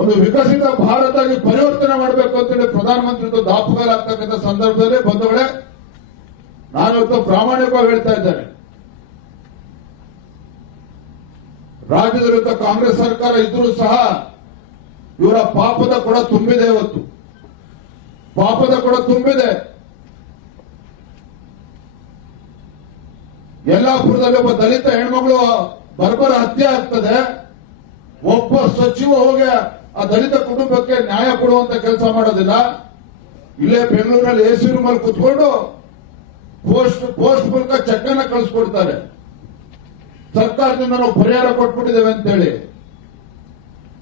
ಒಂದು ವಿಕಸಿತ ಭಾರತ ಆಗಿ ಪರಿವರ್ತನೆ ಮಾಡಬೇಕು ಅಂತೇಳಿ ಪ್ರಧಾನಮಂತ್ರಿ ದಾಪುಗಾಲಾಗ್ತಕ್ಕಂಥ ಸಂದರ್ಭದಲ್ಲಿ ಬಂಧುಗಳೇ, ನಾನಿವತ್ತು ಪ್ರಾಮಾಣಿಕವಾಗಿ ಹೇಳ್ತಾ ಇದ್ದೇನೆ, ರಾಜ್ಯದಲ್ಲಿದ್ದ ಕಾಂಗ್ರೆಸ್ ಸರ್ಕಾರ ಇದ್ರೂ ಸಹ ಇವರ ಪಾಪದ ಕೊಡ ತುಂಬಿದೆ. ಇವತ್ತು ಪಾಪದ ಕೊಡ ತುಂಬಿದೆ. ಯಲ್ಲಾಪುರದಲ್ಲಿ ಒಬ್ಬ ದಲಿತ ಹೆಣ್ಮಗಳು ಬರ್ಬರ ಹತ್ಯೆ ಆಗ್ತದೆ. ಒಬ್ಬ ಸಚಿವ ಹೋಗಿ ಆ ದಲಿತ ಕುಟುಂಬಕ್ಕೆ ನ್ಯಾಯ ಕೊಡುವಂತ ಕೆಲಸ ಮಾಡೋದಿಲ್ಲ. ಇಲ್ಲೇ ಬೆಂಗಳೂರಲ್ಲಿ ಎಸಿ ರೂಮಲ್ಲಿ ಕುತ್ಕೊಂಡು ಪೋಸ್ಟ್ ಮೂಲಕ ಚೆಕ್ ಅನ್ನ ಕಳಿಸ್ಕೊಡ್ತಾರೆ. ಸರ್ಕಾರದಿಂದ ನಾವು ಪರಿಹಾರ ಕೊಟ್ಬಿಟ್ಟಿದ್ದೇವೆ ಅಂತೇಳಿ.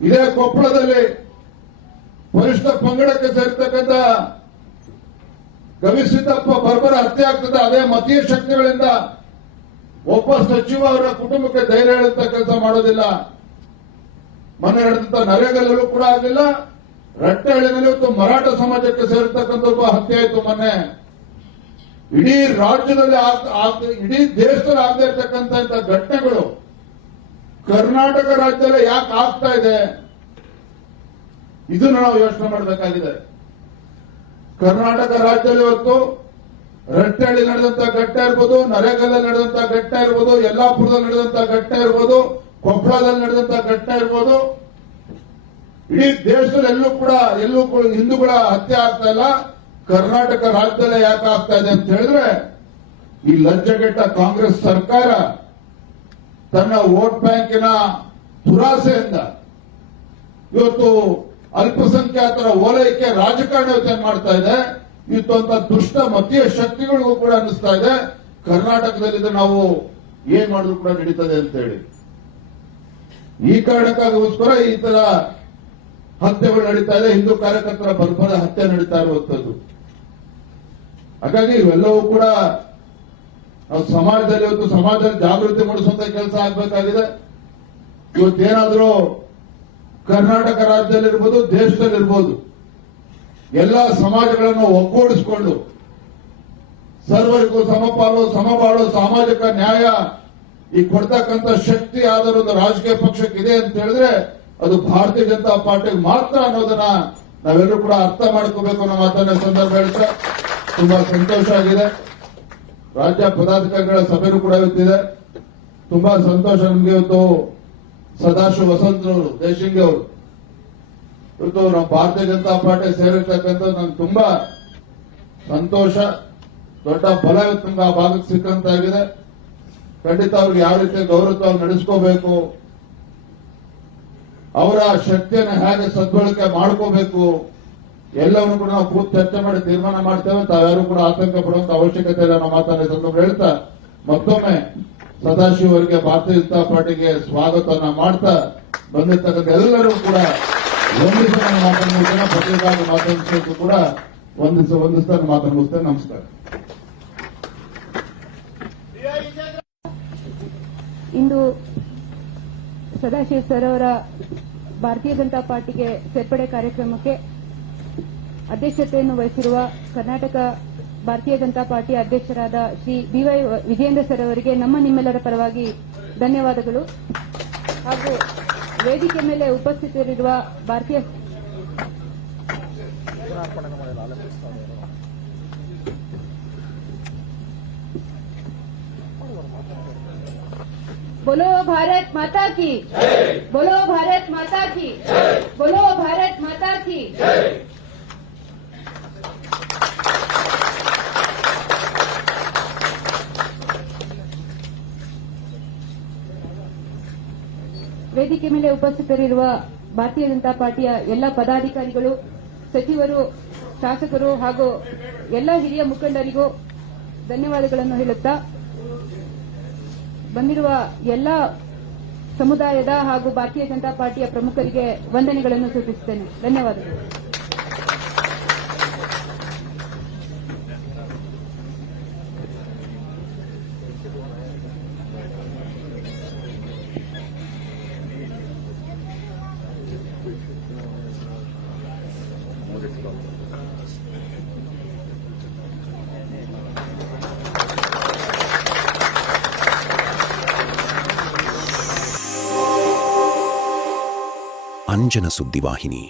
ಇದೇ ಕೊಪ್ಪಳದಲ್ಲಿ ವರಿಷ್ಠ ಪಂಗಡಕ್ಕೆ ಸೇರ್ತಕ್ಕಂಥ ಗವಿಸಿದ್ದಪ್ಪ ಬರ್ಬರ ಹತ್ಯೆ ಆಗ್ತದೆ. ಅದೇ ಮತೀಯ ಶಕ್ತಿಗಳಿಂದ ಒಬ್ಬ ಸಚಿವ ಅವರ ಕುಟುಂಬಕ್ಕೆ ಧೈರ್ಯ ಹೇಳುವಂತ ಕೆಲಸ ಮಾಡೋದಿಲ್ಲ. ಮೊನ್ನೆ ನಡೆದಂತ ನರೇಗಲ್ಲೂ ಕೂಡ ಆಗಲಿಲ್ಲ. ರಟ್ಟಹಳ್ಳಿನಲ್ಲಿ ಇವತ್ತು ಮರಾಠ ಸಮಾಜಕ್ಕೆ ಸೇರಿರ್ತಕ್ಕಂಥ ಒಬ್ಬ ಹತ್ಯೆ ಆಯಿತು ಮೊನ್ನೆ. ಇಡೀ ರಾಜ್ಯದಲ್ಲಿ ಇಡೀ ದೇಶದಲ್ಲಿ ಆಗದೆ ಇರ್ತಕ್ಕಂಥ ಘಟನೆಗಳು ಕರ್ನಾಟಕ ರಾಜ್ಯದಲ್ಲಿ ಯಾಕೆ ಆಗ್ತಾ ಇದೆ, ಇದನ್ನು ನಾವು ಯೋಚನೆ ಮಾಡಬೇಕಾಗಿದೆ. ಕರ್ನಾಟಕ ರಾಜ್ಯದಲ್ಲಿ ಇವತ್ತು ರಟ್ಟಹಳ್ಳಿ ನಡೆದಂತ ಘಟನೆ ಇರ್ಬೋದು, ನರೇಗಲ್ಲಿ ನಡೆದಂತ ಘಟನೆ ಇರ್ಬೋದು, ಯಲ್ಲಾಪುರದಲ್ಲಿ ನಡೆದಂತ ಘಟನೆ ಇರ್ಬೋದು, ಕೊಪ್ಪಳದಲ್ಲಿ ನಡೆದಂತ ಘಟನೆ ಇರ್ಬೋದು, ಇಡೀ ದೇಶದಲ್ಲಿ ಎಲ್ಲೂ ಕೂಡ ಹಿಂದೂಗಳ ಹತ್ಯೆ ಆಗ್ತಾ ಇಲ್ಲ. ಕರ್ನಾಟಕ ರಾಜ್ಯದಲ್ಲೇ ಯಾಕೆ ಆಗ್ತಾ ಇದೆ ಅಂತ ಹೇಳಿದ್ರೆ, ಈ ಲಜ್ಜೆಗೆಟ್ಟ ಕಾಂಗ್ರೆಸ್ ಸರ್ಕಾರ ತನ್ನ ವೋಟ್ ಬ್ಯಾಂಕಿನ ದುರಾಸೆಯಿಂದ ಇವತ್ತು ಅಲ್ಪಸಂಖ್ಯಾತರ ಓಲೈಕೆ ರಾಜಕಾರಣ ಮಾಡ್ತಾ ಇದೆ. ಇವತ್ತು ಅಂತ ದುಷ್ಟ ಮತೀಯ ಶಕ್ತಿಗಳಿಗೂ ಕೂಡ ಅನ್ನಿಸ್ತಾ ಇದೆ ಕರ್ನಾಟಕದಲ್ಲಿ ನಾವು ಏನ್ ಮಾಡಿದ್ರು ಕೂಡ ನಡೀತದೆ ಅಂತ ಹೇಳಿ. ಈ ಕಾರಣಕ್ಕಾಗೋಸ್ಕರ ಈ ತರ ಹತ್ಯೆಗಳು ನಡೀತಾ ಇದೆ. ಹಿಂದೂ ಕಾರ್ಯಕರ್ತರ ಬರ್ಬರ ಹತ್ಯೆ ನಡೀತಾ ಇರುವಂತದ್ದು. ಹಾಗಾಗಿ ಇವೆಲ್ಲವೂ ಕೂಡ ನಾವು ಸಮಾಜದಲ್ಲಿ ಸಮಾಜದಲ್ಲಿ ಜಾಗೃತಿ ಮೂಡಿಸುವಂತ ಕೆಲಸ ಆಗಬೇಕಾಗಿದೆ. ಇವತ್ತೇನಾದ್ರೂ ಕರ್ನಾಟಕ ರಾಜ್ಯದಲ್ಲಿರ್ಬೋದು, ದೇಶದಲ್ಲಿರ್ಬೋದು, ಎಲ್ಲಾ ಸಮಾಜಗಳನ್ನು ಒಗ್ಗೂಡಿಸಿಕೊಂಡು ಸರ್ವರಿಗೂ ಸಮಪಾಲು ಸಮಬಾಳು ಸಾಮಾಜಿಕ ನ್ಯಾಯ ಈ ಕೊಡ್ತಕ್ಕಂಥ ಶಕ್ತಿ ಆದರೂ ಒಂದು ರಾಜಕೀಯ ಪಕ್ಷಕ್ಕೆ ಇದೆ ಅಂತ ಹೇಳಿದ್ರೆ ಅದು ಭಾರತೀಯ ಜನತಾ ಪಾರ್ಟಿಗೆ ಮಾತ್ರ ಅನ್ನೋದನ್ನ ನಾವೆಲ್ಲರೂ ಕೂಡ ಅರ್ಥ ಮಾಡ್ಕೋಬೇಕು ಅನ್ನೋ ಮಾತನ್ನ ಸಂದರ್ಭ ಹೇಳ್ತಾ ತುಂಬಾ ಸಂತೋಷ ಆಗಿದೆ. ರಾಜ್ಯ ಪದಾಧಿಕಾರಿಗಳ ಸಭೆನೂ ಕೂಡ ಇವತ್ತಿದೆ. ತುಂಬಾ ಸಂತೋಷ ನಮ್ಗೆ. ಇವತ್ತು ಸದಾಶಿವ ವಸಂತರವರು, ದೇಶಿಂಗಿ ಅವರು ಇವತ್ತು ನಮ್ಮ ಭಾರತೀಯ ಜನತಾ ಪಾರ್ಟಿ ಸೇರಿರ್ತಕ್ಕಂಥ ನಂಗೆ ತುಂಬಾ ಸಂತೋಷ. ದೊಡ್ಡ ಬಲ ಇವತ್ತು ನಮ್ಗೆ ಆ ಭಾಗಕ್ಕೆ ಸಿಕ್ಕಂತಾಗಿದೆ. ಖಂಡಿತ ಅವ್ರಿಗೆ ಯಾವ ರೀತಿ ಗೌರವವಾಗಿ ನಡೆಸ್ಕೋಬೇಕು, ಅವರ ಶಕ್ತಿಯನ್ನು ಹೇಗೆ ಸದ್ಬಳಕೆ ಮಾಡ್ಕೋಬೇಕು ಎಲ್ಲವನ್ನು ಕೂಡ ನಾವು ಕೂತು ಚರ್ಚೆ ಮಾಡಿ ತೀರ್ಮಾನ ಮಾಡ್ತೇವೆ. ತಾವ್ಯಾರು ಕೂಡ ಆತಂಕ ಪಡುವಂತ ಅವಶ್ಯಕತೆ ಇಲ್ಲ ನಮ್ಮ ಮಾತನ್ನ ಸಂದರ್ಭ ಹೇಳ್ತಾ ಮತ್ತೊಮ್ಮೆ ಸದಾಶಿವ ಅವರಿಗೆ ಭಾರತೀಯ ಜನತಾ ಪಾರ್ಟಿಗೆ ಸ್ವಾಗತವನ್ನ ಮಾಡ್ತಾ ಬಂದಿರ್ತಕ್ಕಂಥ ಎಲ್ಲರೂ ಕೂಡ ಒಂದಿಸ್ತಾ ಮಾತನಾಡ್ತೇನೆ, ಪತ್ರಿಕಾಗಿ ಮಾತನಾಡಿಸೋದು ಕೂಡ ಒಂದಿಸ್ತಾ ಮಾತನಾಡಿಸ್ತೇನೆ. ನಮಸ್ಕಾರ. ಇಂದು ಸದಾಶಿವ ಸರ್ ಅವರ ಭಾರತೀಯ ಜನತಾ ಪಾರ್ಟಿಗೆ ಸೇರ್ಪಡೆ ಕಾರ್ಯಕ್ರಮಕ್ಕೆ ಅಧ್ಯಕ್ಷತೆಯನ್ನು ವಹಿಸಿರುವ ಕರ್ನಾಟಕ ಭಾರತೀಯ ಜನತಾ ಪಾರ್ಟಿಯ ಅಧ್ಯಕ್ಷರಾದ ಶ್ರೀ ಬಿವೈ ವಿಜಯೇಂದ್ರ ಸರ್ ಅವರಿಗೆ ನಿಮ್ಮೆಲ್ಲರ ಪರವಾಗಿ ಧನ್ಯವಾದಗಳು. ಹಾಗೂ ವೇದಿಕೆ ಮೇಲೆ ಉಪಸ್ಥಿತರಿರುವ ಭಾರತೀಯ बोलो भारत माता की, बोलो भारत माता की, बोलो भारत माता की. ವೇದಿಕೆ ಮೇಲೆ ಉಪಸ್ಥಿತರಿರುವ ಭಾರತೀಯ ಜನತಾ ಪಾರ್ಟಿಯ ಎಲ್ಲ ಪದಾಧಿಕಾರಿಗಳು, ಸಚಿವರು, ಶಾಸಕರು ಹಾಗೂ ಎಲ್ಲ ಹಿರಿಯ ಮುಖಂಡರಿಗೂ ಧನ್ಯವಾದಗಳನ್ನು ಹೇಳುತ್ತಾ ಬಂದಿರುವ ಎಲ್ಲ ಸಮುದಾಯದ ಹಾಗೂ ಭಾರತೀಯ ಜನತಾ ಪಾರ್ಟಿಯ ಪ್ರಮುಖರಿಗೆ ವಂದನೆಗಳನ್ನು ಸೂಚಿಸುತ್ತೇನೆ. ಧನ್ಯವಾದಗಳು. ಅಂಜನ ಸುದ್ದಿವಾಹಿನಿ.